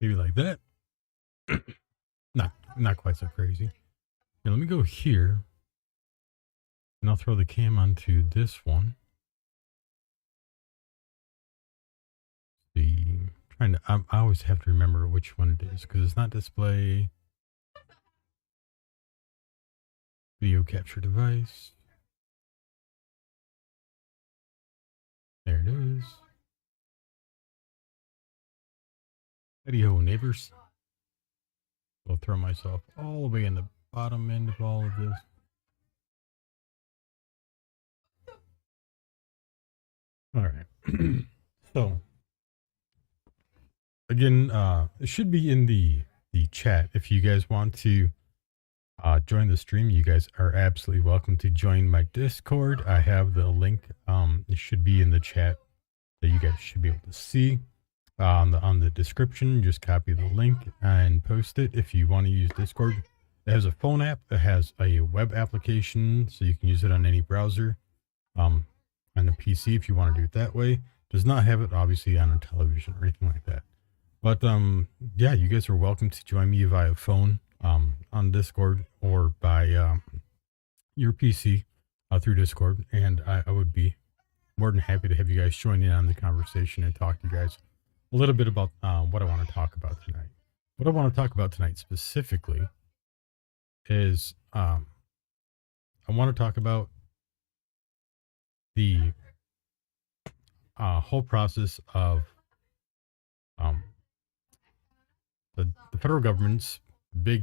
maybe like that. Not quite so crazy. Now let me go here, and I'll throw the cam onto this one. See, trying to. I always have to remember which one it is because it's not display video capture device. There it is. Video neighbors. I'll throw myself all the way in the bottom end of all of this. All right. So again, it should be in the chat. If you guys want to join the stream, you guys are absolutely welcome to join my Discord. I have the link. It should be in the chat that you guys should be able to see. On the description, just copy the link and post it if you want to use Discord. It has a phone app. It has a web application, so you can use it on any browser. On a PC if you want to do it that way. Does not have it obviously on a television or anything like that. But yeah, you guys are welcome to join me via phone on Discord or by your PC through Discord, and I would be more than happy to have you guys join in on the conversation and talk to you guys a little bit about what I want to talk about tonight. What I want to talk about tonight specifically is I want to talk about the whole process of um, the federal government's big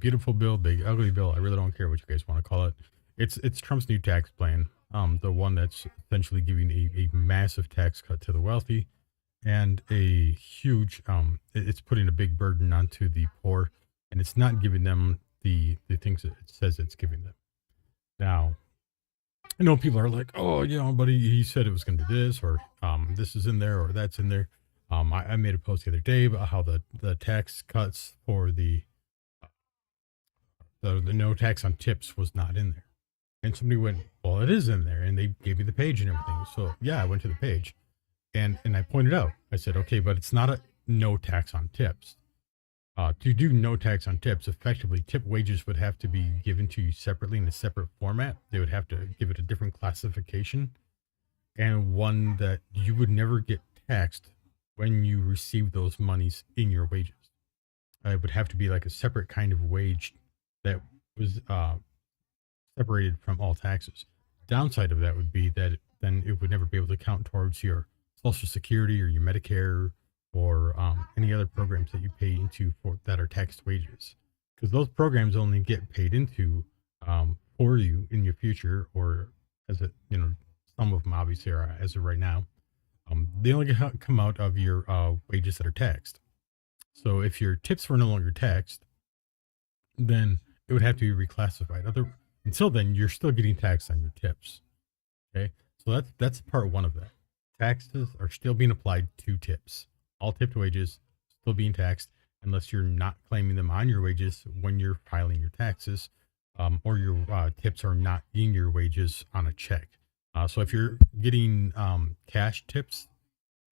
beautiful bill, big ugly bill. I really don't care what you guys want to call it. It's Trump's new tax plan. The one that's essentially giving a massive tax cut to the wealthy and a huge it's putting a big burden onto the poor, and it's not giving them the things that it says it's giving them. Now, I know people are like, oh, but he said it was going to do this, or this is in there, or that's in there. I made a post the other day about how the tax cuts for the no tax on tips was not in there. And somebody went, well, it is in there. And they gave me the page and everything. So yeah, I went to the page and I pointed out, I said, okay, but it's not a no tax on tips. To do no tax on tips, effectively, tip wages would have to be given to you separately in a separate format. They would have to give it a different classification and one that you would never get taxed when you receive those monies in your wages. It would have to be like a separate kind of wage that was separated from all taxes. Downside of that would be that then it would never be able to count towards your Social Security or your Medicare or any other programs that you pay into for that are taxed wages, because those programs only get paid into for you in your future, or as a some of them obviously are as of right now. They only come out of your wages that are taxed. So if your tips were no longer taxed, then it would have to be reclassified. Until then, you're still getting taxed on your tips. Okay, so that's part one of that. Taxes are still being applied to tips. All tipped wages still being taxed unless you're not claiming them on your wages when you're filing your taxes, or your tips are not in your wages on a check. So if you're getting cash tips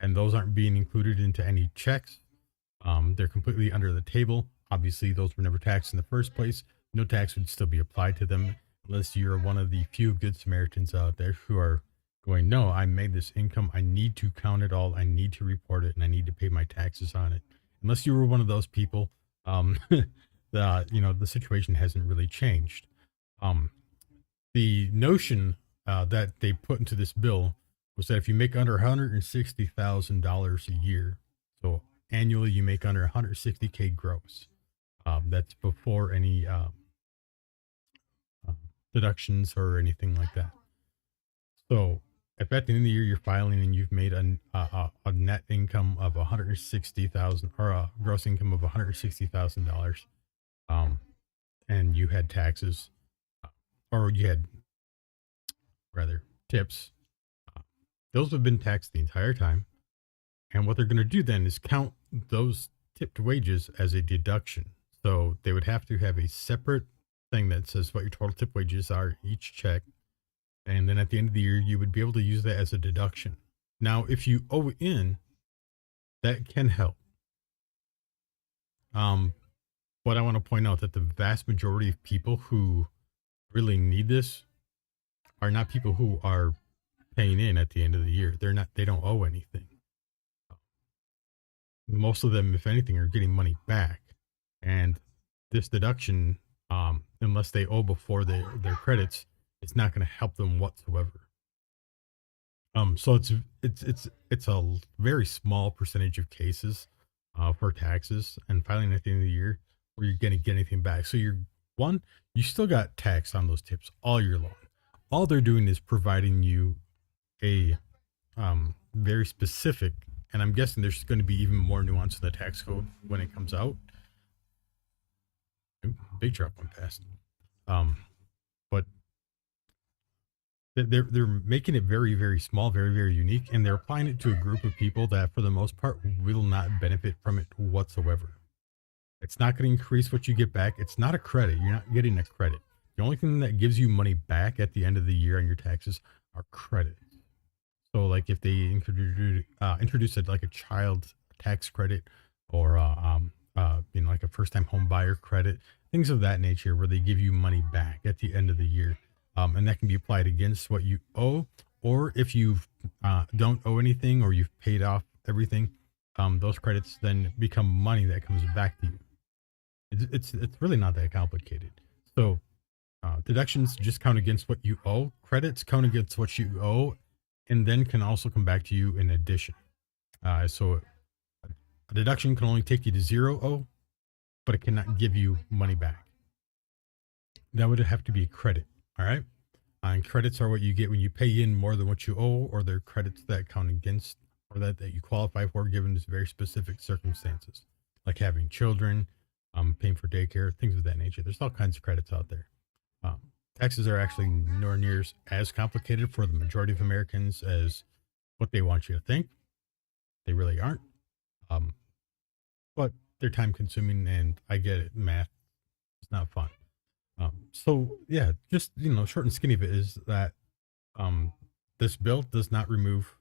and those aren't being included into any checks, they're completely under the table. Obviously, those were never taxed in the first place. No tax would still be applied to them unless you're one of the few good Samaritans out there who are going, no, I made this income. I need to count it all. I need to report it, and I need to pay my taxes on it. Unless you were one of those people, the situation hasn't really changed. The notion that they put into this bill was that if you make under $160,000 a year, so annually you make under 160K gross. That's before any deductions or anything like that. So if at the end of the year you're filing and you've made a net income of 160,000 or a gross income of $160,000, and you had taxes, or you had rather tips, those have been taxed the entire time. And what they're going to do then is count those tipped wages as a deduction. So they would have to have a separate thing that says what your total tip wages are each check. And then at the end of the year, you would be able to use that as a deduction. Now, if you owe in, that can help. But I want to point out that the vast majority of people who really need this are not people who are paying in at the end of the year. They don't owe anything. Most of them, if anything, are getting money back. And this deduction, unless they owe before their credits, it's not going to help them whatsoever. So it's a very small percentage of cases for taxes and filing at the end of the year where you're going to get anything back. So you still got tax on those tips all year long. All they're doing is providing you a very specific, and I'm guessing there's going to be even more nuance in the tax code when it comes out. Ooh, big truck went past. But they're making it very very small, very very unique, and they're applying it to a group of people that for the most part will not benefit from it whatsoever. It's not going to increase what you get back. It's not a credit. You're not getting a credit. The only thing that gives you money back at the end of the year on your taxes are credits. So like if they introduce it like a child tax credit or like a first time home buyer credit, things of that nature, where they give you money back at the end of the year, and that can be applied against what you owe, or if you don't owe anything or you've paid off everything, those credits then become money that comes back to you. It's really not that complicated. So deductions just count against what you owe. Credits count against what you owe, and then can also come back to you in addition. So a deduction can only take you to zero owe, but it cannot give you money back. That would have to be a credit. All right. And credits are what you get when you pay in more than what you owe, or they're credits that count against or that you qualify for given very specific circumstances, like having children, paying for daycare, things of that nature. There's all kinds of credits out there. Um, Taxes are actually nowhere near as complicated for the majority of Americans as what they want you to think. They really aren't. Um, but they're time consuming, and I get it. Math is not fun. So yeah, just short and skinny of it is that um, this bill does not remove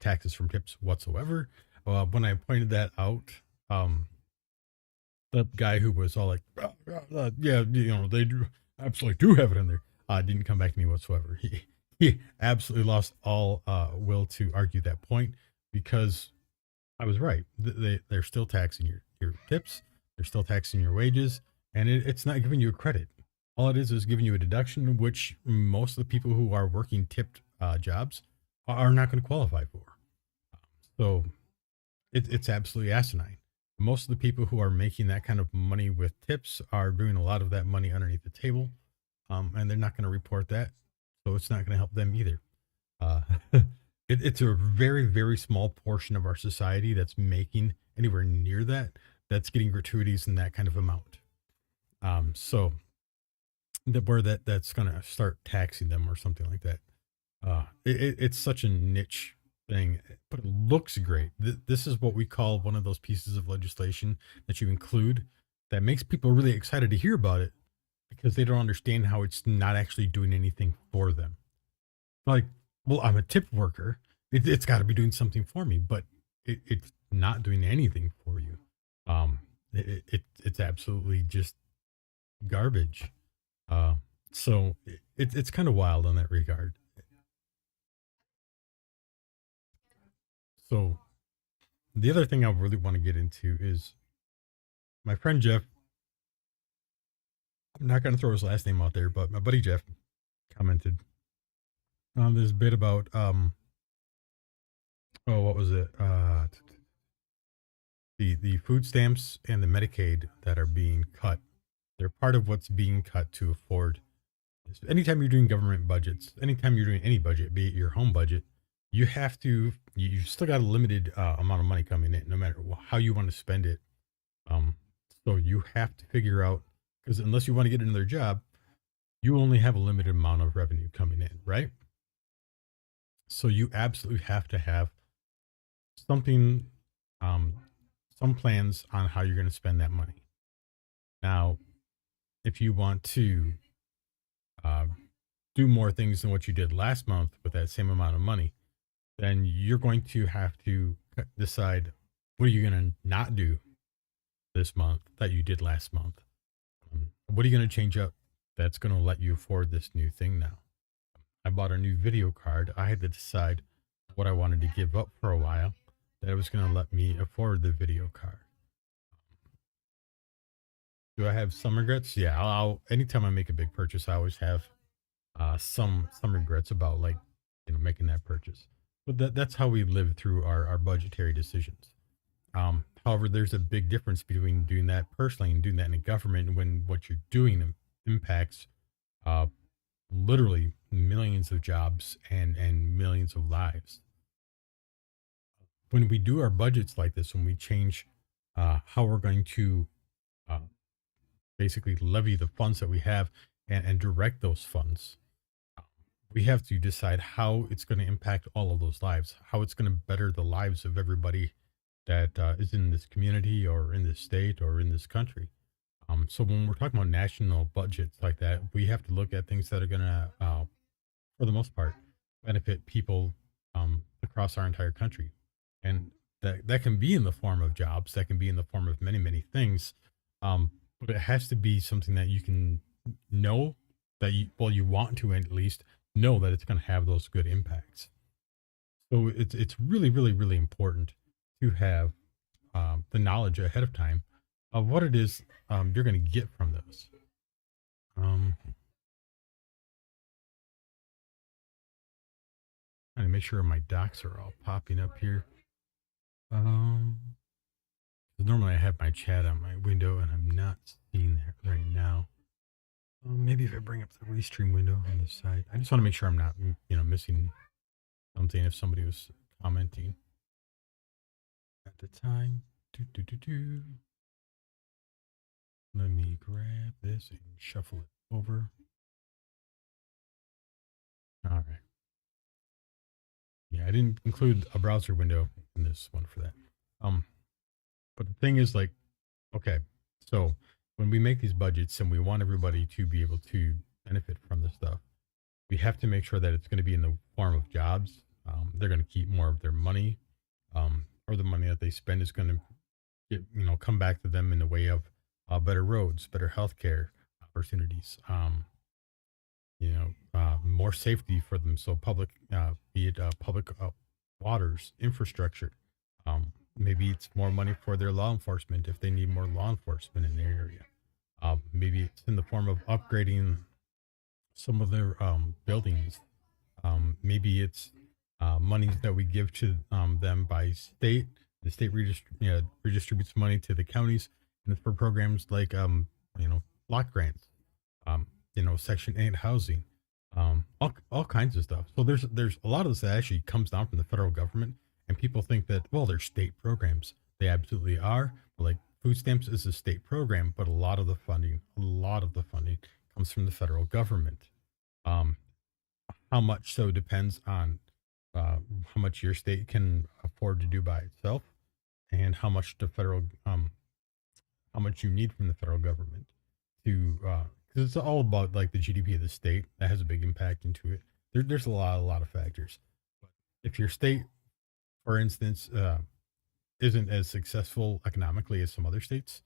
taxes from tips whatsoever. When I pointed that out, um, the guy who was all like, "Yeah, they do absolutely do have it in there," didn't come back to me whatsoever. He absolutely lost all will to argue that point because I was right. They're still taxing your tips. They're still taxing your wages, and it's not giving you a credit. All it is giving you a deduction, which most of the people who are working tipped jobs are not going to qualify for. So it's absolutely asinine. Most of the people who are making that kind of money with tips are doing a lot of that money underneath the table, and they're not going to report that, so it's not going to help them either. Uh, it's a very very small portion of our society that's making anywhere near that, that's getting gratuities in that kind of amount. So that's going to start taxing them or something like that. It's such a niche thing, but it looks great. This is what we call one of those pieces of legislation that you include that makes people really excited to hear about it because they don't understand how it's not actually doing anything for them. Like, well, I'm a tip worker. It's got to be doing something for me, but it's not doing anything for you. It's absolutely just garbage. Uh, so it's kind of wild on that regard. So the other thing I really want to get into is my friend Jeff. I'm not going to throw his last name out there, but my buddy Jeff commented on this bit about what was it? The food stamps and the Medicaid that are being cut. They're part of what's being cut to afford. Anytime you're doing government budgets, anytime you're doing any budget, be it your home budget, you've still got a limited amount of money coming in, no matter how you want to spend it. Um, so you have to figure out, because unless you want to get another job, you only have a limited amount of revenue coming in, right? So you absolutely have to have something, um, some plans on how you're going to spend that money. Now, if you want to uh, do more things than what you did last month with that same amount of money, then you're going to have to decide what are you going to not do this month that you did last month. What are you going to change up that's going to let you afford this new thing now? I bought a new video card. I had to decide what I wanted to give up for a while that was going to let me afford the video card. Do I have some regrets? Yeah, anytime I make a big purchase, I always have some regrets about like making that purchase. But that's how we live through our budgetary decisions. However, there's a big difference between doing that personally and doing that in a government when what you're doing impacts uh, literally millions of jobs and millions of lives. When we do our budgets like this, when we change how we're going to uh, basically levy the funds that we have and direct those funds, we have to decide how it's going to impact all of those lives, how it's going to better the lives of everybody that is in this community or in this state or in this country. So when we're talking about national budgets like that, we have to look at things that are going to, for the most part, benefit people across our entire country, and that can be in the form of jobs, that can be in the form of many things, but it has to be something that you can know that you want to at least know that it's going to have those good impacts. So it's really important to have the knowledge ahead of time of what it is you're going to get from those. Um, Trying to make sure my docs are all popping up here. Um, 'Cause normally I have my chat on my window, and I'm not seeing that right now. Maybe if I bring up the restream window on the side, I just want to make sure I'm not missing something if somebody was commenting at the time. Do. Let me grab this and shuffle it over. All right. Yeah, I didn't include a browser window in this one for that. But the thing is, like, okay, so when we make these budgets and we want everybody to be able to benefit from this stuff, we have to make sure that it's going to be in the form of jobs. They're going to keep more of their money, or the money that they spend is going to come back to them in the way of better roads, better healthcare opportunities, more safety for them. So public, be it public waters, infrastructure. Maybe it's more money for their law enforcement if they need more law enforcement in their area. Maybe it's in the form of upgrading some of their buildings. Maybe it's monies that we give to them by state. The state redistributes money to the counties, and it's for programs like block grants, Section 8 housing, all kinds of stuff. So there's a lot of this that actually comes down from the federal government, and people think that, well, they're state programs. They absolutely are. But like food stamps is a state program, but a lot of the funding comes from the federal government. Um, how much so depends on how much your state can afford to do by itself, and how much you need from the federal government to because it's all about like the GDP of the state that has a big impact into it. There's a lot of factors. But if your state, for instance, isn't as successful economically as some other states,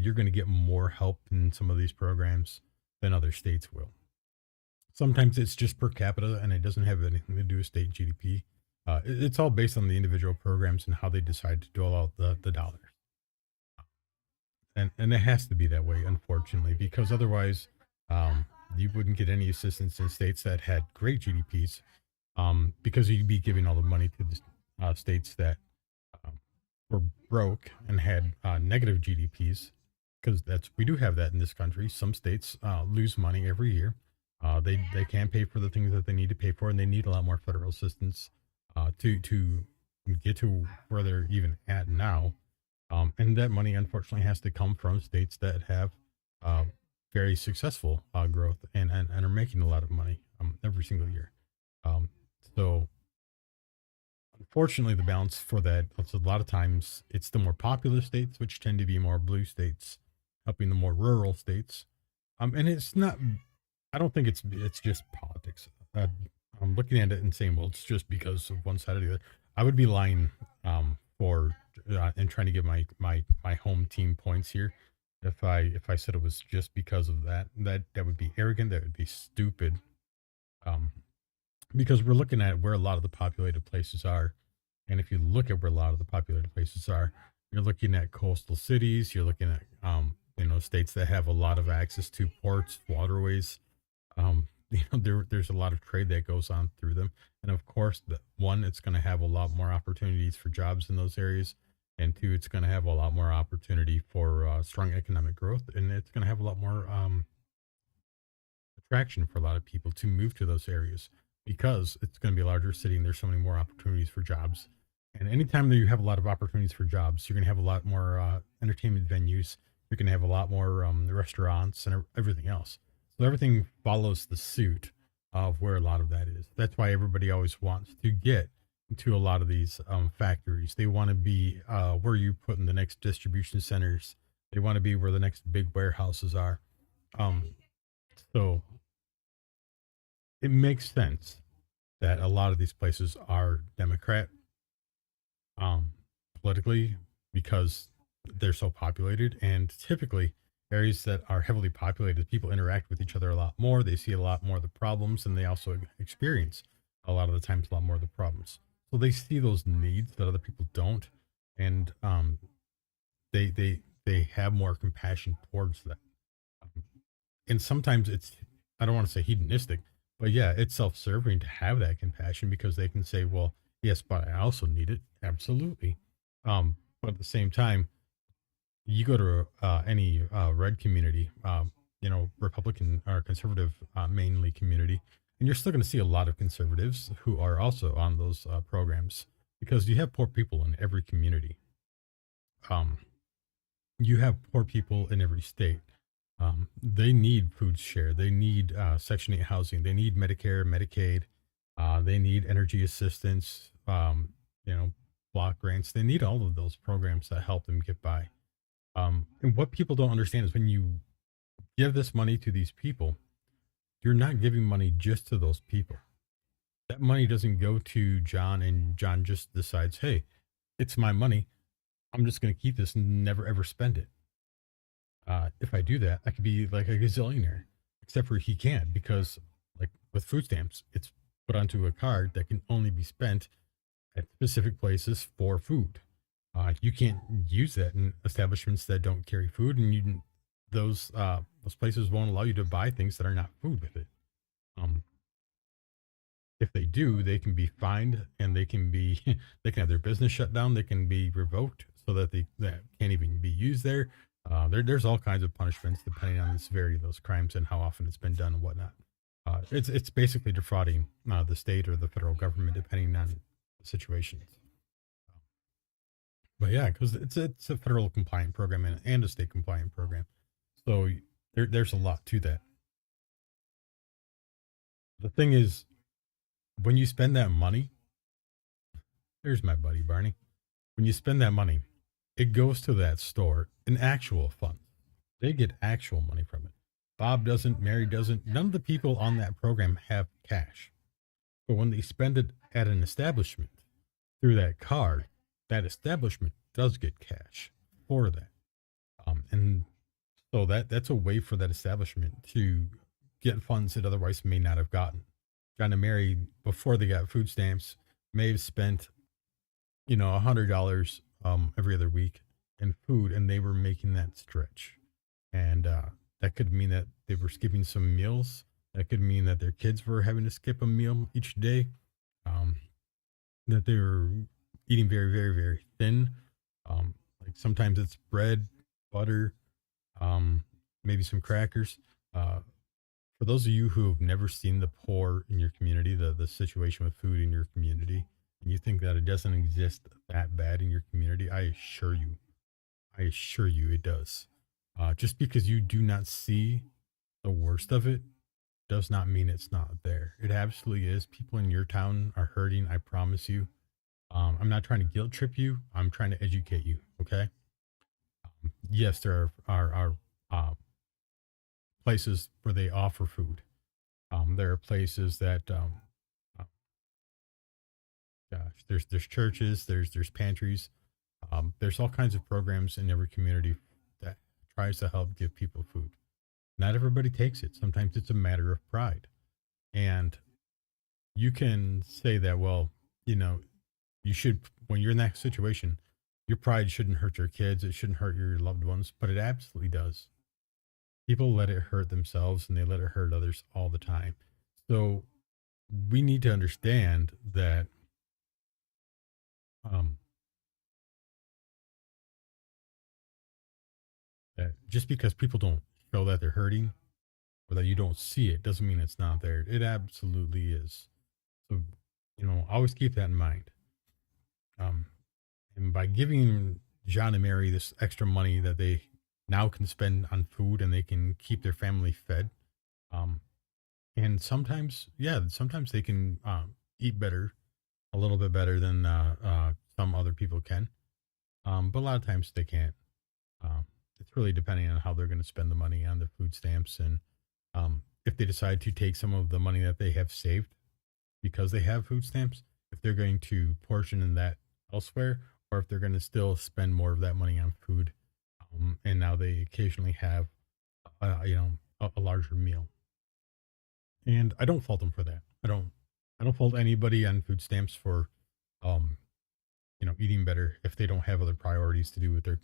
you're going to get more help in some of these programs than other states will. Sometimes it's just per capita and it doesn't have anything to do with state GDP. It's all based on the individual programs and how they decide to dole out the dollars. And it has to be that way, unfortunately, because otherwise, you wouldn't get any assistance in states that had great GDPs, because you'd be giving all the money to the states that um, were broke and had negative GDPs, because we do have that in this country. Some states lose money every year. They can't pay for the things that they need to pay for, and they need a lot more federal assistance to get to where they're even at now. And that money, unfortunately, has to come from states that have uh, very successful growth and are making a lot of money every single year. Um, so, unfortunately, the balance for that, a lot of times, it's the more populous states, which tend to be more blue states, helping the more rural states. And it's not. I don't think it's just politics. I'm looking at it and saying, well, it's just because of one side or the other. I would be lying for and trying to get my home team points here. If I said it was just because of that, that would be arrogant. That would be stupid. Um, because we're looking at where a lot of the populated places are, and if you look at where a lot of the populated places are, you're looking at coastal cities. You're looking at states that have a lot of access to ports, waterways. There's a lot of trade that goes on through them, and of course, it's going to have a lot more opportunities for jobs in those areas, and two, it's going to have a lot more opportunity for strong economic growth, and it's going to have a lot more attraction for a lot of people to move to those areas because it's going to be a larger city and there's so many more opportunities for jobs. And anytime that you have a lot of opportunities for jobs, you're going to have a lot more entertainment venues. You're going to have a lot more restaurants and everything else. So everything follows the suit of where a lot of that is. That's why everybody always wants to get into a lot of these factories. They want to be where you put in the next distribution centers. They want to be where the next big warehouses are. Um, so it makes sense that a lot of these places are Democrat um, politically because they're so populated. And typically, areas that are heavily populated, people interact with each other a lot more. They see a lot more of the problems, and they also experience a lot of the times a lot more of the problems. So they see those needs that other people don't, and they have more compassion towards them. Um, and sometimes it's, I don't want to say hedonistic, but yeah, it's self-serving to have that compassion because they can say, well, yes, but I also need it. Absolutely. But at the same time, you go to any red community, Republican or conservative mainly community, and you're still going to see a lot of conservatives who are also on those programs because you have poor people in every community. Um, you have poor people in every state. They need food share. They need Section 8 housing. They need Medicare, Medicaid. They need energy assistance, block grants. They need all of those programs that help them get by. And what people don't understand is when you give this money to these people, you're not giving money just to those people. That money doesn't go to John and John just decides, hey, it's my money. I'm just going to keep this and never ever spend it. If I do that, I could be like a gazillionaire, except for he can't because, like with food stamps, it's put onto a card that can only be spent at specific places for food. You can't use that in establishments that don't carry food, and those places won't allow you to buy things that are not food with it. Um, if they do, they can be fined, and they can be they can have their business shut down. They can be revoked so that they that can't even be used there. There's all kinds of punishments depending on the severity of those crimes and how often it's been done and whatnot. It's basically defrauding the state or the federal government depending on the situation. But yeah, because it's a federal compliant program and a state compliant program, so there's a lot to that. The thing is, when you spend that money, there's my buddy Barney. When you spend that money, it goes to that store in actual funds. They get actual money from it. Bob doesn't, Mary doesn't. None of the people on that program have cash. But when they spend it at an establishment through that card, that establishment does get cash for that. And so that's a way for that establishment to get funds it otherwise may not have gotten. John and Mary, before they got food stamps, may have spent, $100 every other week in food, and they were making that stretch. And that could mean that they were skipping some meals. That could mean that their kids were having to skip a meal each day. Um, that they were eating very, very, very thin. Like sometimes it's bread, butter, maybe some crackers. Uh, for those of you who have never seen the poor in your community, the situation with food in your community, and you think that it doesn't exist that bad in your community, I assure you it does. Just because you do not see the worst of it does not mean it's not there. It absolutely is. People in your town are hurting. I promise you. I'm not trying to guilt trip you. I'm trying to educate you. Okay. Yes, there are places where they offer food. There are places that, uh, gosh, there's churches, there's pantries. There's all kinds of programs in every community that tries to help give people food. Not everybody takes it. Sometimes it's a matter of pride. And you can say that, well, you know, you should, when you're in that situation, your pride shouldn't hurt your kids. It shouldn't hurt your loved ones, but it absolutely does. People let it hurt themselves and they let it hurt others all the time. So we need to understand that um, that just because people don't show that they're hurting or that you don't see it doesn't mean it's not there. It absolutely is. So, always keep that in mind. Um, and by giving John and Mary this extra money that they now can spend on food and they can keep their family fed. Um, and sometimes, yeah, sometimes they can eat better, a little bit better than some other people can. But a lot of times they can't. Um, it's really depending on how they're going to spend the money on the food stamps and if they decide to take some of the money that they have saved because they have food stamps, if they're going to portion in that elsewhere, or if they're going to still spend more of that money on food, and now they occasionally have, a larger meal. And I don't fault them for that. I don't fault anybody on food stamps for, um, eating better if they don't have other priorities to do with their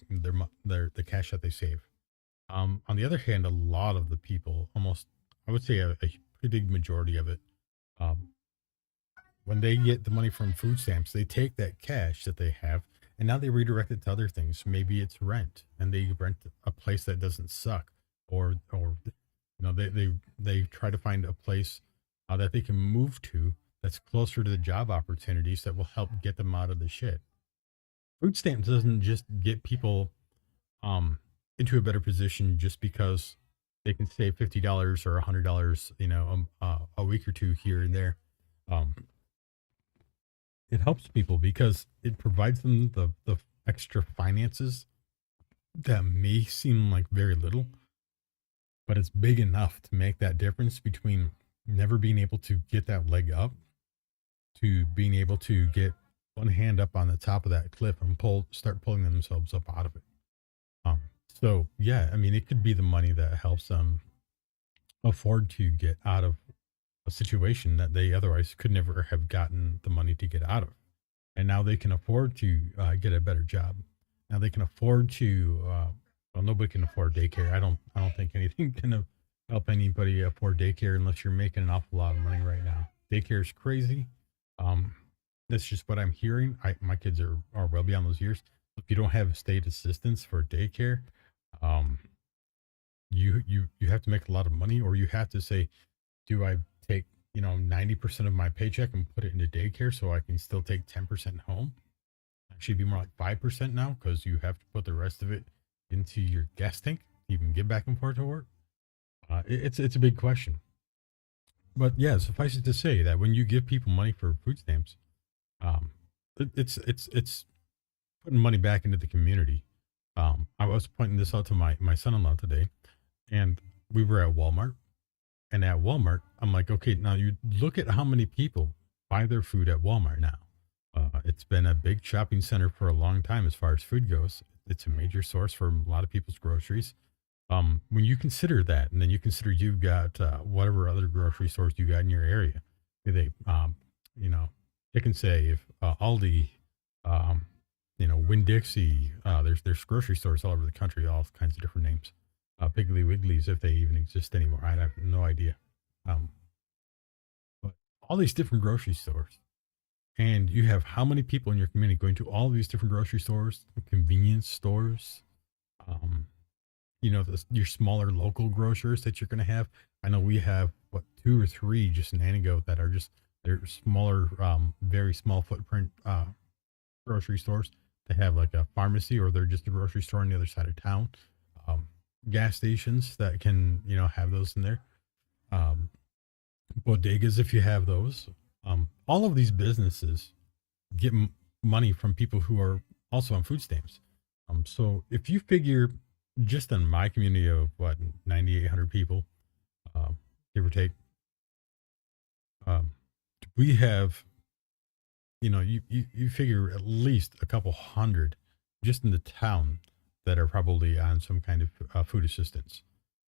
the cash that they save. On the other hand, a lot of the people, almost, I would say a pretty big majority of it, um, when they get the money from food stamps, they take that cash that they have and now they redirect it to other things. Maybe it's rent and they rent a place that doesn't suck or they try to find a place that they can move to that's closer to the job opportunities that will help get them out of the shit. Food stamps doesn't just get people um into a better position just because they can save $50 or $100, a week or two here and there. Um, it helps people because it provides them the extra finances that may seem like very little, but it's big enough to make that difference between never being able to get that leg up to being able to get one hand up on the top of that cliff and start pulling themselves up out of it. Um, so yeah, I mean, it could be the money that helps them afford to get out of a situation that they otherwise could never have gotten the money to get out of. And now they can afford to get a better job. Now they can afford to. Well, nobody can afford daycare. I don't think anything can help anybody afford daycare unless you're making an awful lot of money right now. Daycare is crazy. Um, that's just what I'm hearing. My kids are well beyond those years. If you don't have state assistance for daycare, um, you have to make a lot of money, or you have to say, do I take 90% of my paycheck and put it into daycare so I can still take 10% home? Actually, be more like 5% now because you have to put the rest of it into your gas tank. You can get back and forth to work. It's a big question, but yeah, suffice it to say that when you give people money for food stamps, um, it's putting money back into the community. I was pointing this out to my son-in-law today, and we were at Walmart. And at Walmart, I'm like, okay, now you look at how many people buy their food at Walmart now. It's been a big shopping center for a long time as far as food goes. It's a major source for a lot of people's groceries. When you consider that, and then you consider you've got whatever other grocery stores you got in your area, be they, you know, Pick and Save, Aldi, um, Winn Dixie. There's grocery stores all over the country, all kinds of different names. Piggly Wigglies, if they even exist anymore, I have no idea. Um, but all these different grocery stores, and you have how many people in your community going to all these different grocery stores, convenience stores, um, your smaller local grocers that you're going to have. I know we have what two or three just in Antigo that are just they're smaller, very small footprint grocery stores. They have like a pharmacy or they're just a grocery store on the other side of town. Um, Gas stations that can have those in there. Um, Bodegas if you have those. All of these businesses get money from people who are also on food stamps. So if you figure just in my community of what 9,800 people, um, give or take, um, we have you figure at least a couple hundred. just in the town that are probably on some kind of food assistance.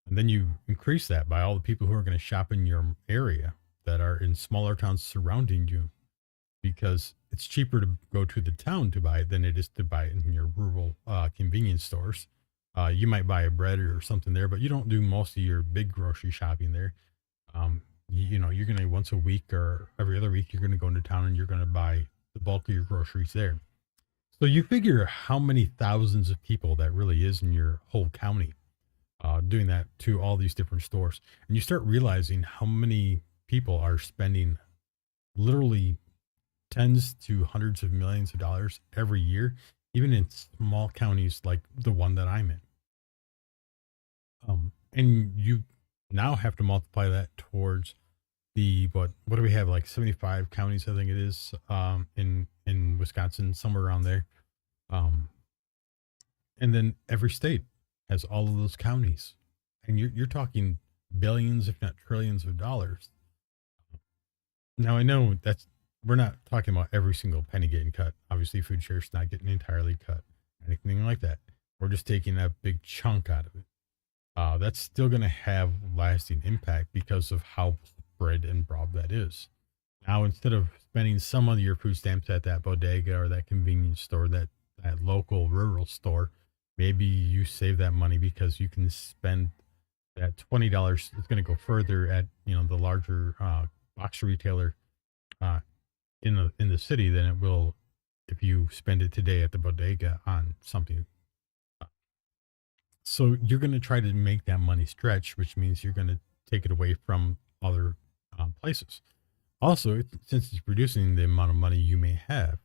And then you increase that by all the people who are going to shop in your area that are in smaller towns surrounding you, because it's cheaper to go to the town to buy it than it is to buy it in your rural convenience stores. You might buy a bread or something there, but you don't do most of your big grocery shopping there. You're going to once a week or every other week, you're going to go into town and you're going to buy the bulk of your groceries there. So you figure how many thousands of people that really is in your whole county doing that to all these different stores. And you start realizing how many people are spending literally tens to hundreds of millions of dollars every year, even in small counties like the one that I'm in. And you now have to multiply that towards the what do we have, like 75 counties, I think it is, in Wisconsin, somewhere around there. Um, and then every state has all of those counties, and you're talking billions, if not trillions, of dollars. Now I know that's we're not talking about every single penny getting cut. Obviously, food share's not getting entirely cut, anything like that. We're just taking a big chunk out of it. That's still going to have lasting impact because of how spread and broad that is. Now, instead of spending some of your food stamps at that bodega or that convenience store, that local rural store, maybe you save that money because you can spend that $20. It's going to go further at the larger box retailer uh, in the city than it will if you spend it today at the bodega on something. So you're going to try to make that money stretch, which means you're going to take it away from other places. Also, since it's reducing the amount of money you may have,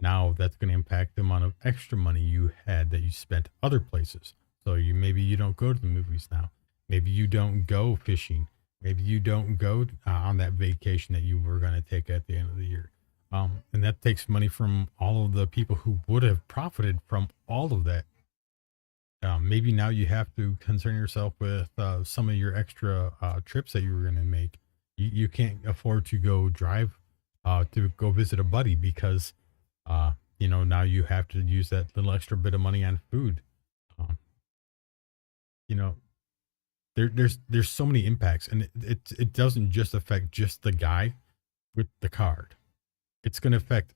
now that's going to impact the amount of extra money you had that you spent other places. So maybe you don't go to the movies now. Maybe you don't go fishing. Maybe you don't go on that vacation that you were going to take at the end of the year. And that takes money from all of the people who would have profited from all of that. Maybe now you have to concern yourself with some of your extra trips that you were going to make. You can't afford to go drive to go visit a buddy because now you have to use that little extra bit of money on food. Um, you know, there's so many impacts, and it doesn't just affect just the guy with the card. It's going to affect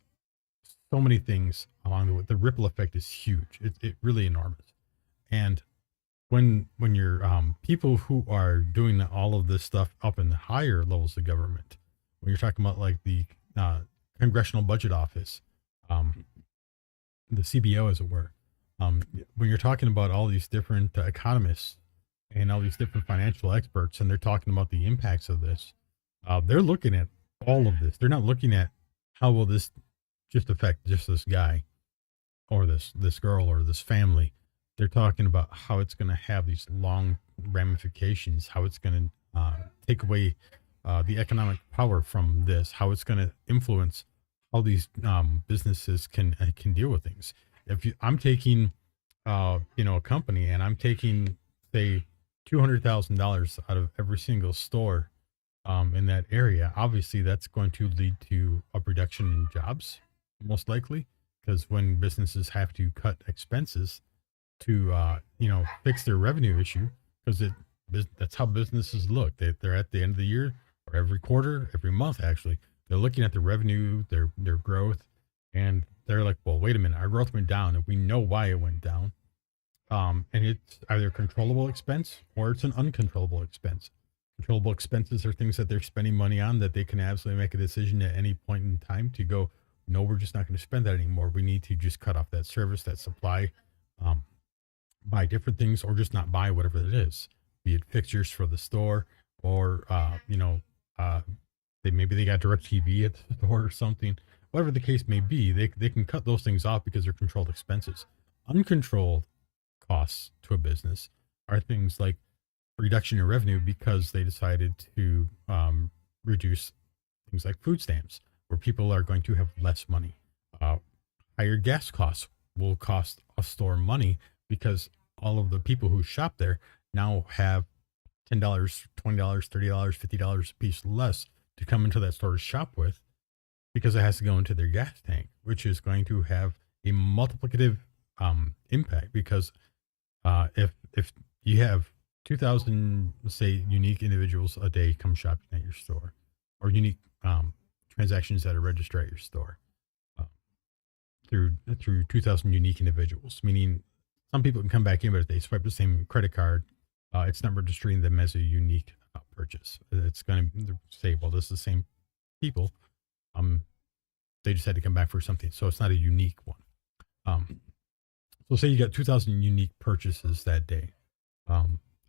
so many things along the way. The ripple effect is huge. It really enormous. And when you're people who are doing all of this stuff up in the higher levels of government, when you're talking about like the uh, Congressional Budget Office, um, the CBO, as it were, when you're talking about all these different economists and all these different financial experts, and they're talking about the impacts of this, they're looking at all of this. They're not looking at how will this just affect just this guy or this girl or this family. They're talking about how it's going to have these long ramifications, how it's going to take away the economic power from this, how it's going to influence how these businesses can deal with things. I'm taking a company, and I'm taking, say, $200,000 out of every single store in that area, obviously that's going to lead to a reduction in jobs, most likely, because when businesses have to cut expenses to fix their revenue issue, because that's how businesses look. They're at the end of the year or every quarter, every month actually. They're looking at the revenue, their growth, and they're like, well, wait a minute, our growth went down, and we know why it went down. And it's either controllable expense or it's an uncontrollable expense. Controllable expenses are things that they're spending money on that they can absolutely make a decision at any point in time to go, no, we're just not going to spend that anymore. We need to just cut off that service, that supply, um, buy different things, or just not buy whatever it is, be it fixtures for the store or, uh, maybe they got direct TV at the store or something. Whatever the case may be, they can cut those things off because they're controlled expenses. Uncontrolled costs to a business are things like reduction in revenue because they decided to reduce things like food stamps, where people are going to have less money. Uh, Higher gas costs will cost a store money because all of the people who shop there now have $10, $20, $30, $50 a piece less to come into that store to shop with, because it has to go into their gas tank, which is going to have a multiplicative impact because if you have 2,000, say, unique individuals a day come shopping at your store, or unique transactions that are registered at your store, uh, through 2,000 unique individuals, meaning some people can come back in, but if they swipe the same credit card, it's not registering them as a unique purchase. It's going to say, well, this is the same people. Um, they just had to come back for something, so it's not a unique one. Um, so say you got 2,000 unique purchases that day,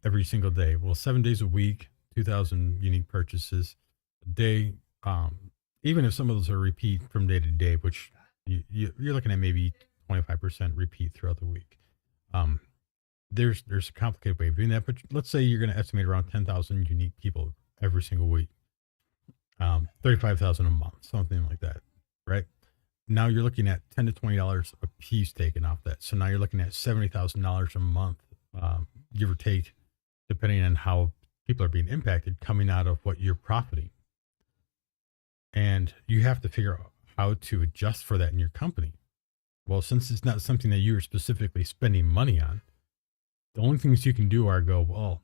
every single day. Well, 7 days a week, 2,000 unique purchases a day. Um, Even if some of those are repeat from day to day, which you're looking at maybe 25% repeat throughout the week. Um, there's a complicated way of doing that, but let's say you're going to estimate around 10,000 unique people every single week, 35,000 a month, something like that, right? Now you're looking at $10 to $20 a piece taken off that. So now you're looking at $70,000 a month, give or take, depending on how people are being impacted, coming out of what you're profiting. And you have to figure out how to adjust for that in your company. Well, since it's not something that you're specifically spending money on, the only things you can do are go, well,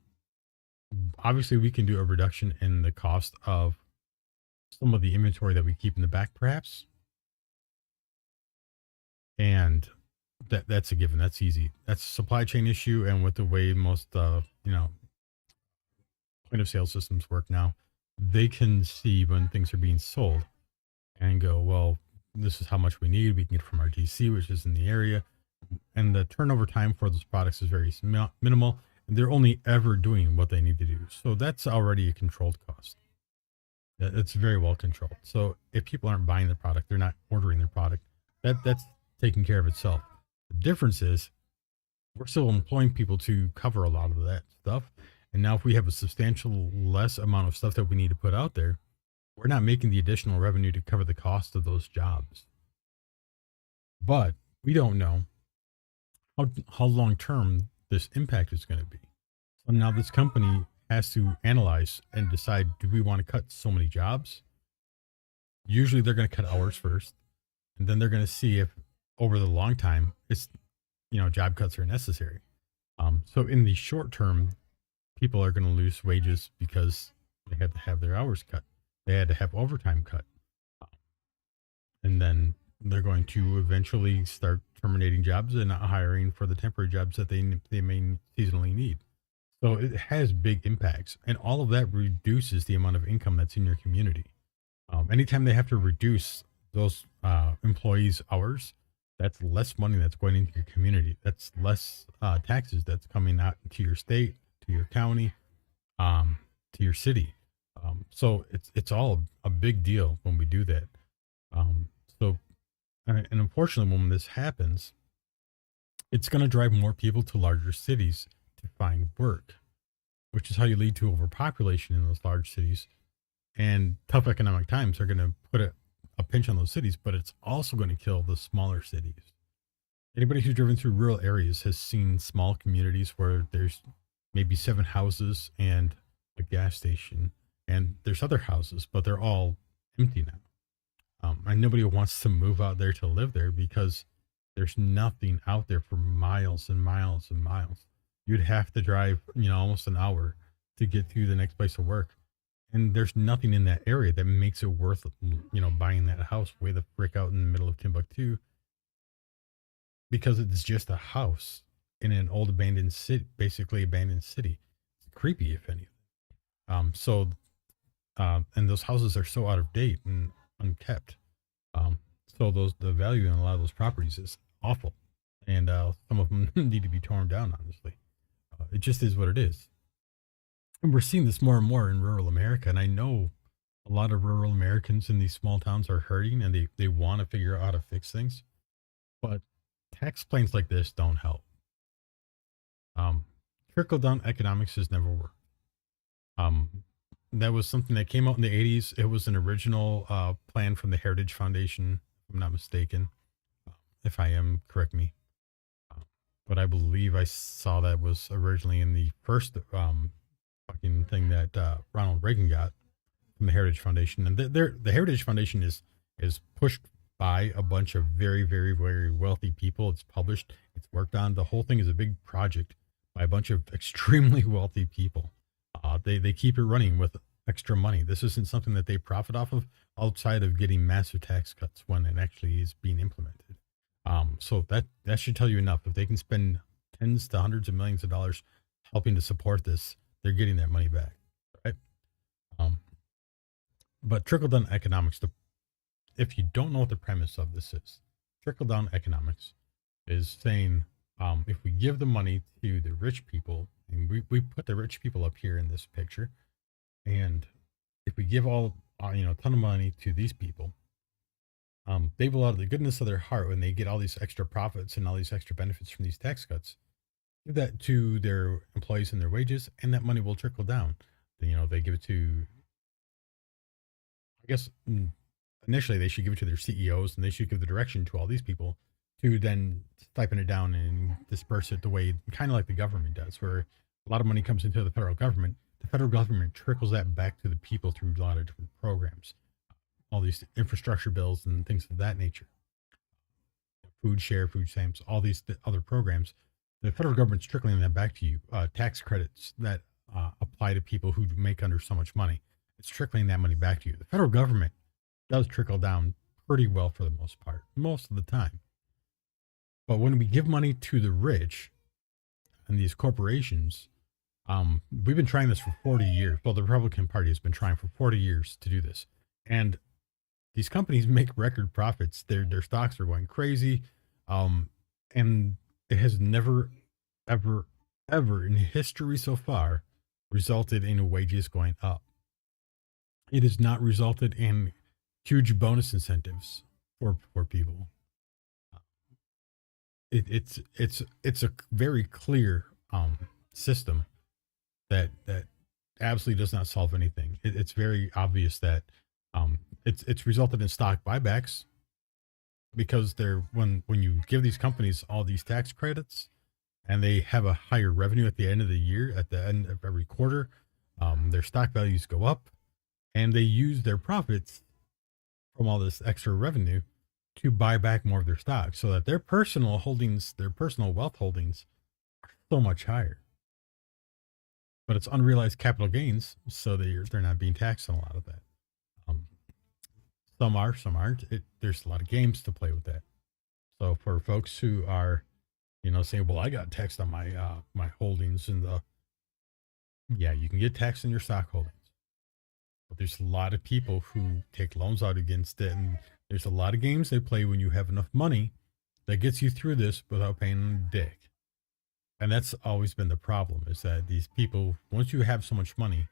obviously we can do a reduction in the cost of some of the inventory that we keep in the back, perhaps. And that's a given. That's easy. That's a supply chain issue. And with the way most, point of sale systems work now, they can see when things are being sold and go, well, this is how much we need. We can get it from our DC, which is in the area. And the turnover time for those products is very minimal. And they're only ever doing what they need to do. So that's already a controlled cost. It's very well controlled. So if people aren't buying the product, they're not ordering their product. That's taking care of itself. The difference is we're still employing people to cover a lot of that stuff. And now if we have a substantial less amount of stuff that we need to put out there, we're not making the additional revenue to cover the cost of those jobs. But we don't know how long term this impact is going to be. So now this company has to analyze and decide, do we want to cut so many jobs? Usually they're going to cut hours first, and then they're going to see if over the long time it's, job cuts are necessary. So in the short term, people are going to lose wages because they had to have their hours cut. They had to have overtime cut. And then they're going to eventually start terminating jobs and not hiring for the temporary jobs that they may seasonally need. So it has big impacts, and all of that reduces the amount of income that's in your community. Anytime they have to reduce those employees' hours, that's less money that's going into your community. That's less taxes that's coming out to your state, to your county, to your city. So it's all a big deal when we do that. And unfortunately, when this happens, it's going to drive more people to larger cities to find work, which is how you lead to overpopulation in those large cities. And tough economic times are going to put a pinch on those cities, but it's also going to kill the smaller cities. Anybody who's driven through rural areas has seen small communities where there's maybe 7 houses and a gas station, and there's other houses, but they're all empty now. And nobody wants to move out there to live there because there's nothing out there for miles and miles and miles. You'd have to drive, almost an hour to get to the next place of work. And there's nothing in that area that makes it worth, buying that house way the frick out in the middle of Timbuktu, because it's just a house in an old abandoned city, basically abandoned city. It's creepy, if anything. And those houses are so out of date and unkept. So the value in a lot of those properties is awful, and some of them need to be torn down. Honestly, it just is what it is. And we're seeing this more and more in rural America. And I know a lot of rural Americans in these small towns are hurting, and they want to figure out how to fix things. But tax plans like this don't help. Trickle down economics has never worked. That was something that came out in the 80s. It was an original plan from the Heritage Foundation, if I'm not mistaken. If I am, correct me. But I believe I saw that was originally in the first fucking thing that Ronald Reagan got from the Heritage Foundation. And the Heritage Foundation is pushed by a bunch of very, very, very wealthy people. It's published It's worked on. The whole thing is a big project by a bunch of extremely wealthy people. They keep it running with extra money. This isn't something that they profit off of outside of getting massive tax cuts when it actually is being implemented. So that should tell you enough. If they can spend tens to hundreds of millions of dollars helping to support this, they're getting that money back, right? Um, but trickle down economics. If you don't know what the premise of this is, trickle down economics is saying if we give the money to the rich people, and we put the rich people up here in this picture, and if we give all a ton of money to these people, they will, out of the goodness of their heart, when they get all these extra profits and all these extra benefits from these tax cuts, give that to their employees and their wages, and that money will trickle down. They give it to, I guess, initially they should give it to their CEOs, and they should give the direction to all these people to then stipend it down and disperse it the way kind of like the government does, where a lot of money comes into the federal government. The federal government trickles that back to the people through a lot of different programs, all these infrastructure bills and things of that nature, food share, food stamps, all these other programs. The federal government's trickling that back to you. Tax credits that apply to people who make under so much money. It's trickling that money back to you. The federal government does trickle down pretty well for the most part, most of the time. But when we give money to the rich and these corporations, we've been trying this for 40 years. Well, the Republican Party has been trying for 40 years to do this. And these companies make record profits. Their stocks are going crazy. And it has never, ever, ever in history so far resulted in wages going up. It has not resulted in huge bonus incentives for people. It's a very clear system that absolutely does not solve anything. It's very obvious that it's resulted in stock buybacks because when you give these companies all these tax credits and they have a higher revenue at the end of the year, at the end of every quarter, their stock values go up, and they use their profits from all this extra revenue to buy back more of their stock, so that their personal holdings, their personal wealth holdings, are so much higher. But it's unrealized capital gains, so they're not being taxed on a lot of that. Um, some are, some aren't. There's a lot of games to play with that. So for folks who are, saying, "Well, I got taxed on my my holdings," yeah, you can get taxed on your stock holdings. But there's a lot of people who take loans out against it, and there's a lot of games they play when you have enough money that gets you through this without paying a dick. And that's always been the problem, is that these people, once you have so much money,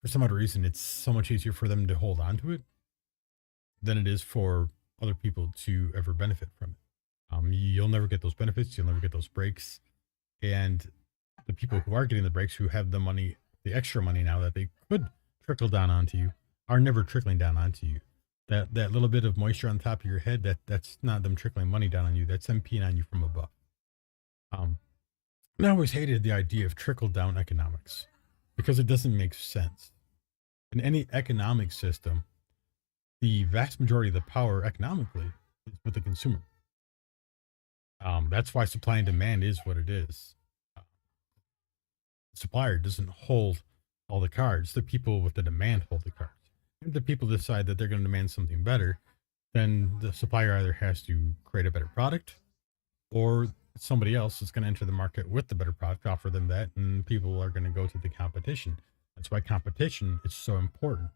for some other reason, it's so much easier for them to hold on to it than it is for other people to ever benefit from it. You'll never get those benefits. You'll never get those breaks. And the people who are getting the breaks, who have the money, the extra money now that they could trickle down onto you, are never trickling down onto you. That little bit of moisture on top of your head, that's not them trickling money down on you. That's them peeing on you from above. I always hated the idea of trickle down economics because it doesn't make sense. In any economic system, the vast majority of the power economically is with the consumer. That's why supply and demand is what it is. The supplier doesn't hold all the cards. The people with the demand hold the cards. If the people decide that they're going to demand something better, then the supplier either has to create a better product, or somebody else is going to enter the market with the better product, offer them that, and people are going to go to the competition. That's why competition is so important.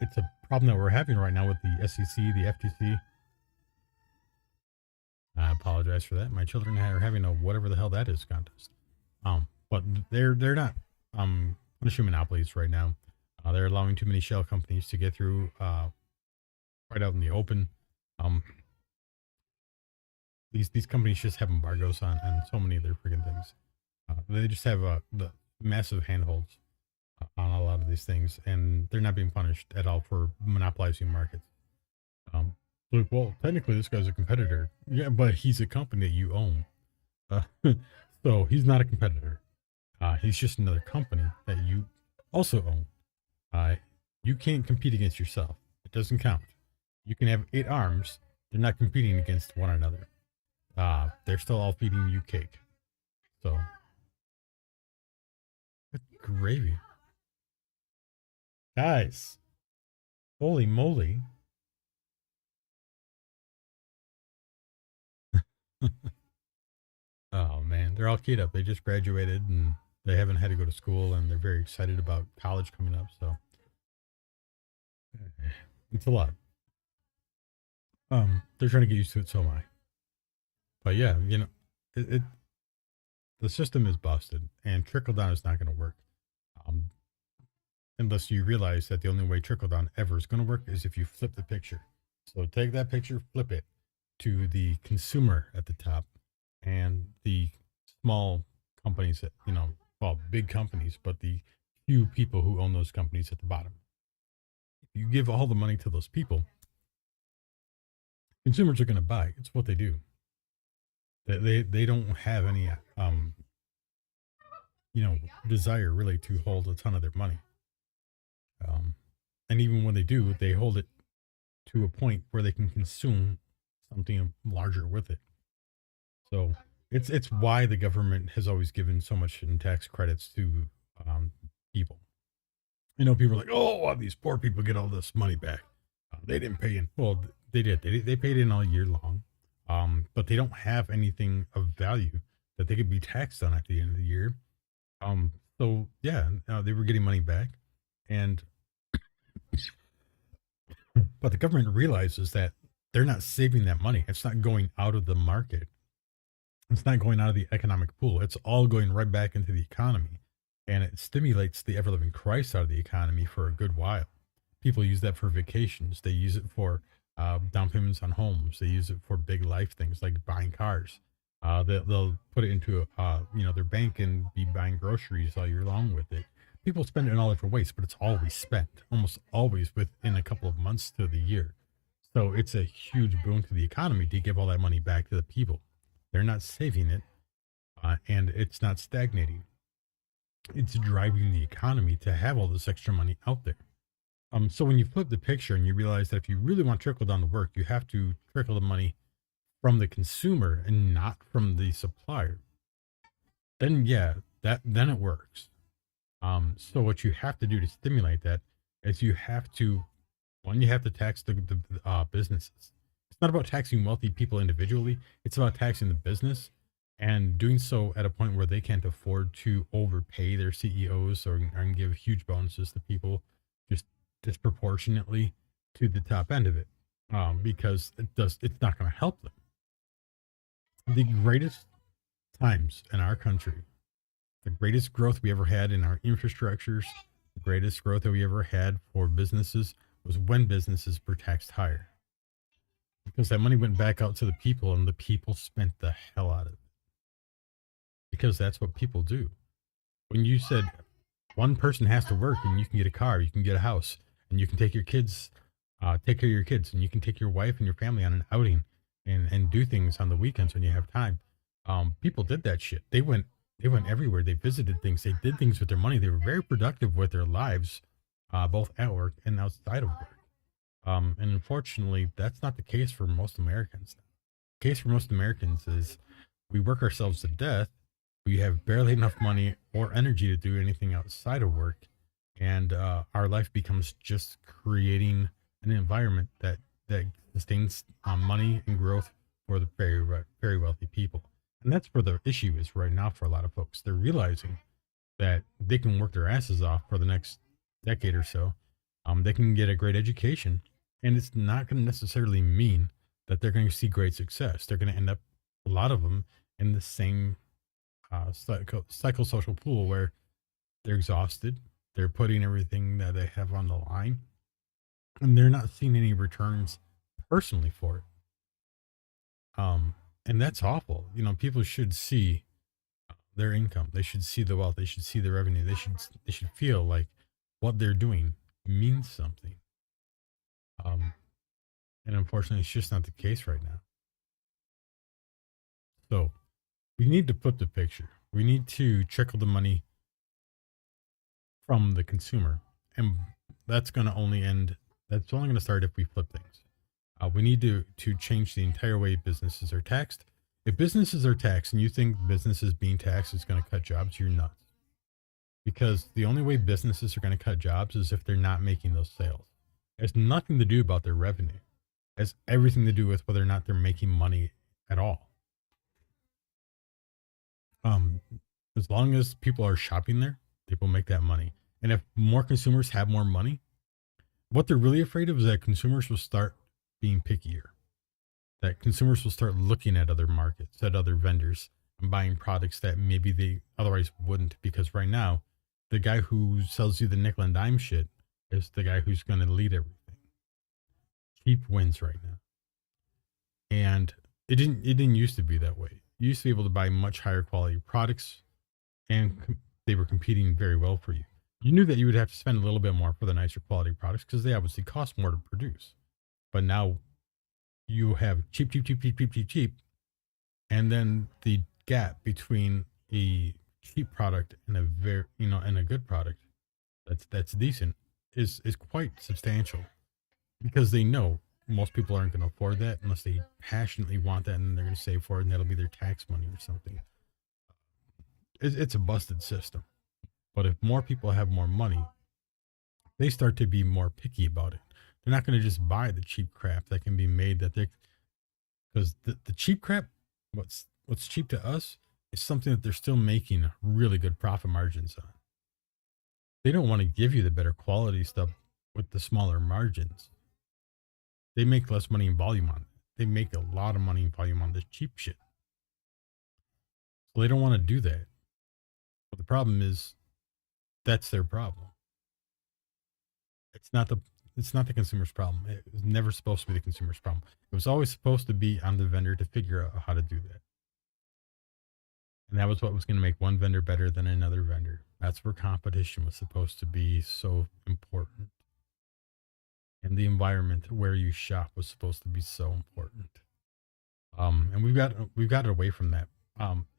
It's a problem that we're having right now with the SEC, the FTC. I apologize for that. My children are having a whatever the hell that is contest. But they're not punishing monopolies right now. They're allowing too many shell companies to get through right out in the open. These companies just have embargoes on so many of their freaking things. They just have the massive handholds on a lot of these things, and they're not being punished at all for monopolizing markets. Like, well, technically this guy's a competitor. Yeah, but he's a company that you own. So he's not a competitor. He's just another company that you also own. You can't compete against yourself. It doesn't count. You can have 8 arms. They're not competing against one another. they're still all feeding you cake. So, good gravy. Guys, holy moly. Oh man, they're all keyed up. They just graduated and they haven't had to go to school and they're very excited about college coming up. So it's a lot. They're trying to get used to it. So am I. But yeah, the system is busted and trickle down is not going to work. Um, unless you realize that the only way trickle down ever is going to work is if you flip the picture. So take that picture, flip it to the consumer at the top and the small companies that, well, big companies, but the few people who own those companies at the bottom. If you give all the money to those people, consumers are going to buy. It's what they do. They don't have any you know desire really to hold a ton of their money. Um, and even when they do, they hold it to a point where they can consume something larger with it. So it's why the government has always given so much in tax credits to um, people. People are like, oh, why these poor people get all this money back? They didn't pay in. Well, they did. They paid in all year long, but they don't have anything of value that they could be taxed on at the end of the year. So yeah, they were getting money back, and but the government realizes that they're not saving that money. It's not going out of the market. It's not going out of the economic pool. It's all going right back into the economy. And it stimulates the ever living Christ out of the economy for a good while. People use that for vacations. They use it for down payments on homes. They use it for big life things like buying cars. They'll put it into their bank and be buying groceries all year long with it. People spend it in all different ways, but it's always spent, almost always within a couple of months to the year. So it's a huge boon to the economy to give all that money back to the people. They're not saving it, and it's not stagnating. It's driving the economy to have all this extra money out there. So when you flip the picture and you realize that if you really want trickle down the work, you have to trickle the money from the consumer and not from the supplier. Then yeah, then it works. So what you have to do to stimulate that is you have to you have to tax the businesses. It's not about taxing wealthy people individually. It's about taxing the business and doing so at a point where they can't afford to overpay their CEOs or give huge bonuses to people just disproportionately to the top end of it, because it's not going to help them. The greatest times in our country, the greatest growth we ever had in our infrastructures, the greatest growth that we ever had for businesses was when businesses were taxed higher, because that money went back out to the people and the people spent the hell out of it, because that's what people do. When you said one person has to work and you can get a car, you can get a house, and you can take your kids, take care of your kids, and you can take your wife and your family on an outing and do things on the weekends when you have time. People did that shit. They went everywhere. They visited things. They did things with their money. They were very productive with their lives, both at work and outside of work. And unfortunately, that's not the case for most Americans. The case for most Americans is we work ourselves to death. We have barely enough money or energy to do anything outside of work, and our life becomes just creating an environment that sustains money and growth for the very wealthy people. And that's where the issue is right now for a lot of folks. They're realizing that they can work their asses off for the next decade or so. They can get a great education, and it's not going to necessarily mean that they're going to see great success. They're going to end up, a lot of them, in the same psychosocial pool where they're exhausted, they're putting everything that they have on the line, and they're not seeing any returns personally for it. And that's awful. People should see their income. They should see the wealth. They should see the revenue. They should feel like what they're doing means something. Um, and unfortunately, it's just not the case right now. So we need to flip the picture. We need to trickle the money from the consumer, and that's going to only end. That's only going to start if we flip things. We need to change the entire way businesses are taxed. If businesses are taxed and you think businesses being taxed is going to cut jobs, you're nuts. Because the only way businesses are going to cut jobs is if they're not making those sales. It has nothing to do about their revenue. It has everything to do with whether or not they're making money at all. Um, as long as people are shopping there, they will make that money. And if more consumers have more money, what they're really afraid of is that consumers will start being pickier. That consumers will start looking at other markets, at other vendors, and buying products that maybe they otherwise wouldn't. Because right now, the guy who sells you the nickel and dime shit is the guy who's going to lead everything. Cheap wins right now, and it didn't used to be that way. You used to be able to buy much higher quality products, and they were competing very well for you. You knew that you would have to spend a little bit more for the nicer quality products because they obviously cost more to produce. But now you have cheap, cheap, cheap, cheap, cheap, cheap, cheap, and then the gap between a cheap product and a very and a good product that's decent is quite substantial because they know most people aren't going to afford that unless they passionately want that and then they're going to save for it and that'll be their tax money or something. It's a busted system. But if more people have more money, they start to be more picky about it. They're not going to just buy the cheap crap that can be made that they because the cheap crap, what's cheap to us is something that they're still making really good profit margins on. They don't want to give you the better quality stuff with the smaller margins. They make less money in volume on it. They make a lot of money in volume on this cheap shit. So they don't want to do that. But the problem is that's their problem. It's not the it's not the consumer's problem. It was never supposed to be the consumer's problem. It was always supposed to be on the vendor to figure out how to do that. And that was what was going to make one vendor better than another vendor. That's where competition was supposed to be so important. And the environment where you shop was supposed to be so important. And we've got away from that.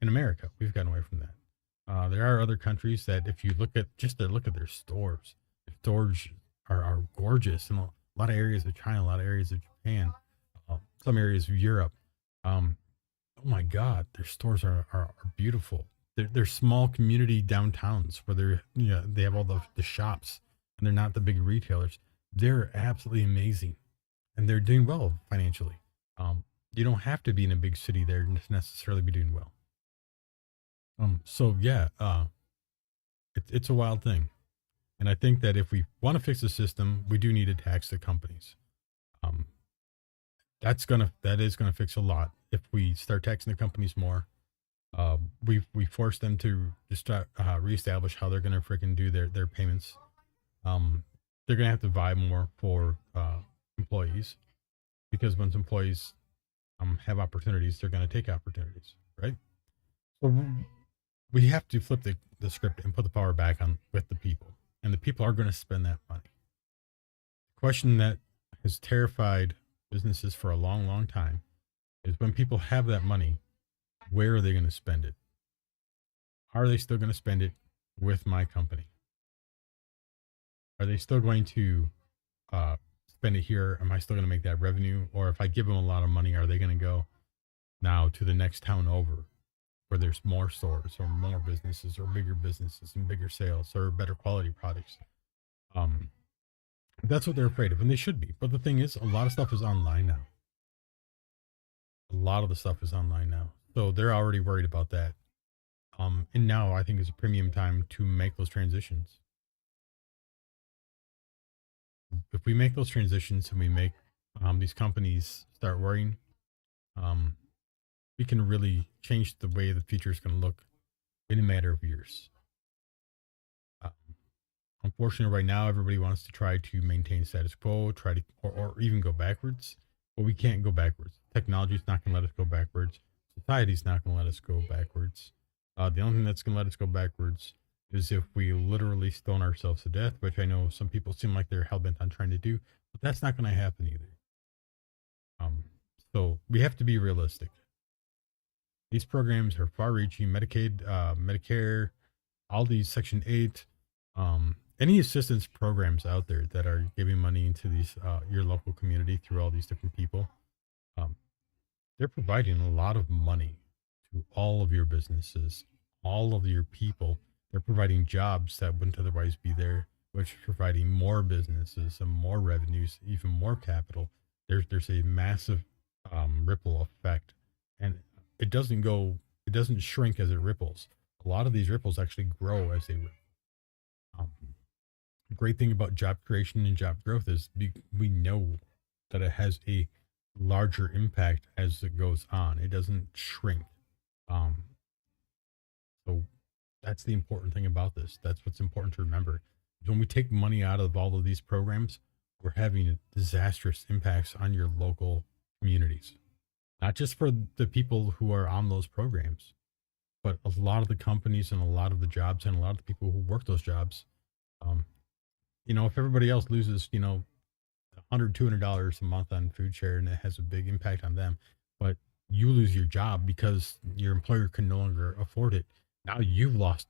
In America, we've gotten away from that. There are other countries that if you look at their stores, the stores are gorgeous in a lot of areas of China, a lot of areas of Japan, some areas of Europe. Um, oh my God, their stores are beautiful. They're small community downtowns where they have all the shops and they're not the big retailers. They're absolutely amazing and they're doing well financially. You don't have to be in a big city there to necessarily be doing well. So yeah, it's a wild thing. And I think that if we want to fix the system, we do need to tax the companies. Um, that is gonna fix a lot. If we start taxing the companies more, we force them to just start, reestablish how they're gonna freaking do their payments. Um, they're gonna have to vie more for employees because once employees have opportunities, they're gonna take opportunities, right? So we have to flip the script and put the power back on with the people, and the people are going to spend that money. The question that has terrified businesses for a long, long time is when people have that money, where are they going to spend it? Are they still going to spend it with my company? Are they still going to spend it here? Am I still going to make that revenue? Or if I give them a lot of money, are they going to go now to the next town over where there's more stores or more businesses or bigger businesses and bigger sales or better quality products? Um, that's what they're afraid of, and they should be. But the thing is, a lot of stuff is online now. A lot of the stuff is online now, so they're already worried about that. And now I think is a premium time to make those transitions. If we make those transitions and we make these companies start worrying, um, we can really change the way the future is going to look in a matter of years. Uh, Unfortunately, right now, everybody wants to try to maintain status quo, try to, or even go backwards, but we can't go backwards. Technology is not going to let us go backwards. Society's not going to let us go backwards. The only thing that's going to let us go backwards is if we literally stone ourselves to death, which I know some people seem like they're hell bent on trying to do, but that's not going to happen either. Um, so we have to be realistic. These programs are far-reaching. Medicaid, Medicare, all these Section 8, any assistance programs out there that are giving money into these your local community through all these different people. Um, they're providing a lot of money to all of your businesses, all of your people. They're providing jobs that wouldn't otherwise be there, which is providing more businesses and more revenues, even more capital. There's a massive ripple effect, and it doesn't shrink as it ripples. A lot of these ripples actually grow as they ripple. Um, the great thing about job creation and job growth is we know that it has a larger impact as it goes on. It doesn't shrink. Um, so that's the important thing about this. That's what's important to remember. When we take money out of all of these programs, we're having disastrous impacts on your local communities, not just for the people who are on those programs, but a lot of the companies and a lot of the jobs and a lot of the people who work those jobs. Um, if everybody else loses, $100, $200 a month on food share, and it has a big impact on them, but you lose your job because your employer can no longer afford it. Now you've lost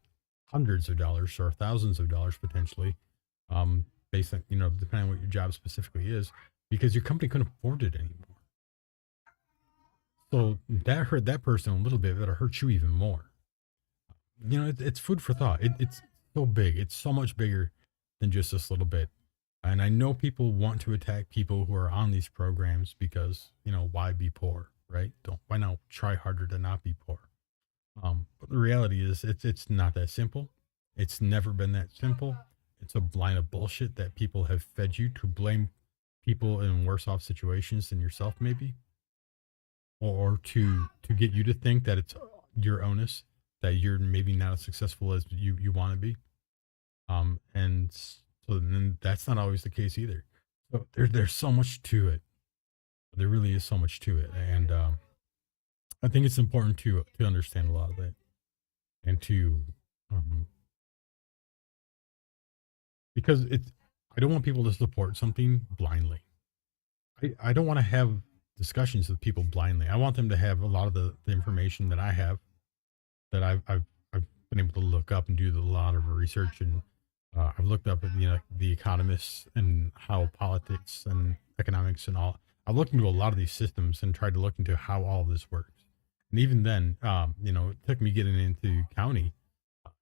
hundreds of dollars or thousands of dollars potentially, based on, depending on what your job specifically is, because your company couldn't afford it anymore. So that hurt that person a little bit, but it hurts you even more. It's food for thought. It's so big. It's so much bigger than just this little bit. And I know people want to attack people who are on these programs because, why be poor, right? Why not try harder to not be poor? But the reality is it's not that simple. It's never been that simple. It's a line of bullshit that people have fed you to blame people in worse off situations than yourself, maybe, or to get you to think that it's your onus, that you're maybe not as successful as you want to be. And so then that's not always the case either. So there's so much to it. There really is so much to it, and I think it's important to understand a lot of it and to um, because it's I don't want people to support something blindly. I don't want to have discussions with people blindly. I want them to have a lot of the information that I have, that I've been able to look up and do a lot of research, and I've looked up at the economists and how politics and economics and all. I've looked into a lot of these systems and tried to look into how all of this works. And even then, it took me getting into county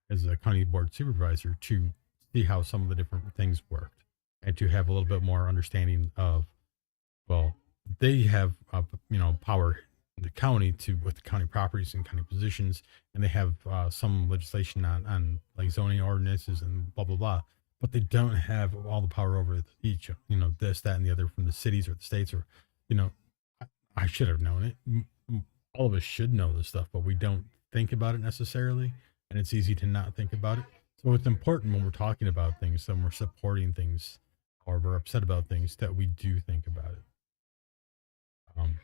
as a county board supervisor to see how some of the different things worked and to have a little bit more understanding of, well, they have power in the county to with the county properties and county positions, and they have some legislation on like zoning ordinances and blah blah blah, but they don't have all the power over each, this, that, and the other from the cities or the states, or you know I should have known it. All of us should know this stuff, but we don't think about it necessarily, and it's easy to not think about it. So it's important when we're talking about things, and we're supporting things, or we're upset about things, that we do think about it. Um,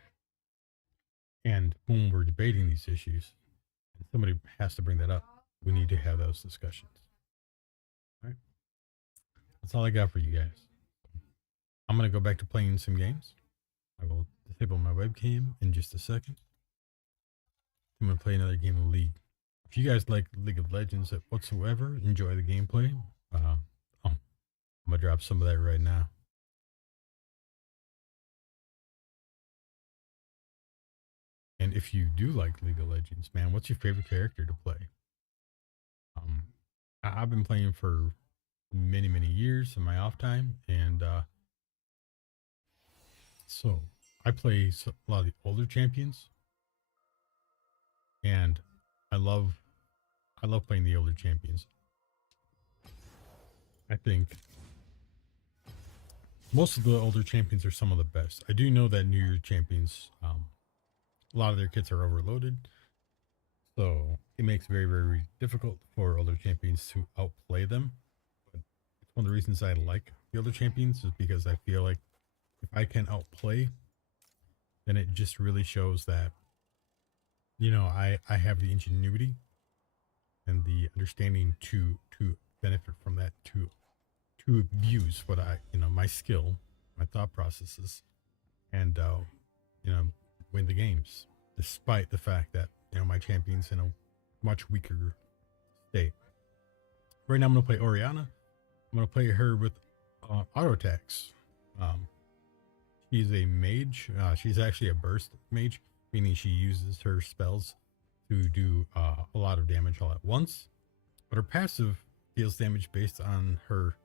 and when we're debating these issues, and somebody has to bring that up, we need to have those discussions. All right, that's all I got for you guys. I'm gonna go back to playing some games. I will disable my webcam in just a second. I'm gonna play another game of League. If you guys like League of Legends whatsoever, enjoy the gameplay. I'm gonna drop some of that right now. And if you do like League of Legends, man, what's your favorite character to play? Um, I've been playing for many, many years in my off time, and so I play a lot of the older champions, and I love I love playing the older champions. I think most of the older champions are some of the best. I do know that New Year champions, a lot of their kits are overloaded, so it makes it very, very difficult for older champions to outplay them. But it's one of the reasons I like the older champions, is because I feel like if I can outplay, then it just really shows that I have the ingenuity and the understanding to benefit from that, to abuse what my skill, my thought processes, and win the games, despite the fact that my champion's in a much weaker state. Right now, I'm gonna play Orianna. I'm gonna play her with auto attacks. She's a mage. She's actually a burst mage, meaning she uses her spells to do a lot of damage all at once. But her passive deals damage based on her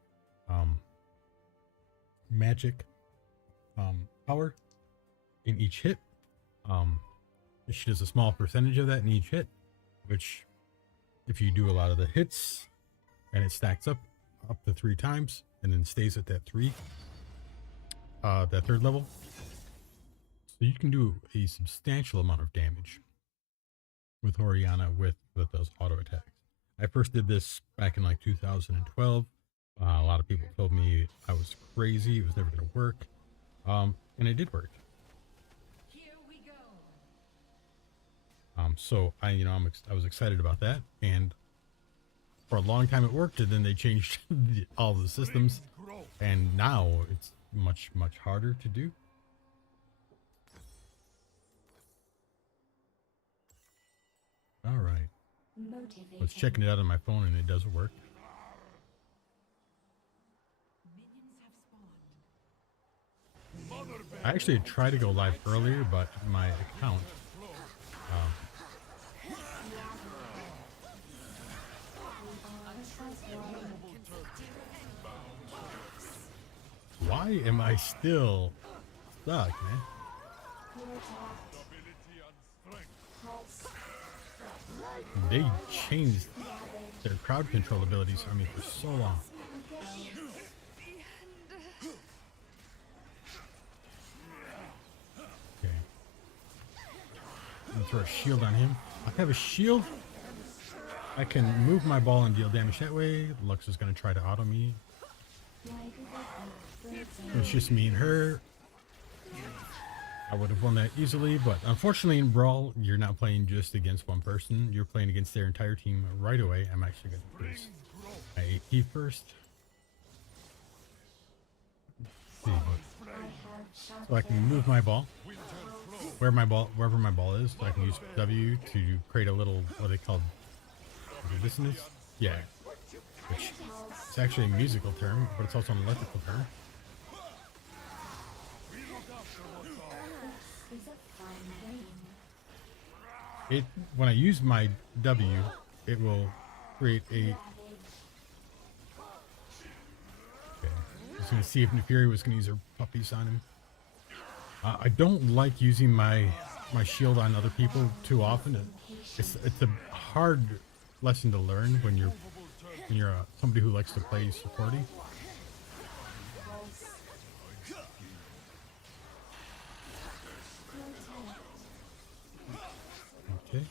magic power in each hit. She does a small percentage of that in each hit, which if you do a lot of the hits and it stacks up to 3 times and then stays at that third level, so you can do a substantial amount of damage with Orianna with those auto attacks. I first did this back in like 2012. A lot of people told me I was crazy, it was never going to work, and it did work. So I was excited about that, and for a long time it worked, and then they changed all the systems, and now it's much harder to do. All right, I was checking it out on my phone, and it does work. I actually tried to go live earlier, but my account why am I still stuck, man? They changed their crowd control abilities on me for so long. Okay. I'm gonna throw a shield on him. I have a shield. I can move my ball and deal damage that way. Lux is gonna try to auto me. It's just me and her. I would have won that easily, but unfortunately in Brawl, you're not playing just against one person. You're playing against their entire team right away. I'm actually going to place my AP first. So I can move my ball wherever my ball is. So I can use W to create a little, what they call dissonance. Yeah, which is actually a musical term, but it's also an electrical term. When I use my W, it will create a. Okay, I was gonna see if Neferi was gonna use her puppies on him. I don't like using my shield on other people too often. It's a hard lesson to learn when you're somebody who likes to play supporting. Okay.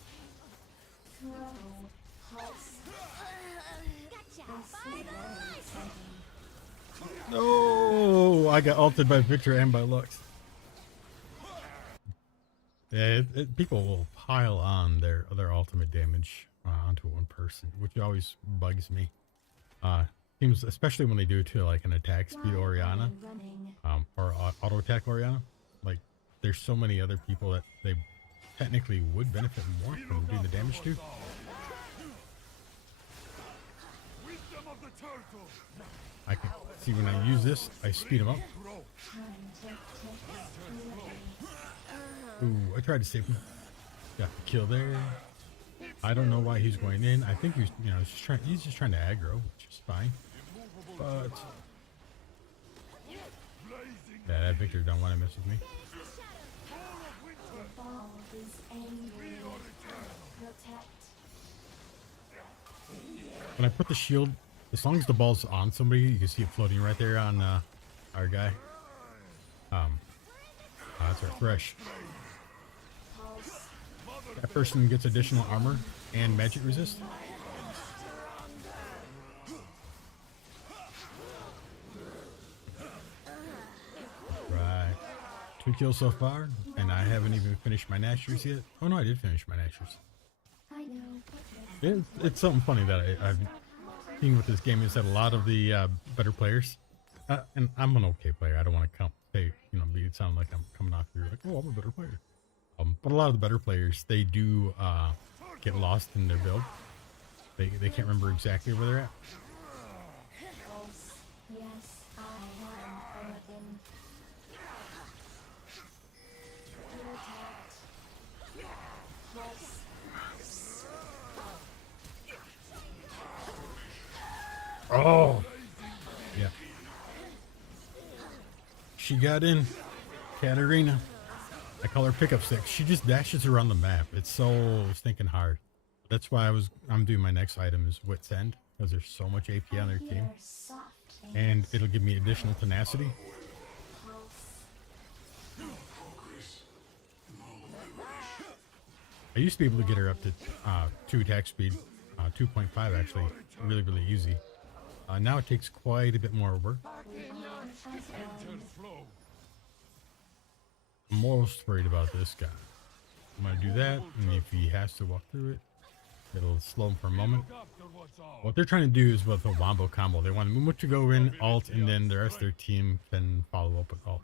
No, I got ulted by Victor and by Lux. Yeah, people will pile on their ultimate damage onto one person, which always bugs me. Seems, especially when they do it to like an attack speed Orianna, or auto attack Orianna. Like, there's so many other people that they technically would benefit more from doing the damage to. I can see when I use this, I speed him up. Ooh, I tried to save him. Got the kill there. I don't know why he's going in. I think he's just trying to aggro, which is fine. But yeah, that Victor don't want to mess with me. When I put the shield, as long as the ball's on somebody, you can see it floating right there on our guy. That's our Thresh. That person gets additional armor and magic resist. Right. 2 kills so far, and I haven't even finished my Nashers yet. Oh no, I did finish my Nashers. It's something funny that I've seen with this game is that a lot of the better players, and I'm an okay player. I don't want to sound like I'm coming off here like, oh, I'm a better player. But a lot of the better players, they do get lost in their build. They can't remember exactly where they're at. Oh, yeah. She got in. Katarina. I call her pickup stick. She just dashes around the map. It's so stinking hard. That's why I'm doing my next item is Wit's End, because there's so much AP on their team. And it'll give me additional tenacity. I used to be able to get her up to 2 attack speed, 2.5 actually, really easy. Now it takes quite a bit more work. I'm most worried about this guy. I'm gonna do that, and if he has to walk through it, it'll slow him for a moment. What they're trying to do is with a wombo combo. They want Mumu to go in, ult, and then the rest of their team can follow up with ult.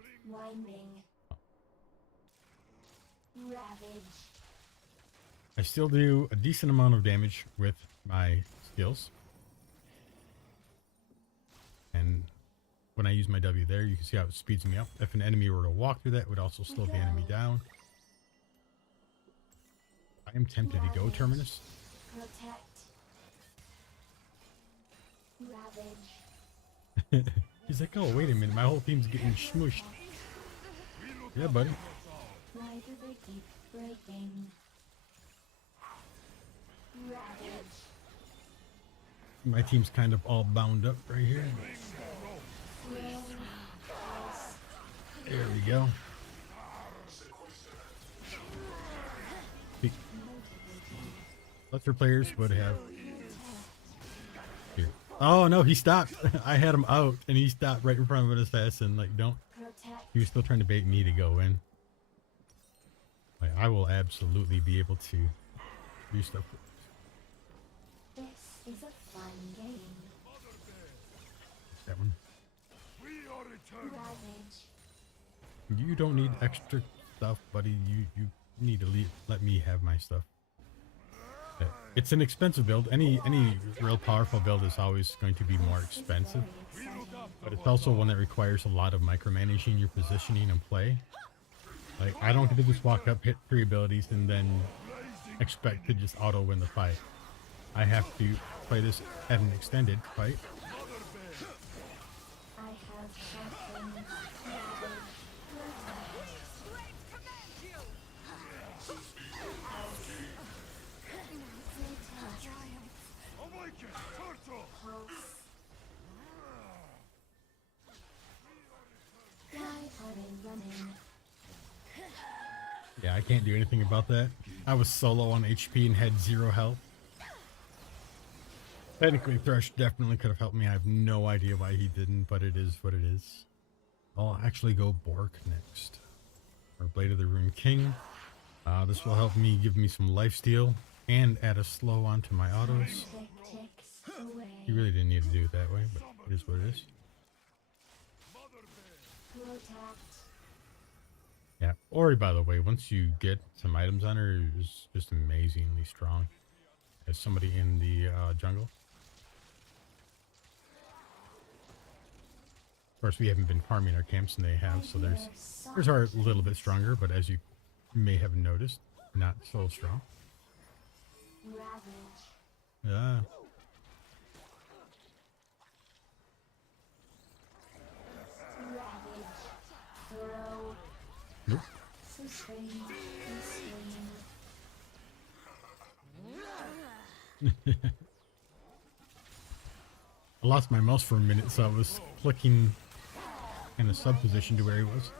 I still do a decent amount of damage with my skills. And when I use my W there, you can see how it speeds me up. If an enemy were to walk through that, it would also slow the enemy down. I am tempted to go Terminus. He's like, oh, wait a minute, my whole team's getting smushed. Yeah, buddy. Why do they keep breaking? My team's kind of all bound up right here. There we go. Lesser players would have. Here. Oh no, he stopped. I had him out, and he stopped right in front of an assassin. Like, don't. He was still trying to bait me to go in. Like, I will absolutely be able to do stuff. This is a fun game. That one. Ravage. You don't need extra stuff, buddy. You need to let me have my stuff. It's an expensive build. Any real powerful build is always going to be more expensive, but it's also one that requires a lot of micromanaging your positioning and play. Like, I don't get to just walk up, hit 3 abilities, and then expect to just auto win the fight. I have to play this at an extended fight. I have something. Yeah, I can't do anything about that. I was solo on HP and had 0 health. Technically, Thresh definitely could have helped me. I have no idea why he didn't, but it is what it is. I'll actually go Bork next. Or Blade of the Rune King. This will help me give me some lifesteal and add a slow onto my autos. You really didn't need to do it that way, but it is what it is. Yeah, Ori, by the way, once you get some items on her, is just amazingly strong. As somebody in the jungle. Of course, we haven't been farming our camps, and they have, so theirs are a little bit stronger, but as you may have noticed, not so strong. Yeah. Nope. I lost my mouse for a minute, so I was clicking in a sub position to where he was.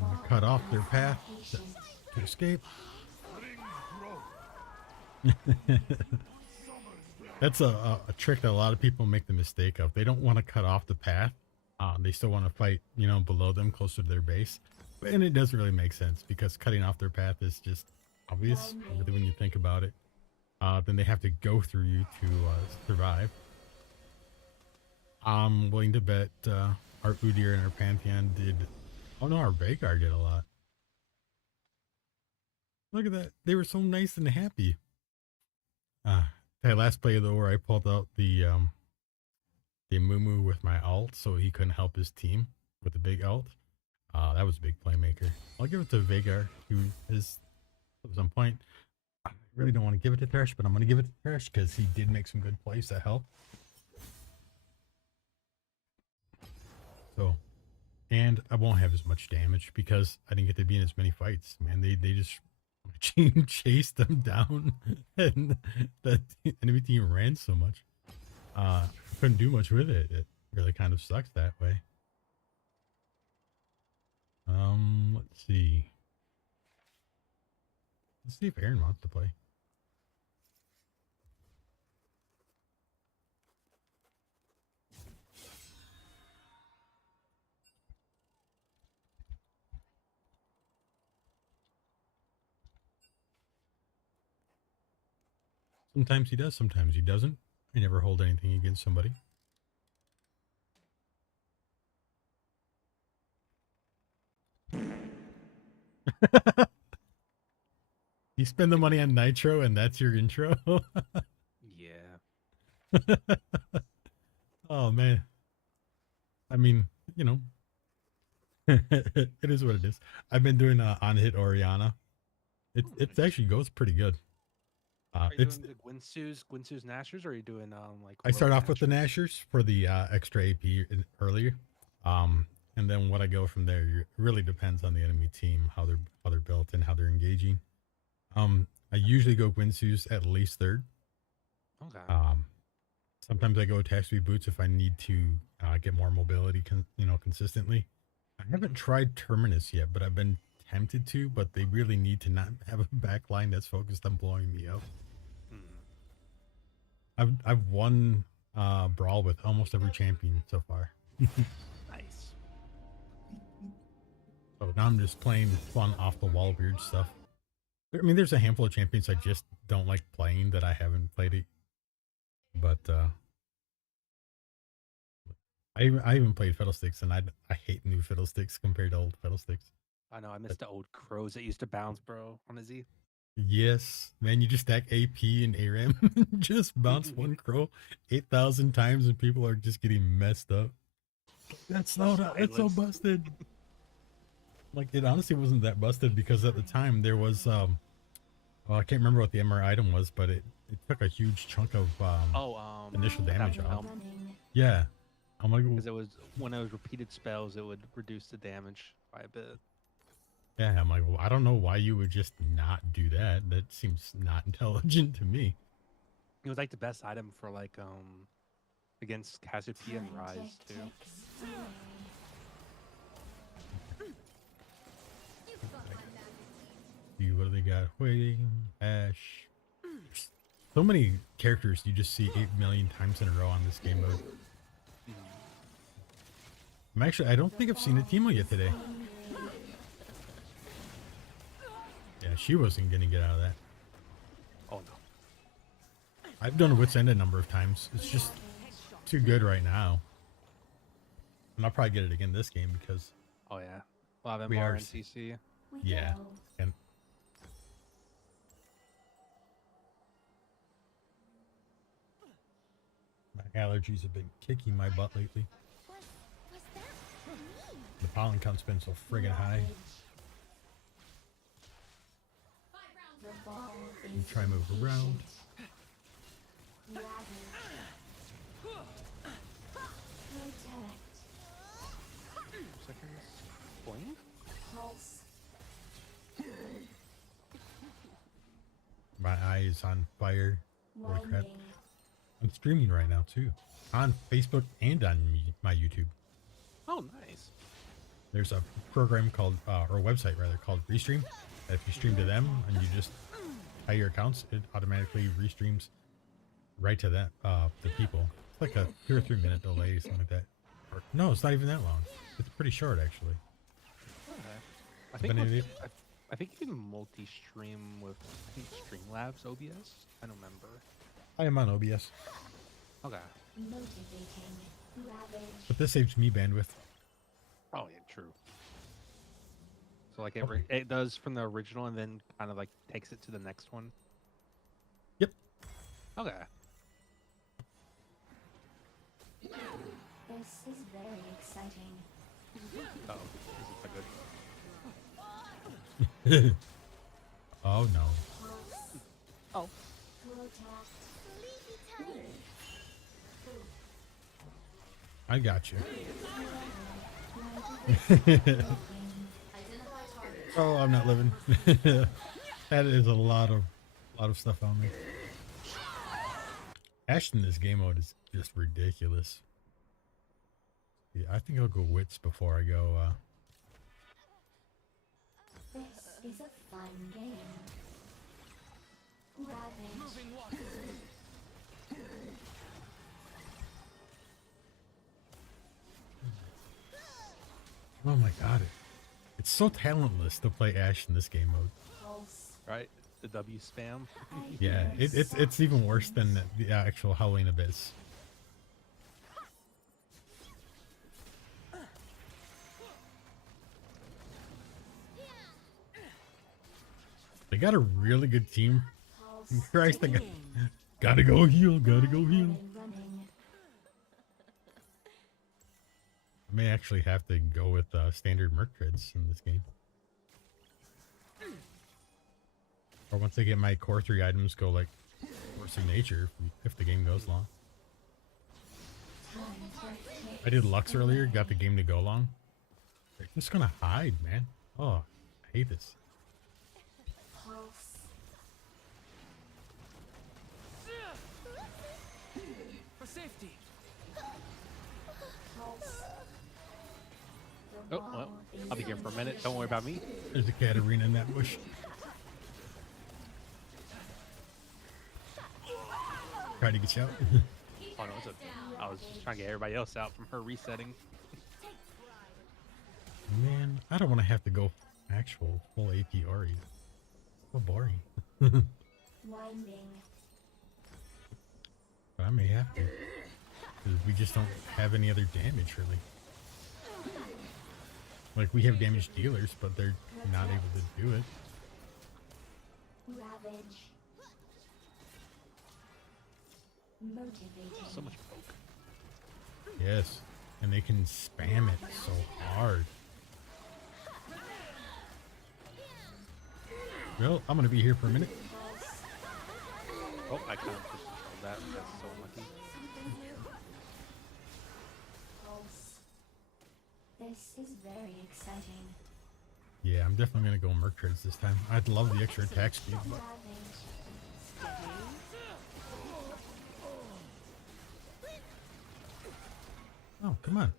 I'm gonna cut off their path to escape. That's a trick that a lot of people make the mistake of. They don't want to cut off the path. They still want to fight, you know, below them, closer to their base. And it doesn't really make sense because cutting off their path is just obvious when you think about it. Then they have to go through you to survive. I'm willing to bet our Udyr and our Pantheon did. Oh no, our Veigar did a lot. Look at that. They were so nice and happy. That last play though, where I pulled out the Mumu with my ult, so he couldn't help his team with the big ult. That was a big playmaker. I'll give it to Veigar, who is at some point. I really don't want to give it to Thresh, but I'm going to give it to Thresh because he did make some good plays that help. So, and I won't have as much damage because I didn't get to be in as many fights. Man, they just chased them down, and the enemy team ran so much. Couldn't do much with it. It really kind of sucks that way. Let's see. Let's see if Aaron wants to play. Sometimes he does, sometimes he doesn't. I never hold anything against somebody. You spend the money on Nitro and that's your intro? Yeah. Oh, man. I mean, you know, it is what it is. I've been doing on hit Oriana. It actually goes pretty good. Are you It's doing the Gwinsu's Nashers, or are you doing like? I start rogue off with the Nashers for the extra AP earlier, and then what I go from there really depends on the enemy team, how they're built and how they're engaging. I usually go Gwinsu's at least third. Okay. Sometimes I go attack speed boots if I need to get more mobility, consistently. I haven't tried Terminus yet, but I've been tempted to. But they really need to not have a back line that's focused on blowing me up. I've won Brawl with almost every champion so far. Nice. So now I'm just playing fun off the wall weird stuff. I mean, there's a handful of champions I just don't like playing that I haven't played it. But I even played Fiddlesticks, and I hate new Fiddlesticks compared to old Fiddlesticks. I know. I miss the old crows that used to bounce, bro, on a Z. Yes, man, you just stack AP and ARAM and just bounce one crow 8,000 times, and people are just getting messed up. That's so Silence. busted. Like, it honestly wasn't that busted because at the time there was well, I can't remember what the MR item was, but it took a huge chunk of initial damage Captain off. Helm. Running. Yeah, I'm like, Because it was when it was repeated spells, it would reduce the damage by a bit. yeah, I'm like, well, I don't know why you would just not do that. That seems not intelligent to me. It was like the best item for like against Cassiopeia and Rise too. See what do they got? Waiting, Ash. So many characters you just see 8 million times in a row on this game mode. I don't think I've seen a Teemo yet today. Yeah, she wasn't gonna get out of that. Oh no. I've done Wit's End a number of times. It's just too good right now. And I'll probably get it again this game because, Oh yeah. We'll have We MR are and s- CC. yeah. Go. And my allergies have been kicking my butt lately. Was that for me? The pollen count's been so friggin' high. The ball You is try move around. Ravage. Protect. Seconds. Point. Pulse. My eye is on fire. Holy crap. Winding. I'm streaming right now too. On Facebook and on my YouTube. Oh nice. There's a program called, or a website rather, called Restream. If you stream to them and you just tie your accounts, it automatically restreams right to that, the people. It's like a 2 or 3 minute delay, something like that. Or, no, it's not even that long. It's pretty short actually. Okay. I Been think in with, it- I think you can multi-stream with I think Streamlabs OBS. I don't remember. I am on OBS, Motivating. Ravage. but this saves me bandwidth. Oh yeah, true. So like it does from the original and then kind of like takes it to the next one. Yep. Okay. This is very exciting. Oh, this is a good. Oh no. Pulse. I got you. Oh, I'm not living. That is a lot of stuff on me. Ashe in this game mode is just ridiculous. Yeah, I think I'll go wits before I go. This is a fun game. Ravage. Oh my god, it's so talentless to play Ashe in this game mode. Pulse. Right? The W spam. Yeah, it's even worse than the actual Halloween Abyss. They got a really good team. Pulse. Christ, I gotta go heal, gotta go heal. Running. I may actually have to go with standard merc treads in this game. Or once I get my core 3 items, go like Force of Nature if the game goes long. I did Lux earlier, got the game to go long. They're just gonna hide, man. Oh, I hate this. Pulse. For safety. Pulse. The Oh, well, wall I'll be is here for a minute. Don't worry about me. There's a Katarina in that bush. Try to get you out. Oh no, I was just trying to get everybody else out from her resetting. Man, I don't want to have to go actual full AP Ori. So boring. winding. But I may have to. Because we just don't have any other damage, really. Like, we have damage dealers, but they're not able to do it. Ravage. Motivating. So much poke. Yes. And they can spam it so hard. Well, I'm going to be here for a minute. Pulse. Oh, I kind of just controlled that. That's so lucky. Pulse. This is very exciting. Yeah, I'm definitely going to go Merc Treads this time. I'd love the extra attack speed, but Ravage. oh, come on.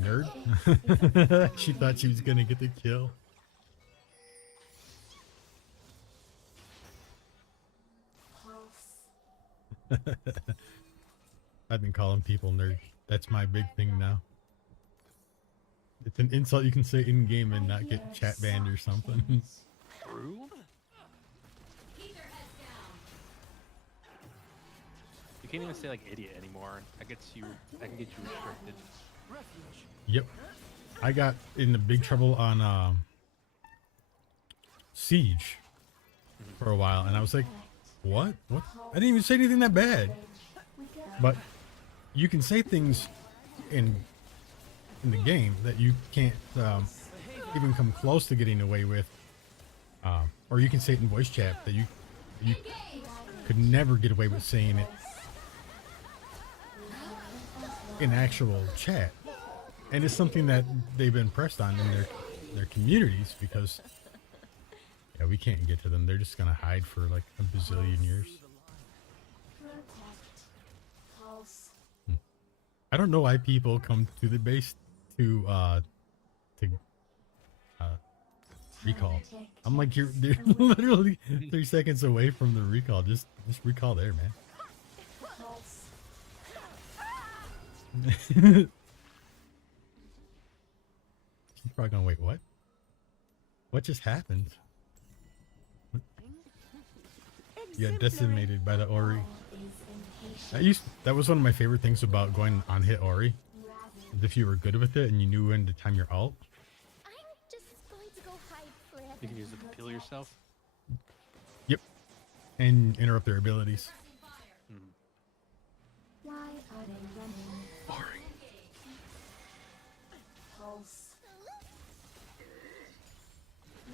Nerd. She thought she was going to get the kill. Pulse. I've been calling people nerd. That's my big thing now. It's an insult you can say in game and not get chat banned or something. True. You can't even say like idiot anymore. I can get you restricted. Refuge. Yep. I got in the big trouble on Siege for a while, and I was like, what? What? I didn't even say anything that bad. We go. But you can say things in the game that you can't even come close to getting away with, or you can say it in voice chat that you could never get away with saying it in actual chat. And it's something that they've been pressed on in their communities because yeah, we can't get to them. They're just gonna hide for like a bazillion years. Protect. Pulse. I don't know why people come to the base to recall. Tick. I'm like, you're literally 3 seconds away from the recall. Just recall there, man. Pulse. She's probably gonna wait. What? What just happened? You got decimated by the Ori. Wall is impatient. That was one of my favorite things about going on hit Ori. Ravage. Is if you were good with it and you knew when to time your alt. I'm just going to go hide forever. You can use it to heal yourself. Yep. And interrupt their abilities. Why are they running? Ori. Pulse.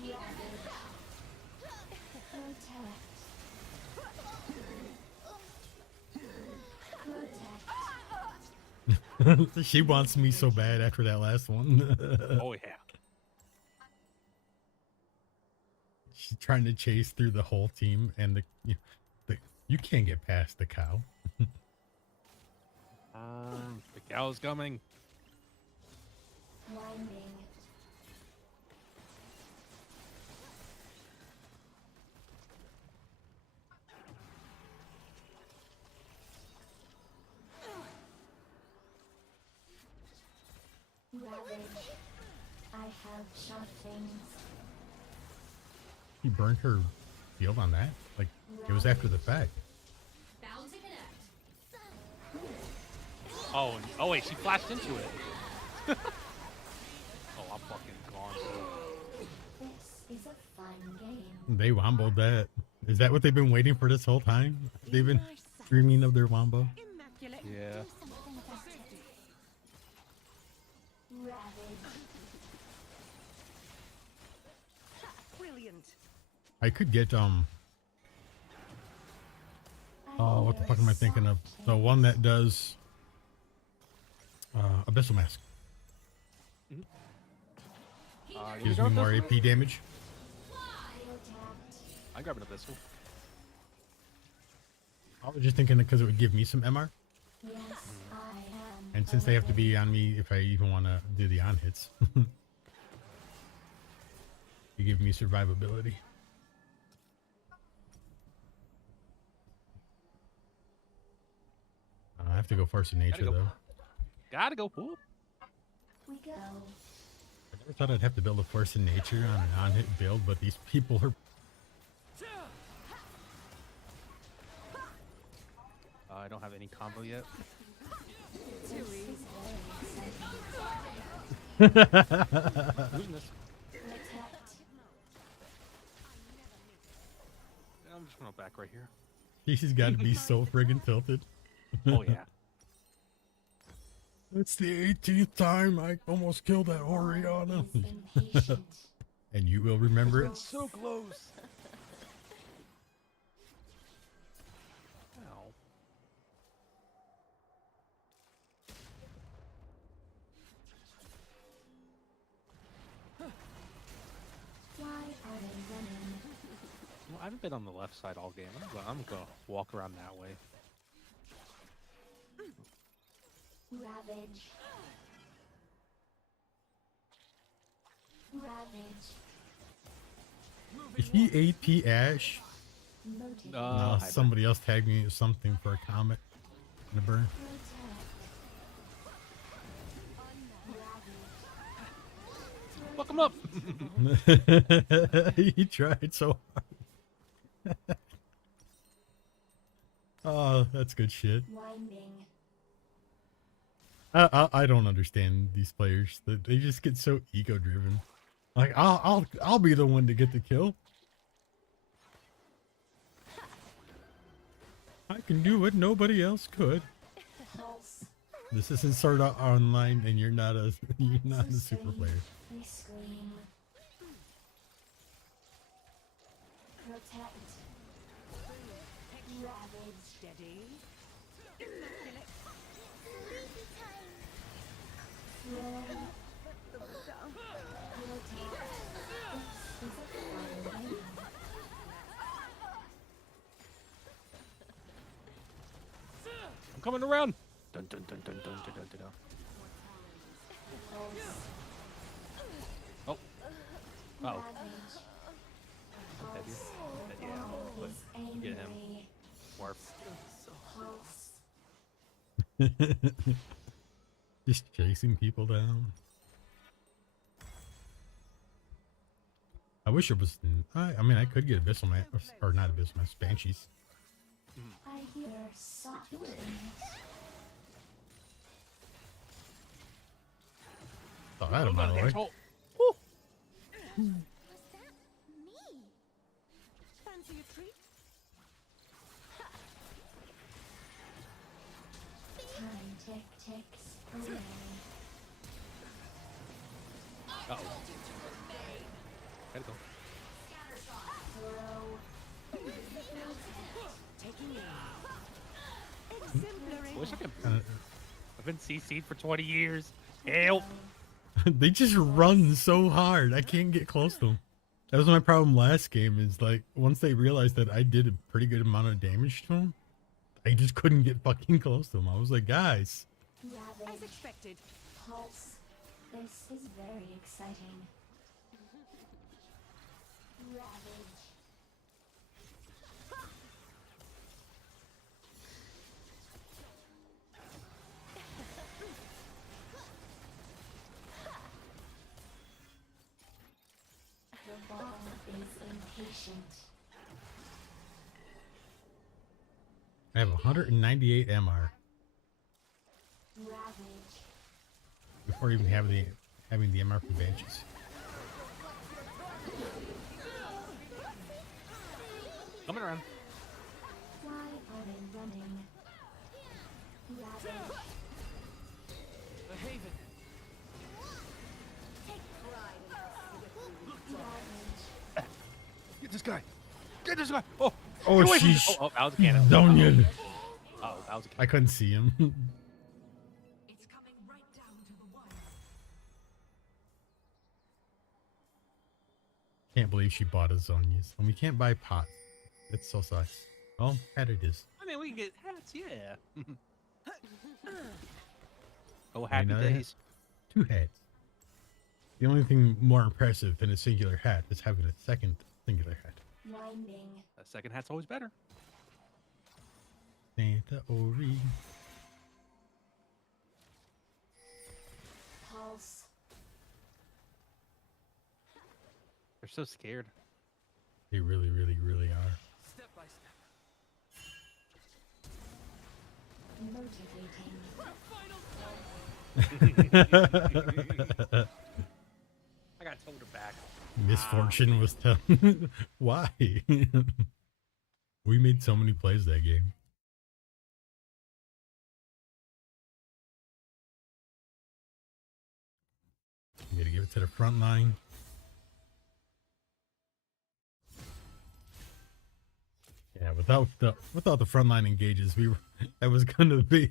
Ravage. Protect. She wants me so bad after that last one. Oh yeah. She's trying to chase through the whole team, and you can't get past the cow. The cow's coming. Winding. Ravage. I have sharp things. He burned her field on that. Like it was after the fact. Oh wait, she flashed into it. Oh, I'm fucking gone. This is a fun game. They womboed that. Is that what they've been waiting for this whole time? They've been dreaming of their wombo. Immaculate. Yeah. Something about it. Ravage. Brilliant. I could get oh, what the fuck am I thinking of? The one that does Abyssal Mask. Gives me more AP damage. I grab an abyssal. I was just thinking because it would give me some MR. Yes, I am. And since they have to be on me if I even want to do the on hits, you give me survivability. I have to go Force of Nature go. though. Gotta go. Ooh. We go. I never thought I'd have to build a Force of Nature on an on-hit build, but these people are. I don't have any combo yet. Losing this. Protect. I'm just gonna back right here. He's got to be so friggin' tilted. Oh yeah. It's the 18th time I almost killed that Oriana. Is impatient. And you will remember it. So close. Ow. Why are they running? Well, I haven't been on the left side all game. I'm gonna walk around that way. Ravage. Ravage. If he AP Ash, Motive. Hybrid. somebody else tagged me something for a comet and a burn. Fuck him up. He tried so hard. Oh, that's good shit. Winding. I don't understand these players. They just get so ego driven. Like I'll be the one to get the kill. I can do what nobody else could. Pulse. This isn't Sword Art Online, and you're not a super player. They scream. Protect. Ravage. Steady. Flow. Protect. This is a fun game. I'm coming around. Dun dun dun dun dun dun dun dun. Pulse. Oh. Oh. Ravage. Heavy. Pulse. Yeah, but Is get him. angry. Warp. Pulse. Just chasing people down. I wish it was. I mean, I could get Abyssal Man, or not Abyssal Man, Banshees. I hear soft things. Thought that a mile away. Oh. Was that me? Fancy a treat? Time ticks away. Uh oh. Gotta go. Throw. Taking aim. Exemplary. I wish I could. I've been CC'd for 20 years. Help! They just run so hard. I can't get close to them. That was my problem last game. Is like once they realized that I did a pretty good amount of damage to them, I just couldn't get fucking close to them. I was like, guys. As Ravage. expected. Pulse. This is very exciting. Ravage. The ball is impatient. I have 198 MR Ravage. before even having the MR for Banshees. Coming around. Why are they running? Ravage. Ravage. Get this guy. Get this guy. Oh. Oh, Get away from me. sheesh. Oh, that was a cannon. Donian. Oh, that was a I cannon. couldn't see him. It's coming right down to the wire. Can't believe she bought us Zonias. And we can't buy pot. It's so sucks. Oh, hat it is. I mean, we can get hats, yeah. Oh, happy know that? days. 2 hats. The only thing more impressive than a singular hat is having a second singular hat. Winding. A second hat's always better. Santa Ori. Pulse. They're so scared. They really, really, really are. Step by Motivating. I got told her back. Misfortune was tough. Why? We made so many plays that game. You gotta give it to the front line. Yeah, without the front line engages, that was gonna be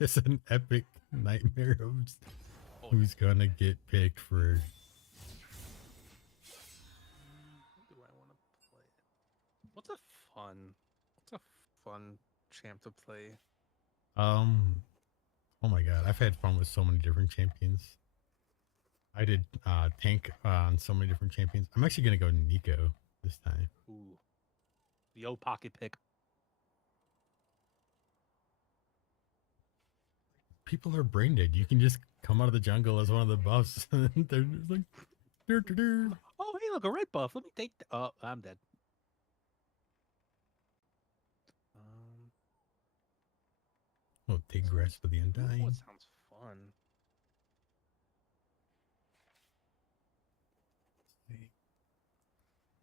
just an epic nightmare of who's gonna get picked for. What do I want to play? What's a fun champ to play? Oh my god, I've had fun with so many different champions. I did tank on so many different champions. I'm actually gonna go Nico this time. Ooh. The old pocket pick. People are brain dead. You can just come out of the jungle as one of the buffs. They're just like, "Dur, dur, dur." Oh, hey, look, a red buff. Let me take. Oh, I'm dead. Oh, take grass for the Ooh, undying. what sounds fun?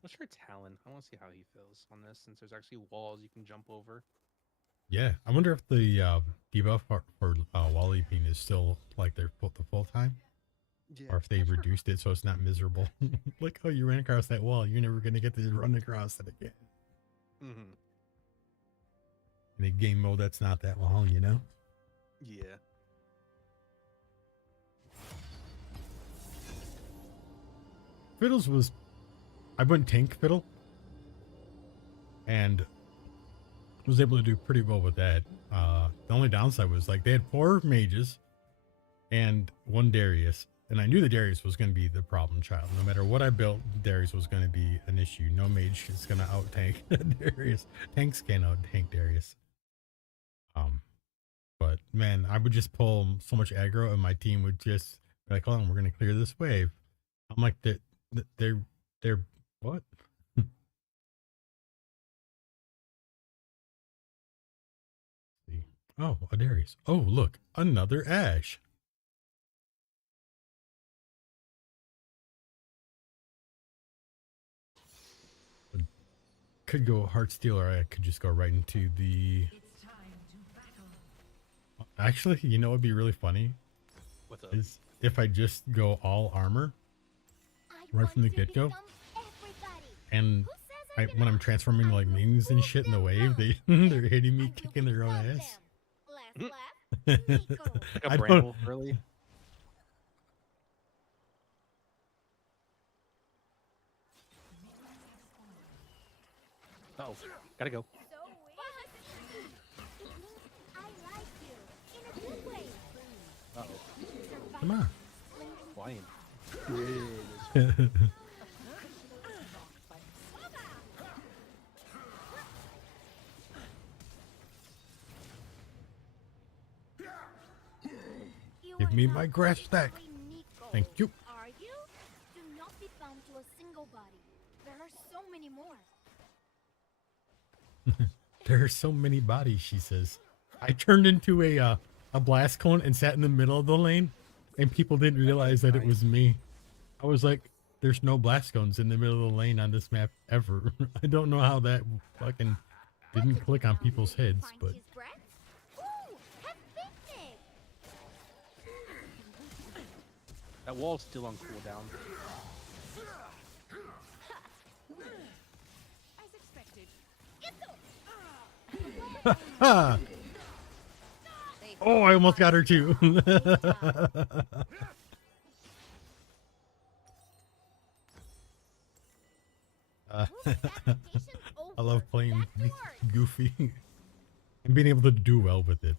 Let's try Talon. I want to see how he feels on this, since there's actually walls you can jump over. Yeah, I wonder if the debuff for wall leaping is still like the full time, Yeah. or if they reduced it so it's not miserable. Like, oh, you ran across that wall, you're never gonna get to run across it again. Mm-hmm. In a game mode that's not that long, you know. Yeah. Fiddles was, I went tank Fiddle, and was able to do pretty well with that. The only downside was like they had 4 mages and 1 Darius, and I knew the Darius was going to be the problem child. No matter what I built, Darius was going to be an issue. No mage is going to out tank Darius. Tanks can't out tank Darius. But man, I would just pull so much aggro, and my team would just be like, "Hold on, we're going to clear this wave." I'm like, they're what? Oh, a Darius. Oh, look, another Ash. Could go Heartsteel, or I could just go right into the. It's time to battle. Actually, you know what would be really funny What's up? is if I just go all armor right from the get-go, and when I'm transforming like minions and shit in the wave, they're hitting me, kicking their own ass. Like a I don't. bramble, really. Oh, gotta go. So weird. I like you in a good way. Uh-oh. Come on. Flying. You Give are me not my grass stack. actually Nico, Thank you. Are you? Do not be bound to a single body. There are so many more. There are so many bodies, she says. I turned into a blast cone and sat in the middle of the lane, and people didn't realize that it was me. I was like, there's no blast cones in the middle of the lane on this map ever. I don't know how that fucking didn't click on people's heads, Find but his breath? Ooh, have picnic. That wall's still on cooldown. As expected. ah! Oh, I almost got her too. I love playing Goofy and being able to do well with it.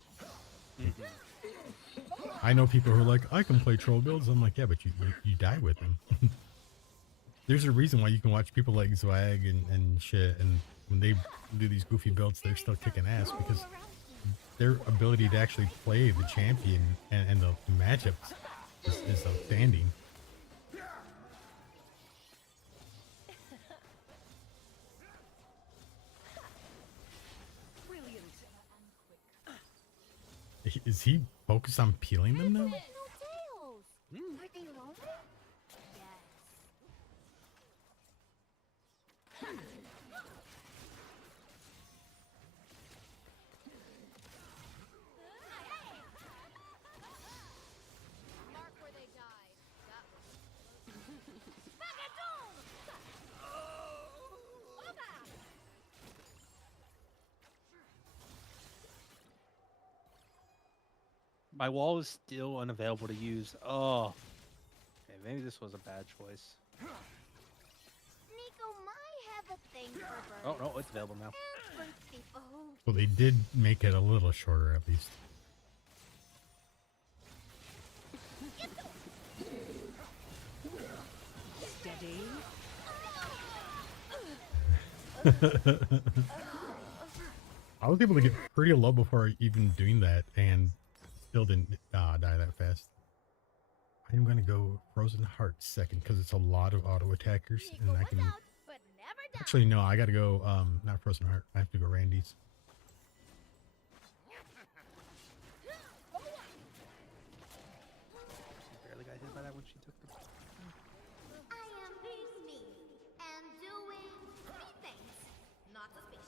I know people who are like, I can play troll builds. I'm like, yeah, but you die with them. There's a reason why you can watch people like Zwag and shit, and when they do these goofy builds, they're still kicking ass because their ability to actually play the champion and the matchups is outstanding. Brilliant. Is he focused on peeling them now? No tails. Are they lonely? Yes. Mark where they died. That was. Bagatong! Oba! My wall is still unavailable to use. Oh. Okay, maybe this was a bad choice. Nico might have a thing for birds. Oh, no, it's available now. And for people who Well, they did make it a little shorter at least. Steady. I was able to get pretty low before even doing that and still didn't die that fast. I am going to go Frozen Heart second because it's a lot of auto attackers and Nico I was can... out, but never down. Actually, no, I got to go, not Frozen Heart. I have to go Randy's. Barely got hit by that when she took the... I am me and doing me things. Not suspicious.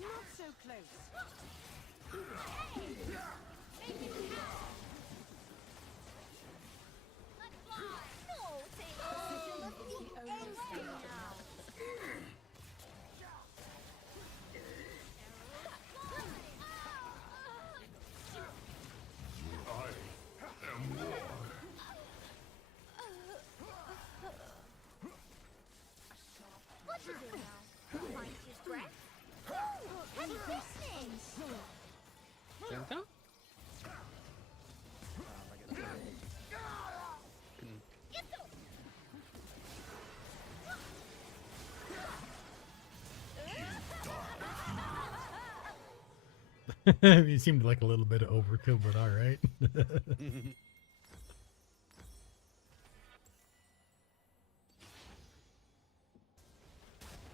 Not so close. Let's fly. No, Taylor. Let's be angry now. What you do now? Find his breath? Heavy listening. Santa? It seemed like a little bit of overkill, but all right.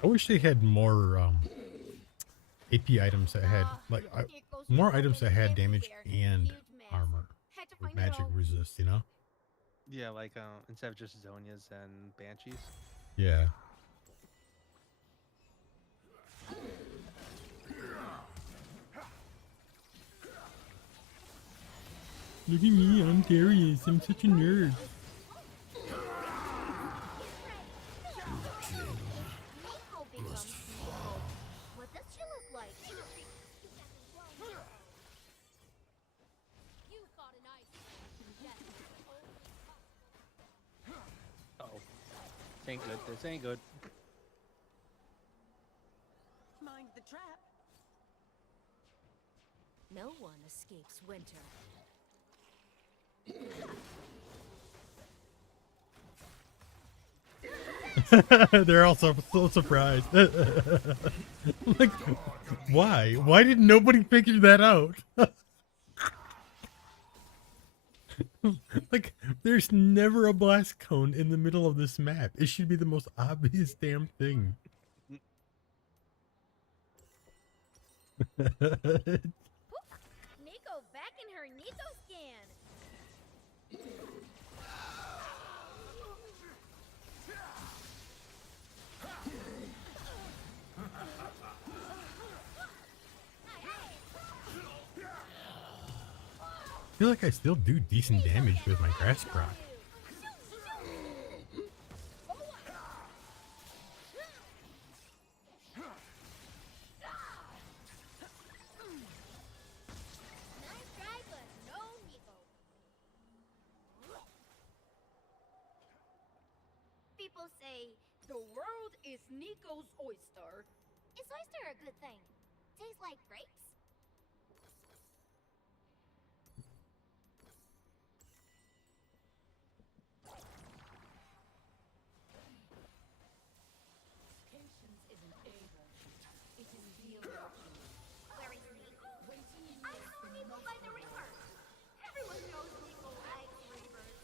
I wish they had more AP items that had like more items that had damage and armor Had to with find it magic all. resist, you know? Yeah, like instead of just Zonias and Banshees. Yeah. Look at me, I'm Darius. I'm such a nerd. Ain't good. This ain't good. Mind the trap. No one escapes winter. They're all so surprised. Like, why? Why did nobody figure that out? Like, there's never a blast cone in the middle of this map. It should be the most obvious damn thing. Nico back in her Nico scan. I feel like I still do decent damage with my grass proc. Nice try, but no Nico. People say, The world is Nico's oyster. is oyster a good thing? Tastes like grapes? Patience isn't able. It is real. Where is Nico? I saw Nico by the river. Everyone knows Nico likes rivers.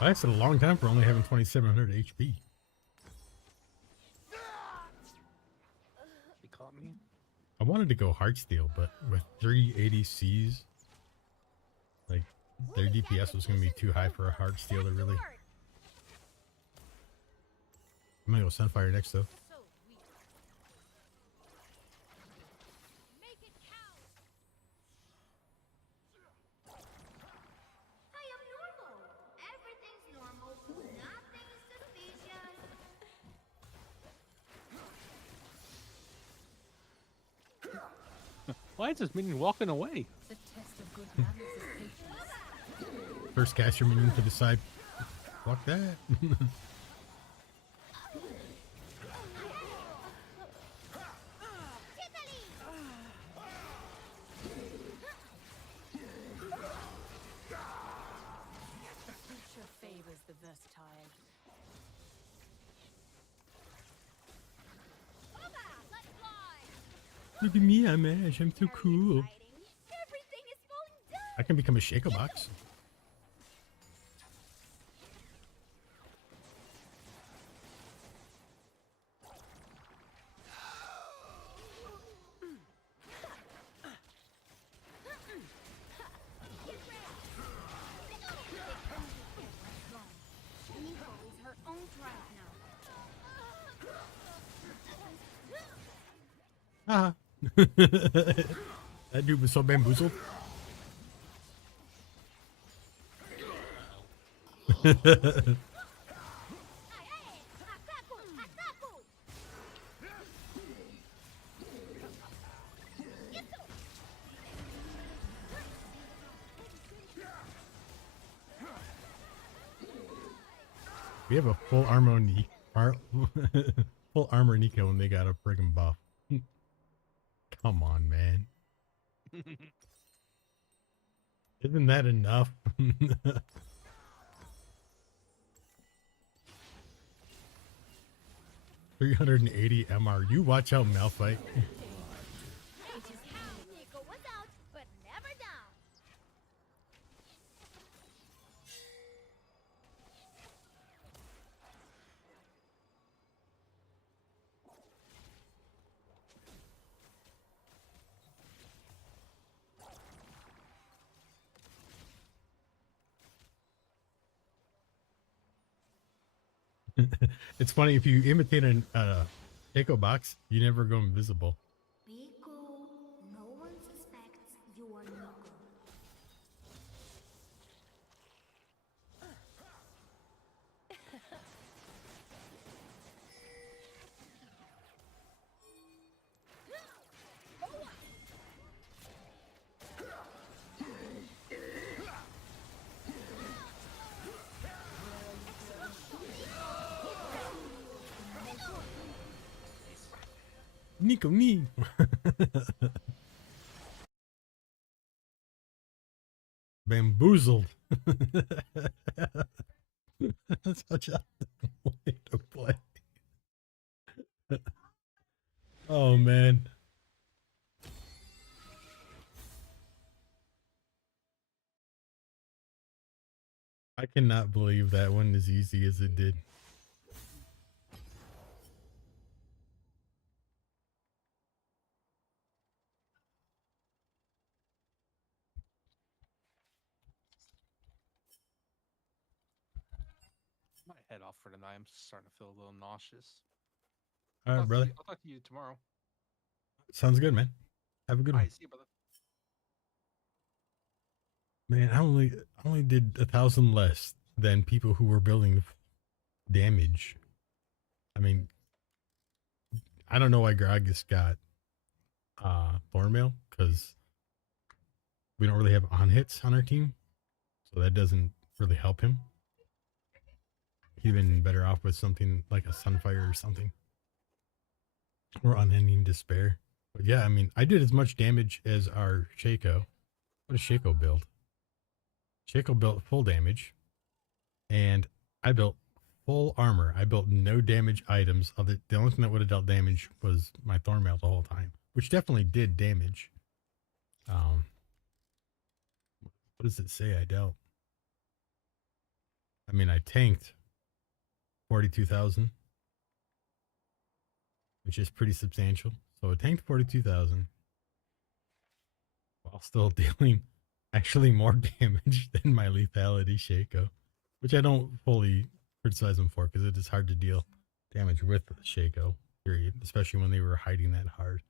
I lasted a long time for only having 2700 HP. You caught me. I wanted to go Heartsteel, but with 3 ADCs, like, their DPS was going to be too high for a Heartsteel to really... I'm going to go Sunfire next, though. So weak. Make it count. I am normal. Everything's normal. Nothing is suspicious. Why is this minion walking away? The test of good manners is patience. First cast your minion to the side. Fuck that. Tickly! Future favors the versatile. Oba, let's fly. Look at me, I'm Ash. I'm so Very cool. exciting. Everything is falling down. I can become a Shaco Box. Nico is her own tribe now. Ah. That dude was so bamboozled. Hey, Hakaku, Hakaku. Yisu. We have a full armor full armor Nico and they got a friggin' buff. Come on, man. Isn't that enough? 380 MR. You watch out, Malphite. Nico was out, but never down. It's funny if you imitate an Shaco box, you never go invisible. Be cool. No one suspects you are Nico. Nico knee. Bamboozled. That's such a way to play. Oh man. I cannot believe that one as easy as it did. Might head off for tonight. I'm starting to feel a little nauseous. All right, brother. I'll talk to you tomorrow. Sounds good, man. Have a good All one. right, see you, brother. Man, I only did 1,000 less than people who were building damage. I mean, I don't know why Gragas got Thornmail, because we don't really have on hits on our team, so that doesn't really help him. He'd been better off with something like a Sunfire or something, or Unending Despair. But yeah, I mean, I did as much damage as our Shaco. What does Shaco build? Shaco built full damage, and I built full armor. I built no damage items. The only thing that would have dealt damage was my Thornmail the whole time, which definitely did damage. What does it say I dealt? I mean, I tanked 42,000, which is pretty substantial. So it tanked 42,000 while still dealing actually more damage than my lethality Shaco, which I don't fully criticize him for, because it is hard to deal damage with Shaco, period, especially when they were hiding that hard.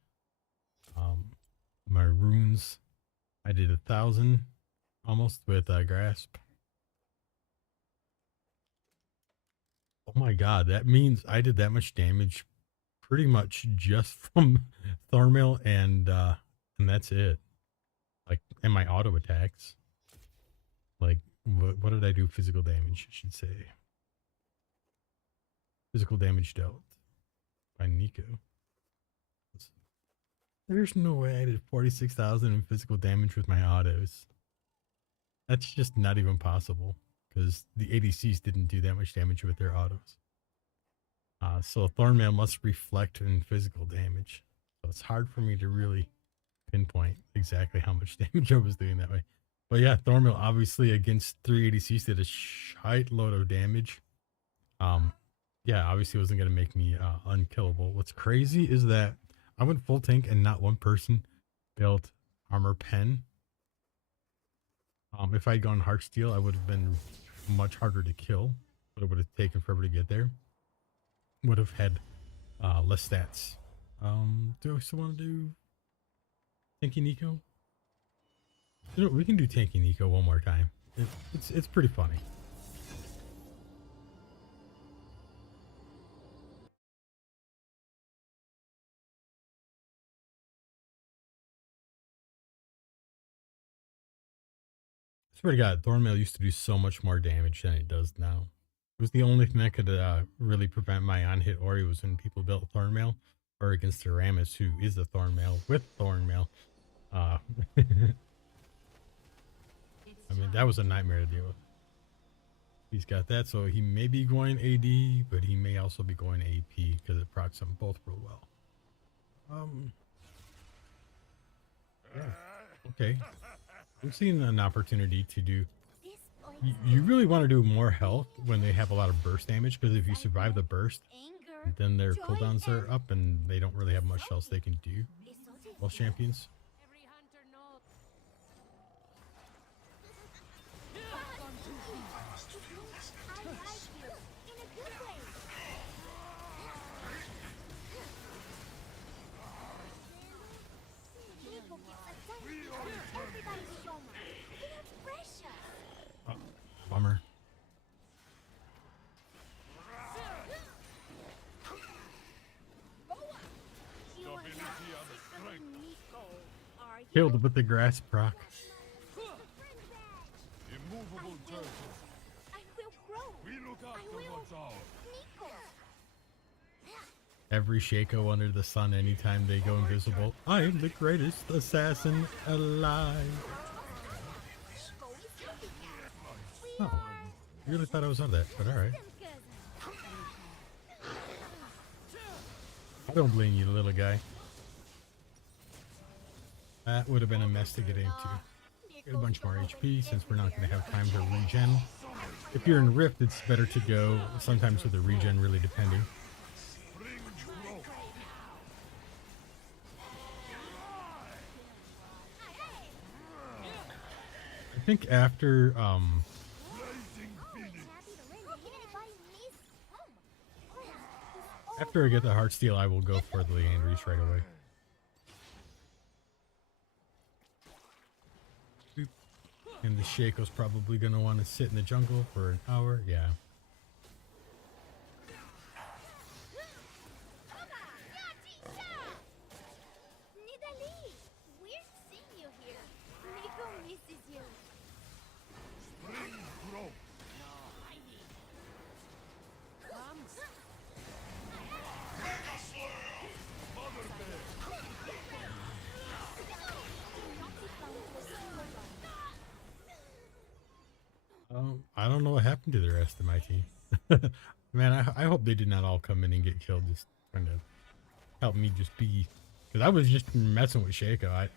My runes, I did 1,000 almost with Grasp. Oh my god, that means I did that much damage pretty much just from Thornmail, and that's it. Like, and my auto attacks. Like, what did I do? Physical damage, I should say. Physical damage dealt by Nico. There's no way I did 46,000 in physical damage with my autos. That's just not even possible, because the ADCs didn't do that much damage with their autos. So Thornmail must reflect in physical damage. So it's hard for me to really pinpoint exactly how much damage I was doing that way. But yeah, Thornmail obviously against 3 ADCs did a shite load of damage. Yeah, obviously it wasn't going to make me unkillable. What's crazy is that I went full tank and not one person built armor pen. If I had gone Heartsteel, I would have been much harder to kill, but it would have taken forever to get there. Would have had less stats. Do I still want to do Tanky Nico? You know, we can do Tanky Nico one more time. It's pretty funny. I swear to God, Thornmail used to do so much more damage than it does now. It was the only thing that could really prevent my on-hit Ori was when people built Thornmail, or against Aramis, who is a Thornmail with Thornmail. I mean, that was a nightmare to deal with. He's got that, so he may be going AD, but he may also be going AP, because it procs them both real well. Yeah, okay. I'm seeing an opportunity to do. You really want to do more health when they have a lot of burst damage, because if you survive the burst, then their cooldowns are up and they don't really have much else they can do. Both champions. Every hunter knows. I like you in a good way. killed with the grass proc. Immovable turtle. I will grow. We look after will. what's ours. Nico. Every Shaco under the sun anytime they go invisible. I am the greatest assassin alive. Nico is copycat. Oh, I really thought I was on that, but alright. I don't blame you, little guy. That would have been a mess to get into. Get a bunch more HP since we're not going to have time to regen. If you're in Rift, it's better to go sometimes with a regen, really depending. I think after after I get the Heartsteel, I will go for the Leandries right away. Boop. And the Shaco's probably going to want to sit in the jungle for an hour. Yeah. Nidalee, weird seeing you here. Nico misses you. Spring grow. I don't know what happened to the rest of my team. Man, I hope they did not all come in and get killed just trying to help me just be... Because I was just messing with Shaco. I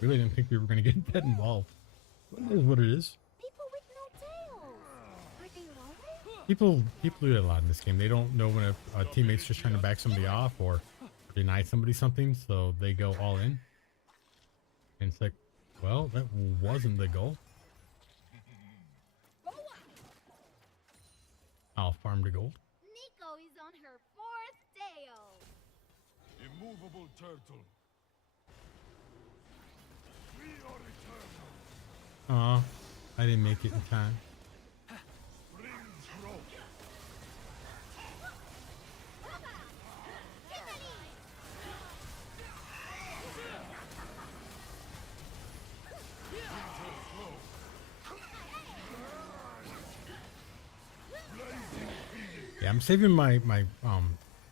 really didn't think we were going to get that involved. But it is what it is. People with no tails. Are they lonely? People do that a lot in this game. They don't know when a teammate's just trying to back somebody off or deny somebody something, so they go all in. And it's like, well, that wasn't the goal. I'll farm to gold. Nico is on her 4th tail. Immovable turtle. We are eternal. Aw, I didn't make it in time. Spring grow. Yeah, I'm saving my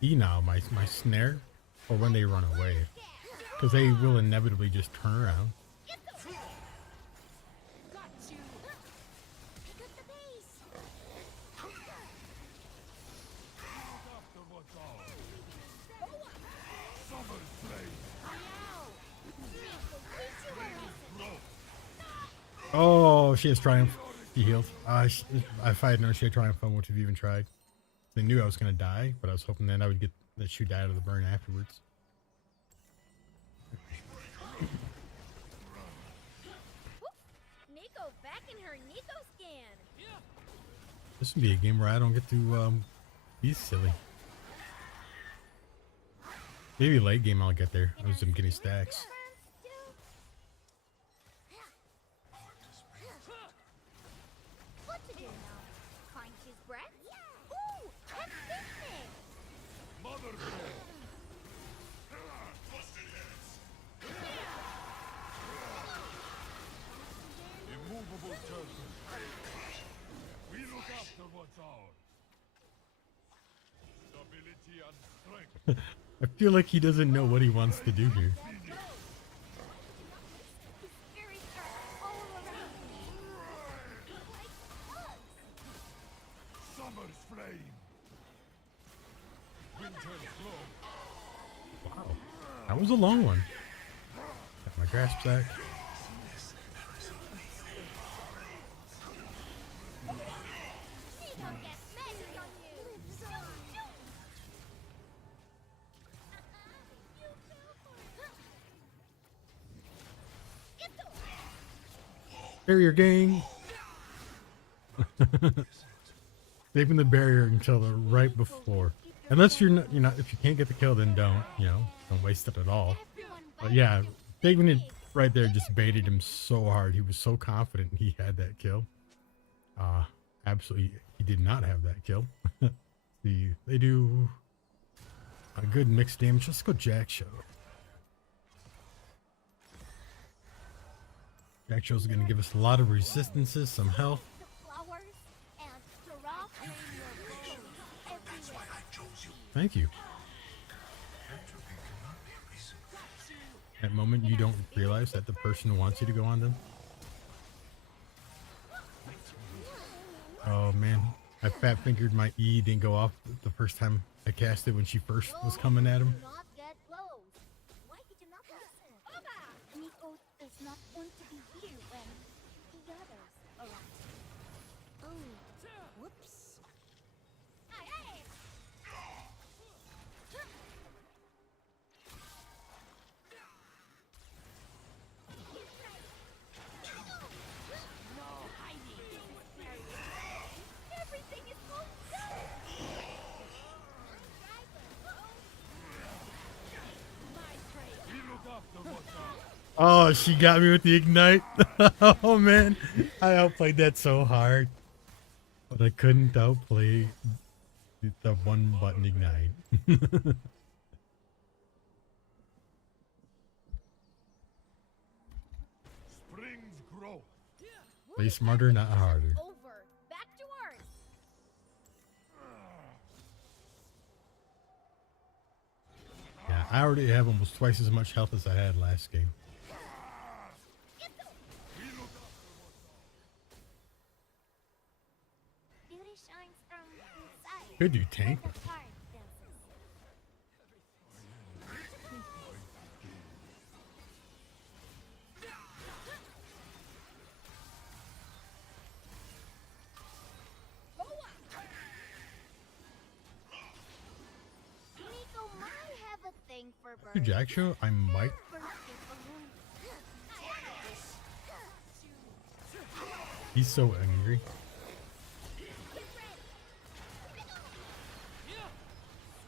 E now, my snare, for when they run away, because they will inevitably just turn around. Got you. Pick up the pace. After what's ours. Summer flame. Oh, she has Triumph. She healed. If I had known she had Triumph, I wouldn't have even tried. They knew I was going to die, but I was hoping then I would get that she died of the burn afterwards. Nico back in her Nico scan. This would be a game where I don't get to be silly. Maybe late game I'll get there. I was getting stacks. What to do now? Find his breath? Ooh, that's business. Mother bear. Immovable turtle. We look after what's ours. Stability and strength. I feel like he doesn't know what he wants to do here. Very sharp all around me. Like bugs. Summer's flame. Winter's glow. Wow, that was a long one. Got my grasp sack. Nico gets magic on you. Shoot, shoot. You fell for it. Get the Barrier gang. Saving the barrier until the right before. Unless you're not, if you can't get the kill, then don't waste it at all. everyone But yeah, saving it right there just baited him so hard. He was so confident he had that kill. Absolutely, he did not have that kill. They do a good mixed damage. Let's go Jack Show. Jack Show's gonna give us a lot of resistances, some health. The flowers and the rocks everywhere. Thank you. That moment you don't realize that the person wants you to go on them. Oh man, I fat fingered my E, didn't go off the first time I cast it when she first was coming at him. Do not get close. Why did you not listen? Nico is not going to be here when the others arrive. Oh, whoops. Hey! Everything is going We look after what's ours. Oh, she got me with the ignite. Oh man, I outplayed that so hard, but I couldn't outplay the one button ignite. Springs grow. Play smarter, not harder. over. Back to work. Yeah, I already have almost twice as much health as I had last game. Beauty shines from inside. Could you tank? The heart dances. Nico might have a thing for birds. Dude, Jack Show, I might. Birthday balloon. He's so angry.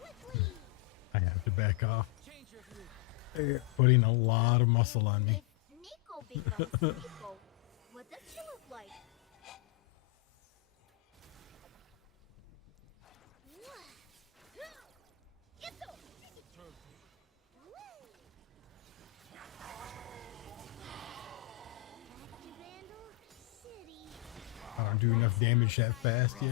Quickly. I have to back off. They're putting a lot of muscle on me. If Nico becomes Nico, what does she look like? I don't do enough damage that fast yet.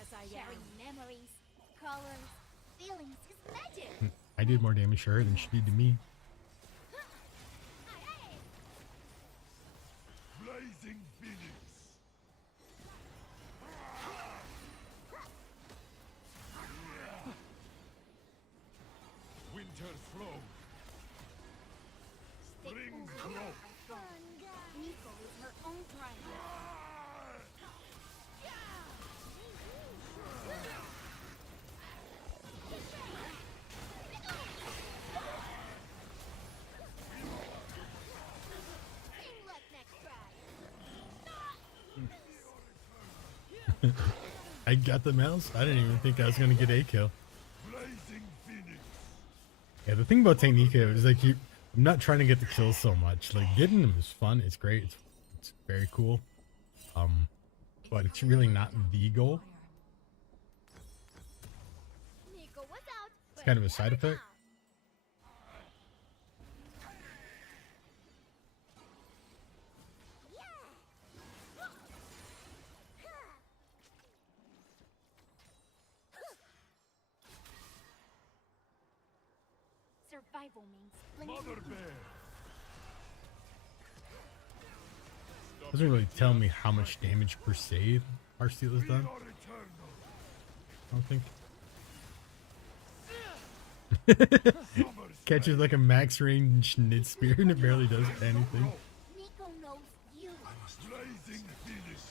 As I sharing memories, colors, feelings is magic. I did more damage to her than she did to me. Blazing Phoenix. Winter's flow. Springs grow. Nico is her own driver. Same luck next try. I got the mouse. I didn't even think I was gonna get a kill. Blazing Phoenix. Yeah, the thing about Technica is like I'm not trying to get the kills so much. Like getting them is fun. It's great. It's very cool. But it's really not the goal. Nico was out. It's kind of a side effect. Survival means Mother Bear. Doesn't really tell me how much damage per save our steel has We done. are eternal. I don't think. Summer's Catches like a max range knit spear and it barely does anything. Nico knows you. blazing Phoenix.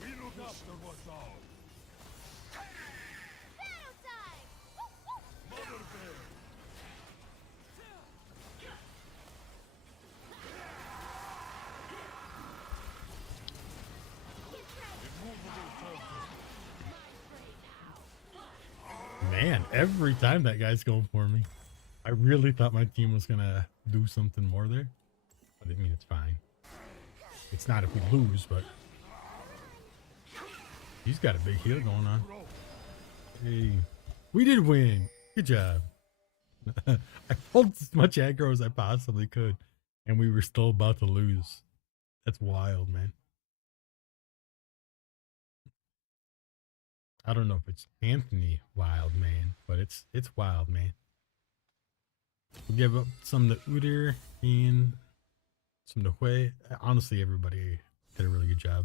We look after what's ours. Battle time! Woo, woo. Mother Bear. Immovable Man, every time that guy's going for me. I really thought my team was gonna do something more there. But I mean, it's fine. It's not if we lose, but he's got a big heal going on. Hey, we did win. Good job. I pulled as much aggro as I possibly could, and we were still about to lose. That's wild, man. I don't know if it's Anthony Wild Man, but it's Wild Man. We'll give up some to Udyr and some to Hui. Honestly, everybody did a really good job.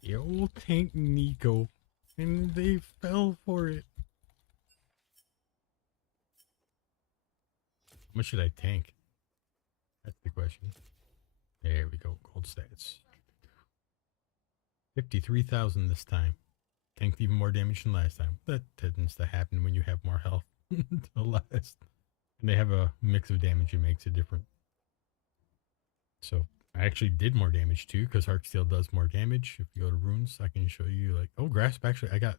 The old tank Nico, and they fell for it. How much should I tank? That's the question. There we go. Gold stats. 53,000 this time. Tanked even more damage than last time. That tends to happen when you have more health to last. And they have a mix of damage that makes it different. So I actually did more damage too, because Heartsteel does more damage. If you go to runes, I can show you like, oh, Grasp, actually I got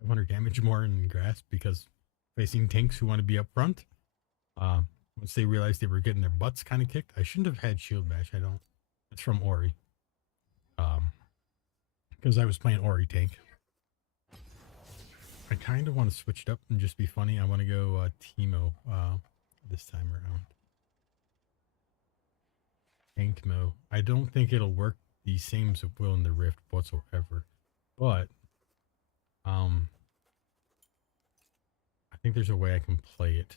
500 damage more in Grasp because facing tanks who want to be up front. Once they realized they were getting their butts kind of kicked. I shouldn't have had Shield Bash. I don't. It's from Ori. Because I was playing Ori tank. I kind of want to switch it up and just be funny. I want to go Teemo this time around. Tank Mo. I don't think it'll work the same as it will in the Rift whatsoever. But I think there's a way I can play it.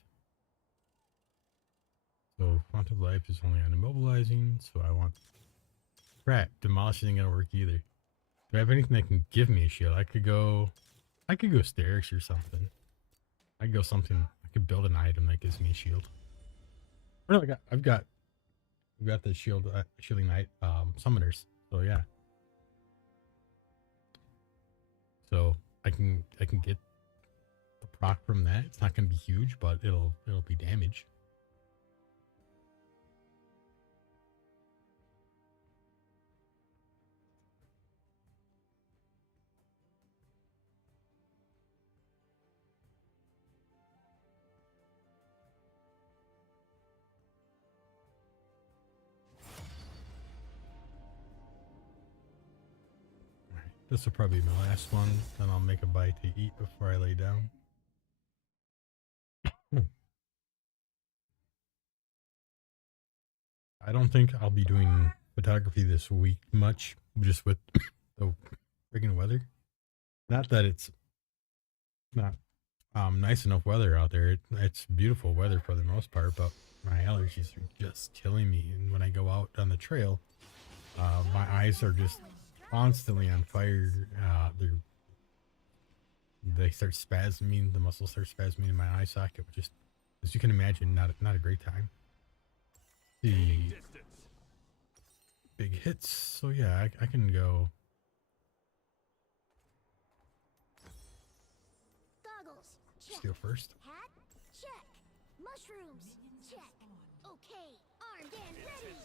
So Font of Life is only on immobilizing, so I want crap. Demolish isn't gonna work either. Do I have anything that can give me a shield? I could go Sterix or something. I could go something. I could build an item that gives me a shield. Or no, I've got the shield shielding knight summoners. So yeah. So I can get the proc from that. It's not gonna be huge, but it'll be damage. This will probably be my last one, then I'll make a bite to eat before I lay down. I don't think I'll be doing photography this week much, just with the friggin' weather. Not that it's not nice enough weather out there. It's beautiful weather for the most part, but my allergies are just killing me. And when I go out on the trail, my eyes are just constantly on fire. They start spasming. The muscles start spasming in my eye socket, which is, as you can imagine, not a great time. The big hits. So yeah, I can go. Goggles, check. Steal first. Hat, check. Mushrooms, check. Okay, armed and ready.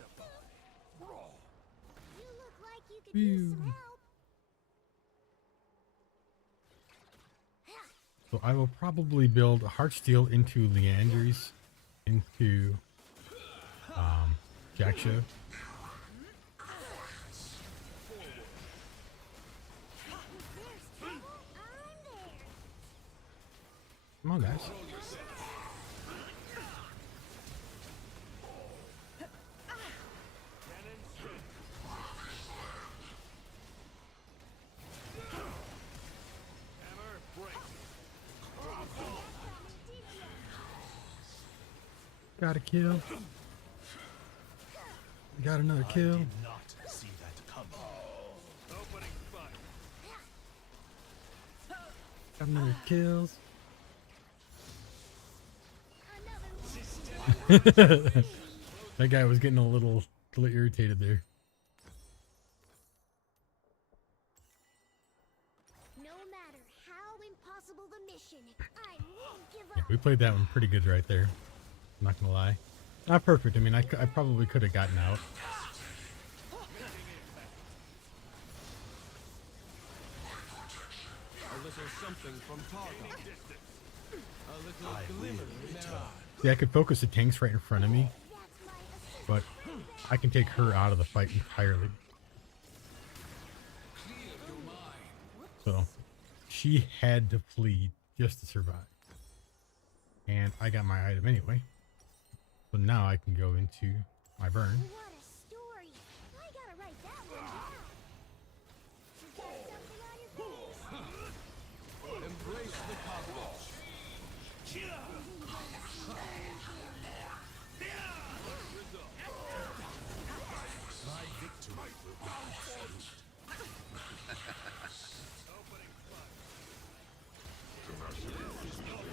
You look like you could use some Phew. help. So I will probably build a Heartsteel into Leandry's, into Jackshaw. There's trouble, I'm there. Come on, guys. Got a kill. Got another kill. Not see that coming. Got another kills. Another one. That guy was getting a little irritated there. No matter how impossible the mission, I won't give Yeah, up. we played that one pretty good right there. I'm not gonna lie. Not perfect. I mean, I probably could have gotten out. something from Targon. A little I will glimmer in their return. eyes. See, I could focus the tanks right in front of me, That's my assistant. but I can take her out of the fight entirely. So she had to flee just to survive. And I got my item anyway. So now I can go into my burn. What a story. I gotta write that one down. You got something on your face? Embrace the combat. My victory will be absolute.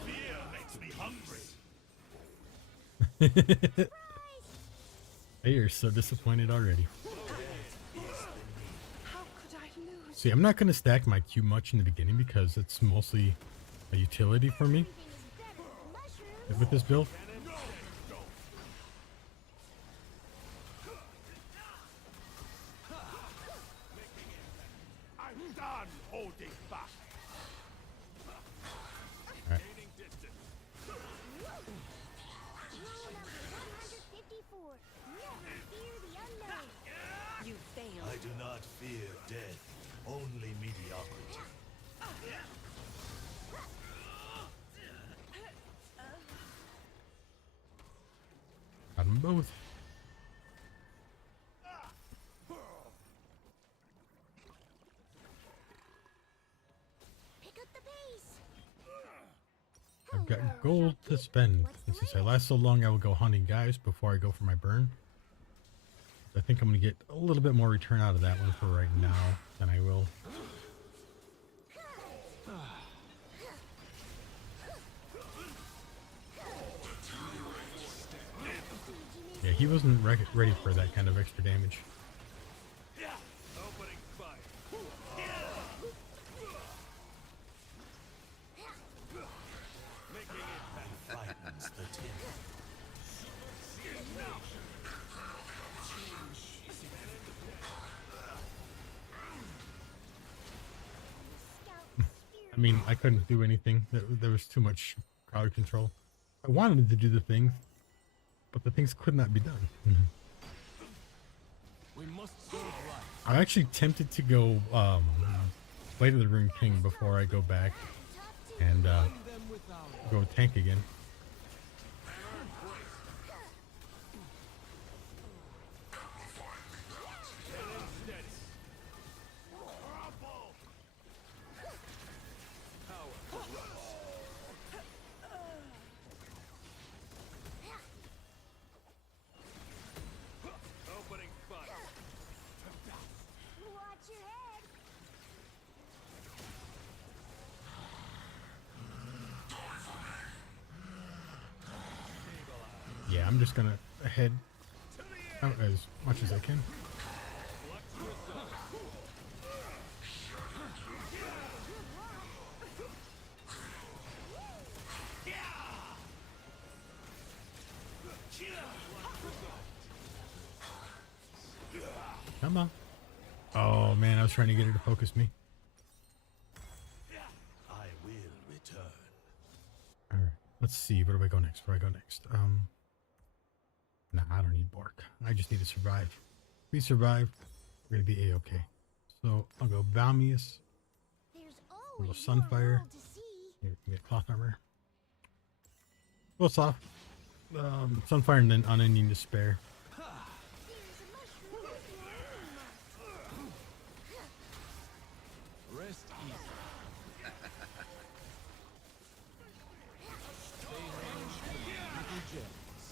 Fear makes me hungry. Hey, you're so disappointed already. How could I lose? See, I'm not going to stack my Q much in the beginning because it's mostly a utility for me Everything is better than mushrooms. with this build. I'm done holding back. Alright. Gaining distance. Rule number 154. Never fear the unknown. You failed. I do not fear death, only mediocrity. Got them both. Pick up the pace. I've got Hello, gold to shopkeep. spend. What's the And since I latest? last so long, I will go hunting guys before I go for my burn. I think I'm going to get a little bit more return out of that one for right now than I will. Yeah, he wasn't ready for that kind of extra damage. Opening fire. Making impact. Frightens the timid. Scout I mean, I couldn't do anything. There was too much crowd control. I wanted to do the things, but the things could not be done. We must serve right. I'm actually tempted to go play to the Rune King before I go back and Them with our go tank again. Opening fire. Watch your head. Yeah, I'm just gonna head out as much as I can. Come on. Oh man, I was trying to get her to focus me. I will return. Alright, let's see. Where do I go next? Where do I go next? Nah, I don't need Bork. I just need to survive. If we survive, we're gonna be a-okay. So I'll go Balmius. There's Little always more Sunfire. world to see. Here, get cloth armor. Well, soft. Sunfire and then Unending Despair. There's a mushroom with the aroma. rest easy. Stay ranged with little gems.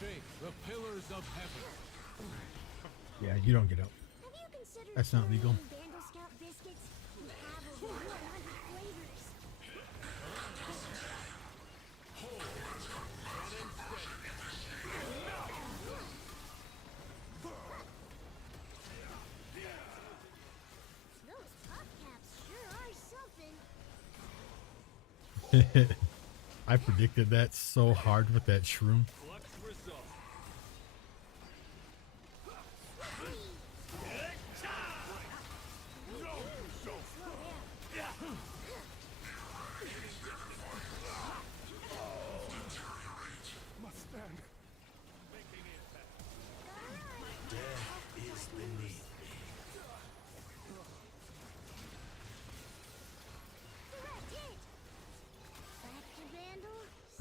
Shake the pillars of heaven. Yeah, you don't get out. Have you considered That's not trying legal. Vandal Scout biscuits? We have over 100 flavors. Those pop caps sure are something. I predicted that so hard with that shroom. Flux resolve.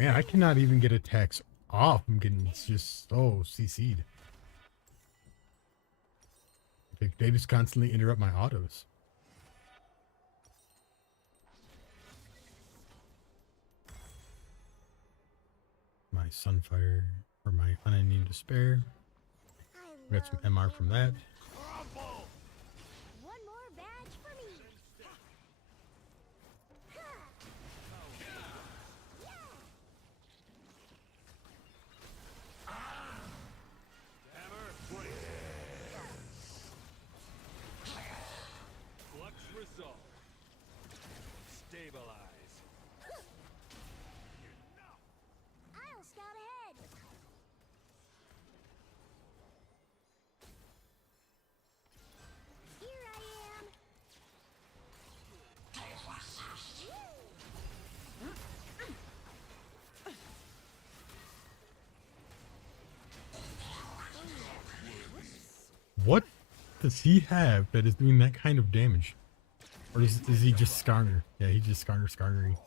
Man, I cannot even get attacks off. I'm getting just so CC'd. They just constantly interrupt my autos. My Sunfire or my Unending Despair. I Got some love MR from that. one more badge for me. Flux resolve. Stabilize. I'll scout ahead. Here I am. What does he have that is doing that kind of damage? Or is he just Skarner? Yeah, he's just Skarnery.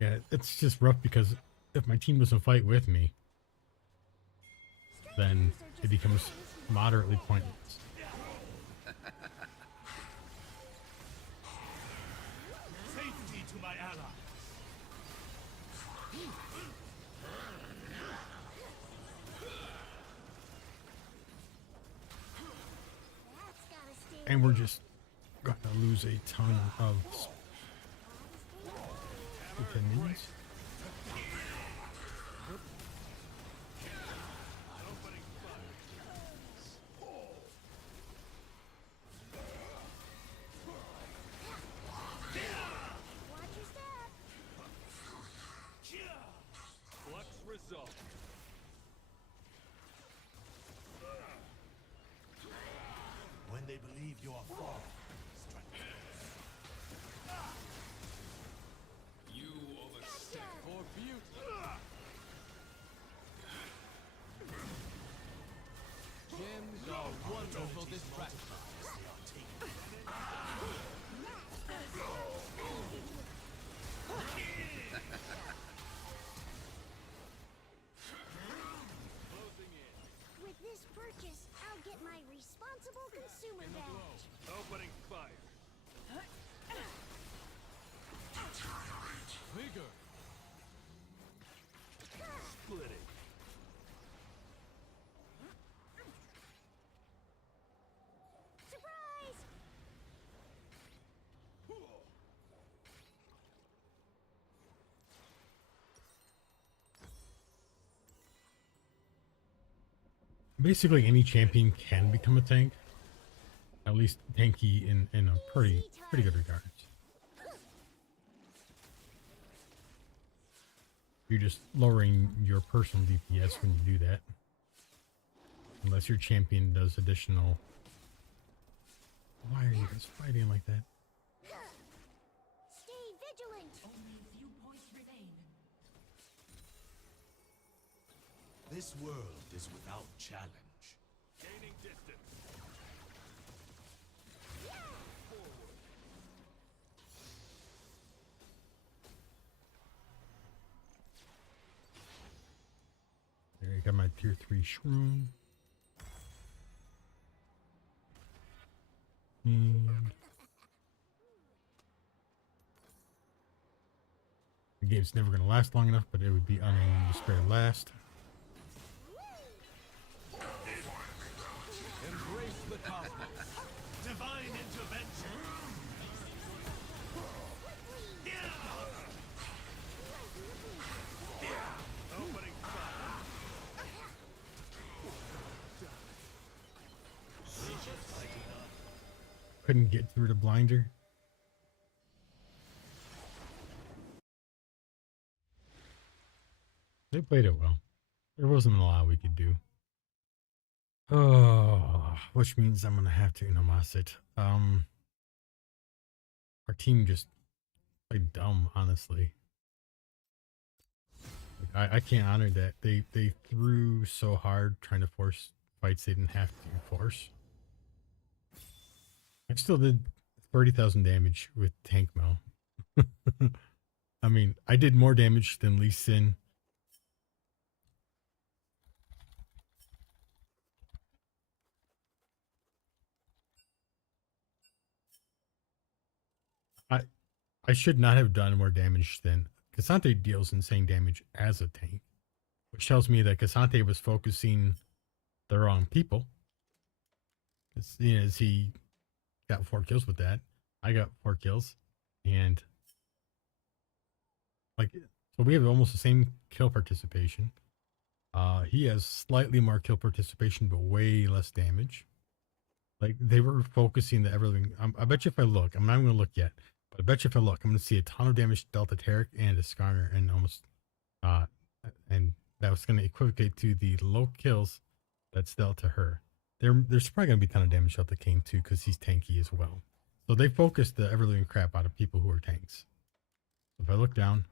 Yeah, it's just rough because if my team doesn't fight with me, then it becomes moderately pointless. Safety to my ally. That's gotta stay. And we're just gonna lose a ton of minions. Watch your step. Flux resolve. When they believe you are fallen, strike. You overstep for beauty. Gems are wonderful distractions. Closing in. With this purchase, I'll get my responsible consumer badge. Opening fire. Vigor. Splitting. Surprise! Basically, any champion can become a tank. At least tanky in a pretty good regards. You're just lowering your personal DPS when you do that. Unless your champion does additional... Why are you guys fighting like that? Stay vigilant. Only viewpoints remain. This world is without challenge. Gaining distance. There, I got my tier 3 shroom. And the game's never going to last long enough, but it would be unending despair last. Embrace the cosmos. Divine intervention. Opening fire. Couldn't get through the blinder. They played it well. There wasn't a lot we could do. Oh, which means I'm gonna have to Unomas it. Our team just played dumb, honestly. Like, I can't honor that. They threw so hard trying to force fights they didn't have to force. I still did 30,000 damage with tank Mo. I mean, I did more damage than Lee Sin. I should not have done more damage than Cassante deals insane damage as a tank, which tells me that Cassante was focusing the wrong people. As he got 4 kills with that, I got 4 kills, and like, so we have almost the same kill participation. He has slightly more kill participation, but way less damage. Like, they were focusing the everything. I bet you if I look, I'm not going to look yet. But I bet you if I look, I'm going to see a ton of damage to Delta Taric and a Skarner, and almost, and that was going to equivocate to the low kills that's dealt to her. There's probably going to be a ton of damage out to Kane too, because he's tanky as well. So they focused the ever living crap out of people who are tanks. So if I look down,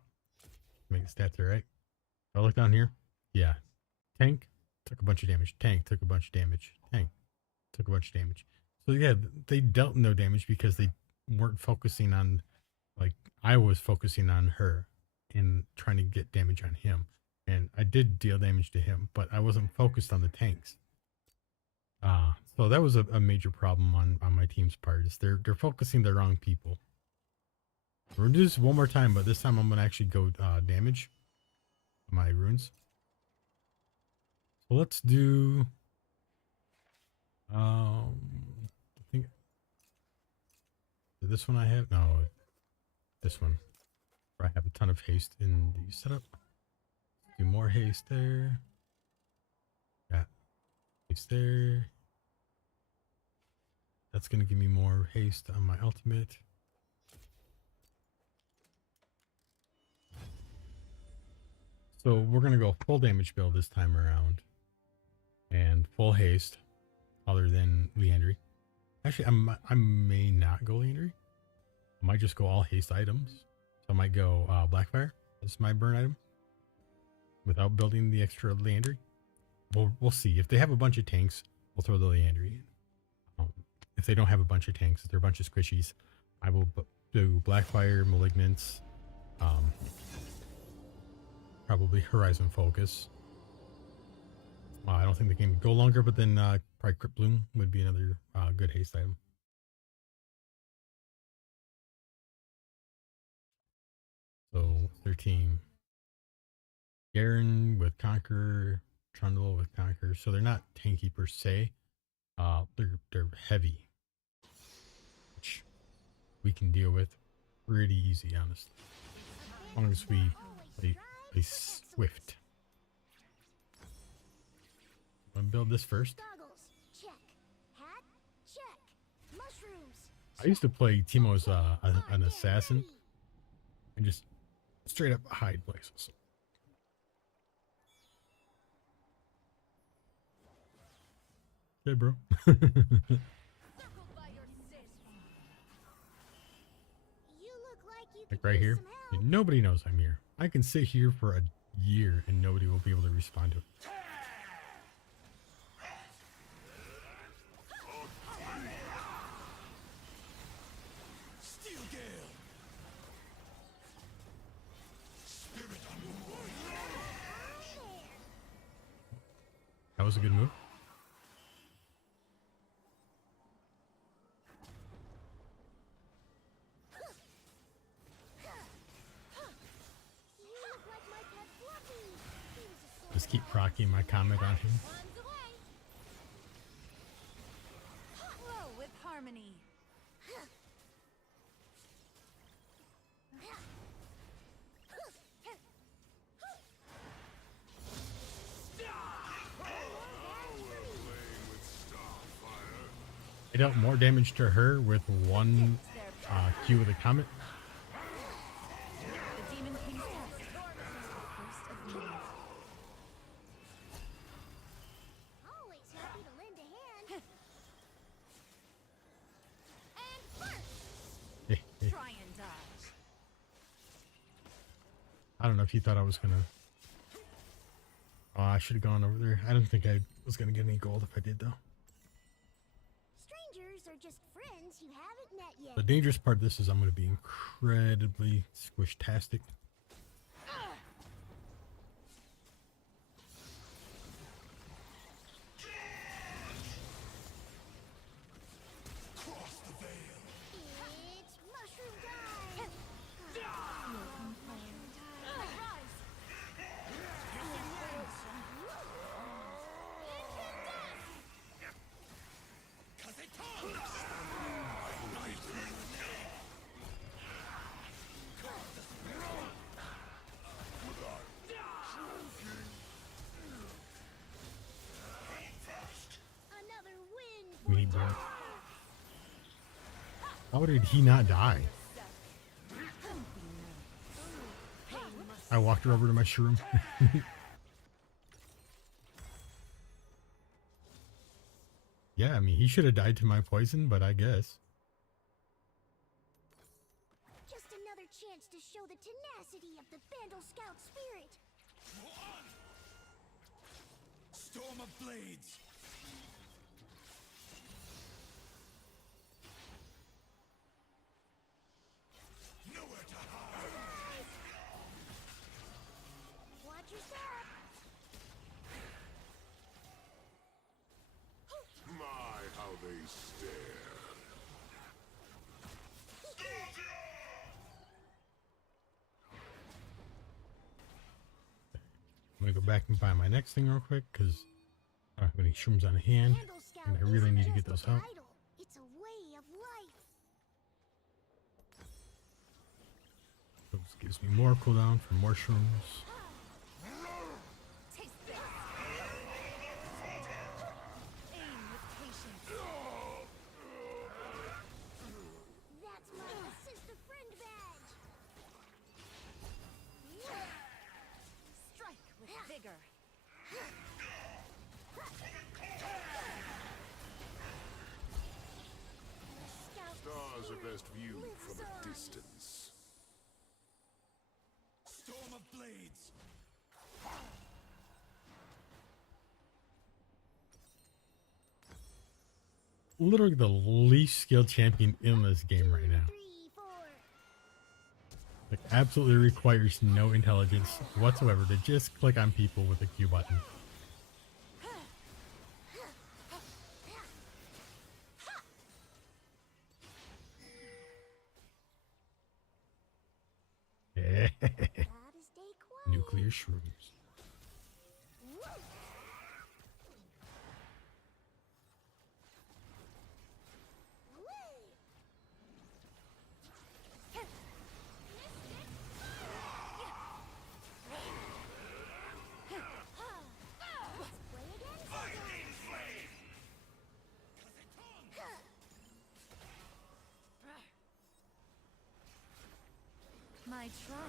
make the stats there, right? If I look down here, yeah, tank took a bunch of damage, tank took a bunch of damage, tank took a bunch of damage. So yeah, they dealt no damage because they weren't focusing on, like, I was focusing on her and trying to get damage on him, and I did deal damage to him, but I wasn't focused on the tanks. So that was a major problem on my team's part, is they're focusing the wrong people. We're gonna do this one more time, but this time I'm gonna actually go damage my runes. So let's do I think this one I have, no, this one, where I have a ton of haste in the setup. Do more haste there. Got haste there. That's gonna give me more haste on my ultimate. So we're gonna go full damage build this time around, and full haste, other than Liandry. Actually, I may not go Liandry. I might just go all haste items. So I might go Blackfire as my burn item, without building the extra Liandry. We'll see. If they have a bunch of tanks, we'll throw the Liandry in. If they don't have a bunch of tanks, if they're a bunch of squishies, I will do Blackfire, Malignance, probably Horizon Focus. I don't think the game would go longer, but then probably Crypt Bloom would be another good haste item. So 13. Garen with Conqueror, Trundle with Conqueror. So they're not tanky per se. They're heavy, which we can deal with pretty easy, honestly, as long as we play swift. I'm gonna build this first. Goggles, check. Hat, check. Mushrooms. I used to play Teemo as an assassin and just straight up hide places. Okay, bro. You look like you Like could right use here, some help. nobody knows I'm here. I can sit here for a year and nobody will be able to respond to it. Steel Gale. Spirit That was a good move. You look like my pet Fluffy. He was a Just keep procking my comment on him. Runs away. Flow with harmony. I dealt more damage to her with one Q with a comet. The Demon King's test. First of many. Always happy to lend a hand. And first. Try and dodge. I don't know if you thought I was gonna. Oh, I should have gone over there. I don't think I was gonna get any gold if I did though. Strangers are just friends you haven't met yet. The dangerous part of this is I'm gonna be incredibly squish-tastic. It's mushroom time! Mushroom time! Rise! Another win! Me, bro. How did he not die? I walked her over to my shroom. Yeah, I mean, he should have died to my poison, but I guess. Just another chance to show the tenacity of the Bandle Scout spirit. Storm of blades. Nowhere to hide. Watch your step. My, how they stare. I'm gonna go back and find my next thing real quick because I don't have any shrooms on hand. Bandle Scout And I really isn't need to get just those a out. title, it's a way of life. So this gives me more cooldown for more shrooms. Taste this. Aim with patience. That's my assist a friend badge. Strike with vigor. Scout Stars are best viewed lives from a on. distance. Storm of blades. Literally the least skilled champion in this game right now. 3, 4. Like, absolutely requires no intelligence whatsoever to just click on people with a Q button. Gotta stay quiet. Nuclear shrooms. Woo. Woo. Let's play again. My trial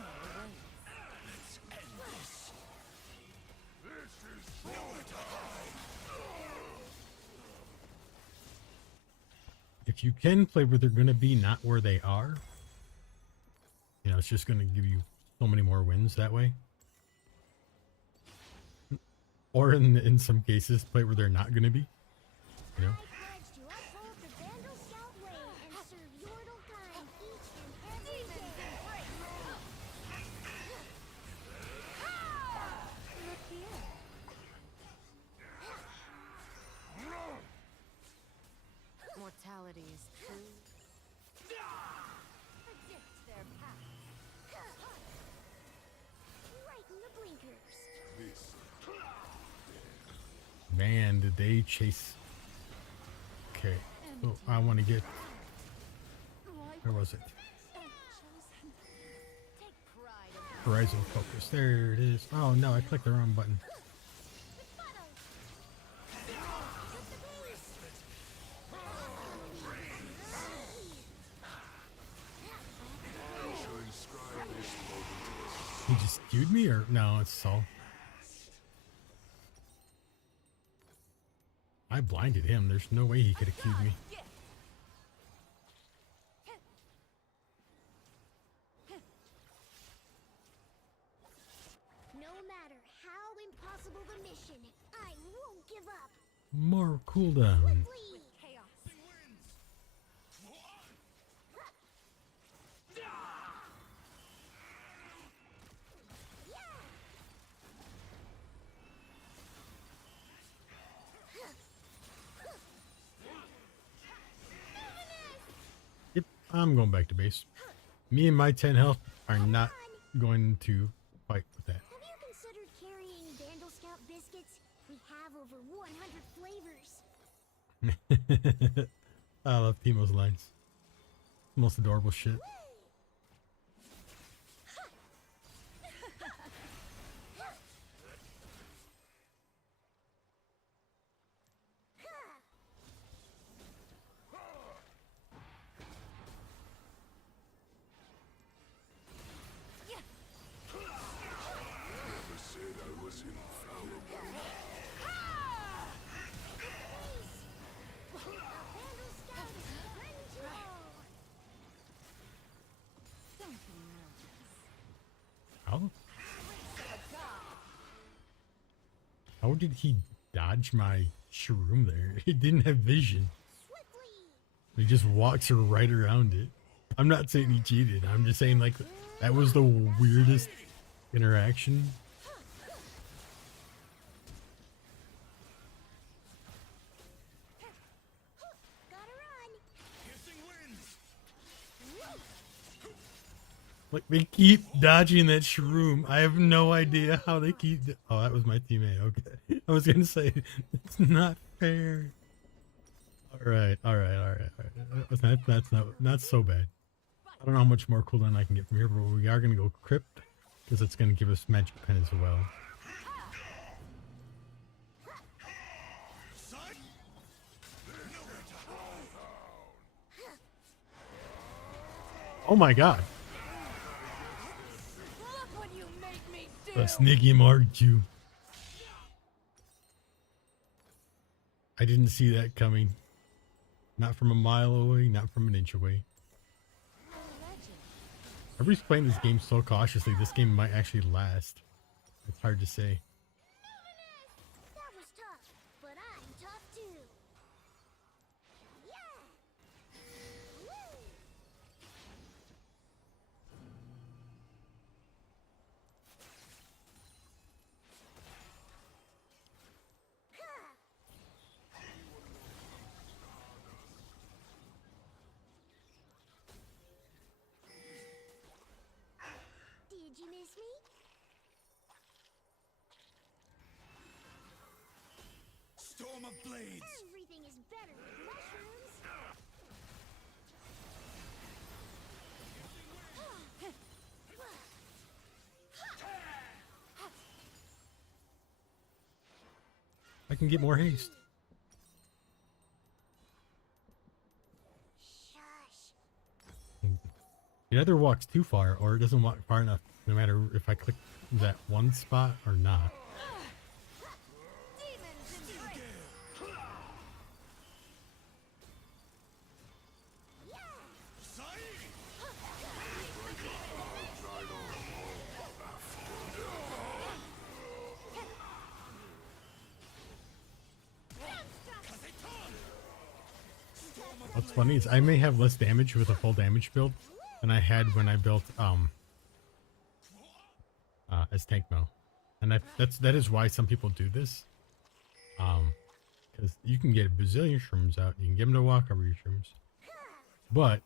awaits. If you can play where they're going to be, not where they are, you know, it's just going to give you so many more wins that way. Or in some cases, play where they're not going to be. You know? I pledge to uphold the Vandal Scout way and serve Yordle kind each and every day. Look here. Mortality is true. Predict their path. Right in the blinkers. This Man, did they chase. Okay. So I want to get. Where was it? Take pride in Horizon Focus. There it is. Oh no, I clicked the wrong button. shall inscribe this moment. He just queued me, or no? It's Saul. I blinded him. There's no way he could have queued me. No matter how impossible the mission, More cooldown. Swiftly. Chaos. Yep, I'm going back to base. Me and my 10 health are not going to fight with that. Have you considered carrying Vandal Scout biscuits? We have over 100 flavors. I love Timo's lines. Most adorable shit. Never said I was infallible. Vandal Scout is ready to roll. Don't be nervous. How did he dodge my shroom there? He didn't have vision. Swiftly. He just walks right around it. I'm not saying he cheated. I'm just saying like that was the weirdest interaction. Gotta run. Like they keep dodging that shroom. I have no idea how they keep. Oh, that was my teammate. Okay, I was gonna say it's not fair. All right. That's not so bad. I don't know how much more cooldown I can get from here, but we are gonna go crypt because it's gonna give us magic pen as well. Oh my god. Look what you make me do. The sneaky Marchu. I didn't see that coming. Not from a mile away, not from an inch away. Everybody's playing this game so cautiously, this game might actually last. It's hard to say. That was tough, but I'm tough too. Yeah. Woo. Did you miss me? Storm of blades. Everything is better with mushrooms. I can get more haste. Shush. It either walks too far or it doesn't walk far enough, no matter if I click that one spot or not. Demons in strength. What's funny is I may have less damage with a full damage build than I had when I built as tank mo, and that is why some people do this, because you can get a bazillion shrooms out, you can get them to walk over your shrooms, but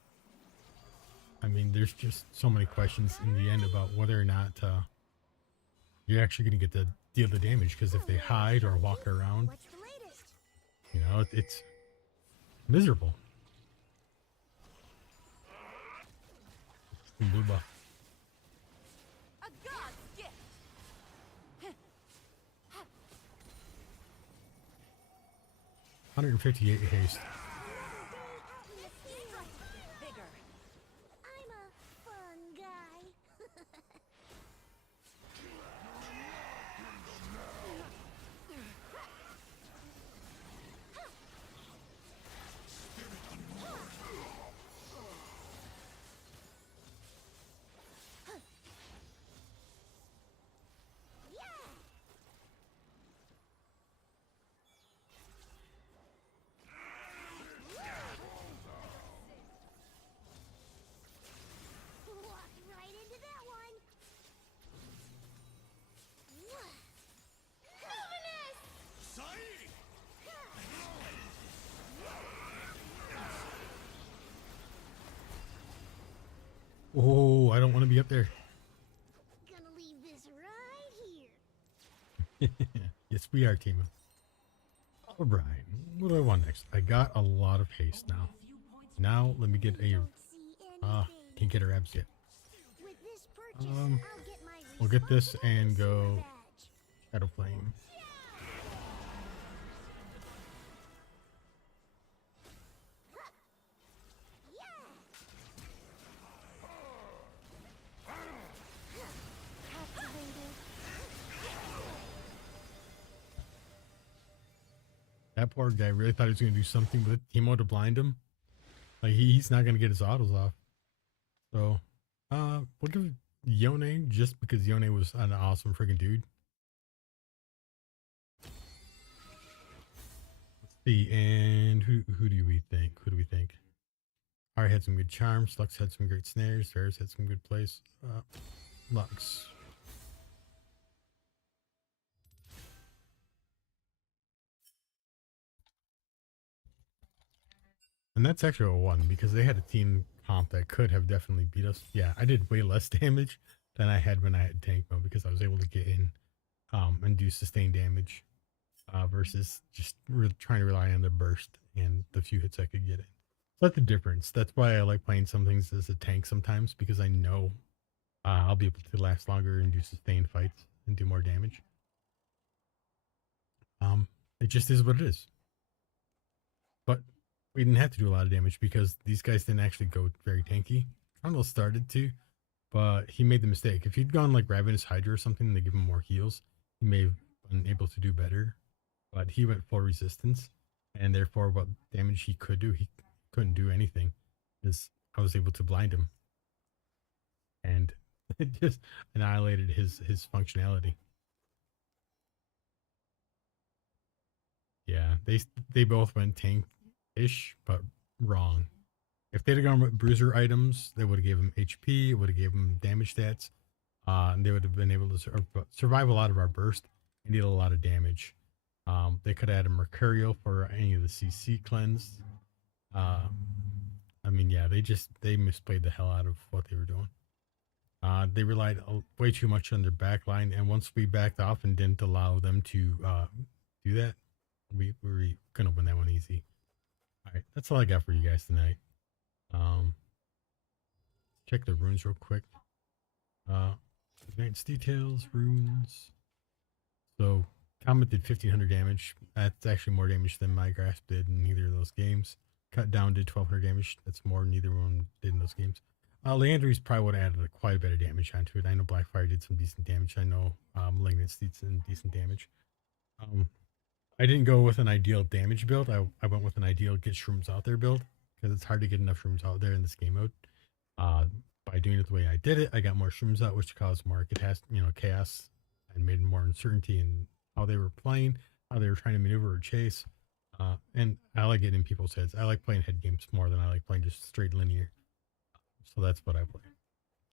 I mean there's just so many questions in the end about whether or not you're actually going to get to deal the damage, because if they hide or walk around, What's the latest? you know, it's miserable. Blue buff. A god's gift. 158 haste. Vigor. I'm a fun guy. Oh, I don't want to be up there. Gonna leave this right here. Yes, we are, Tima. All right. What do I want next? I got a lot of haste now. Now let me get a. Don't see anything. Can't get her abs yet. With this purchase, Um, I'll get my We'll get this and responsibility go badge. Shadow Flame. Activated. That poor guy really thought he was going to do something with Teemo to blind him. Like he's not going to get his autos off. So, we'll give Yone just because Yone was an awesome freaking dude. Let's see, and who do we think? Who do we think? Ari had some good charms. Lux had some great snares. Ferris had some good plays. Lux. And that's actually a 1 because they had a team comp that could have definitely beat us. Yeah, I did way less damage than I had when I had tank mode because I was able to get in and do sustained damage versus just trying to rely on the burst and the few hits I could get in. So that's the difference. That's why I like playing some things as a tank sometimes because I know I'll be able to last longer and do sustained fights and do more damage. It just is what it is. But we didn't have to do a lot of damage because these guys didn't actually go very tanky. Trundle started to, but he made the mistake. If he'd gone like Ravenous Hydra or something, they give him more heals, he may have been able to do better. But he went full resistance, and therefore, what damage he could do, he couldn't do anything, because I was able to blind him, and it just annihilated his functionality. Yeah, they both went tank-ish, but wrong. If they'd have gone with bruiser items, they would have gave him HP, it would have gave him damage stats, and they would have been able to survive a lot of our burst and deal a lot of damage. They could have added Mercurial for any of the CC cleanse. I mean, yeah, they misplayed the hell out of what they were doing. They relied way too much on their backline, and once we backed off and didn't allow them to do that, we were gonna win that one easy. All right, that's all I got for you guys tonight. Check the runes real quick. Advanced details, runes. So Comet did 1500 damage. That's actually more damage than my grasp did in either of those games. Cut down did 1200 damage. That's more than neither one did in those games. Leandry's probably would have added quite a bit of damage onto it. I know Blackfire did some decent damage. I know Malignance did some decent damage. I didn't go with an ideal damage build. I went with an ideal get shrooms out there build because it's hard to get enough shrooms out there in this game mode. By doing it the way I did it, I got more shrooms out, which caused more chaos and made more uncertainty in how they were playing, how they were trying to maneuver or chase. And I like getting in people's heads. I like playing head games more than I like playing just straight linear. So that's what I play.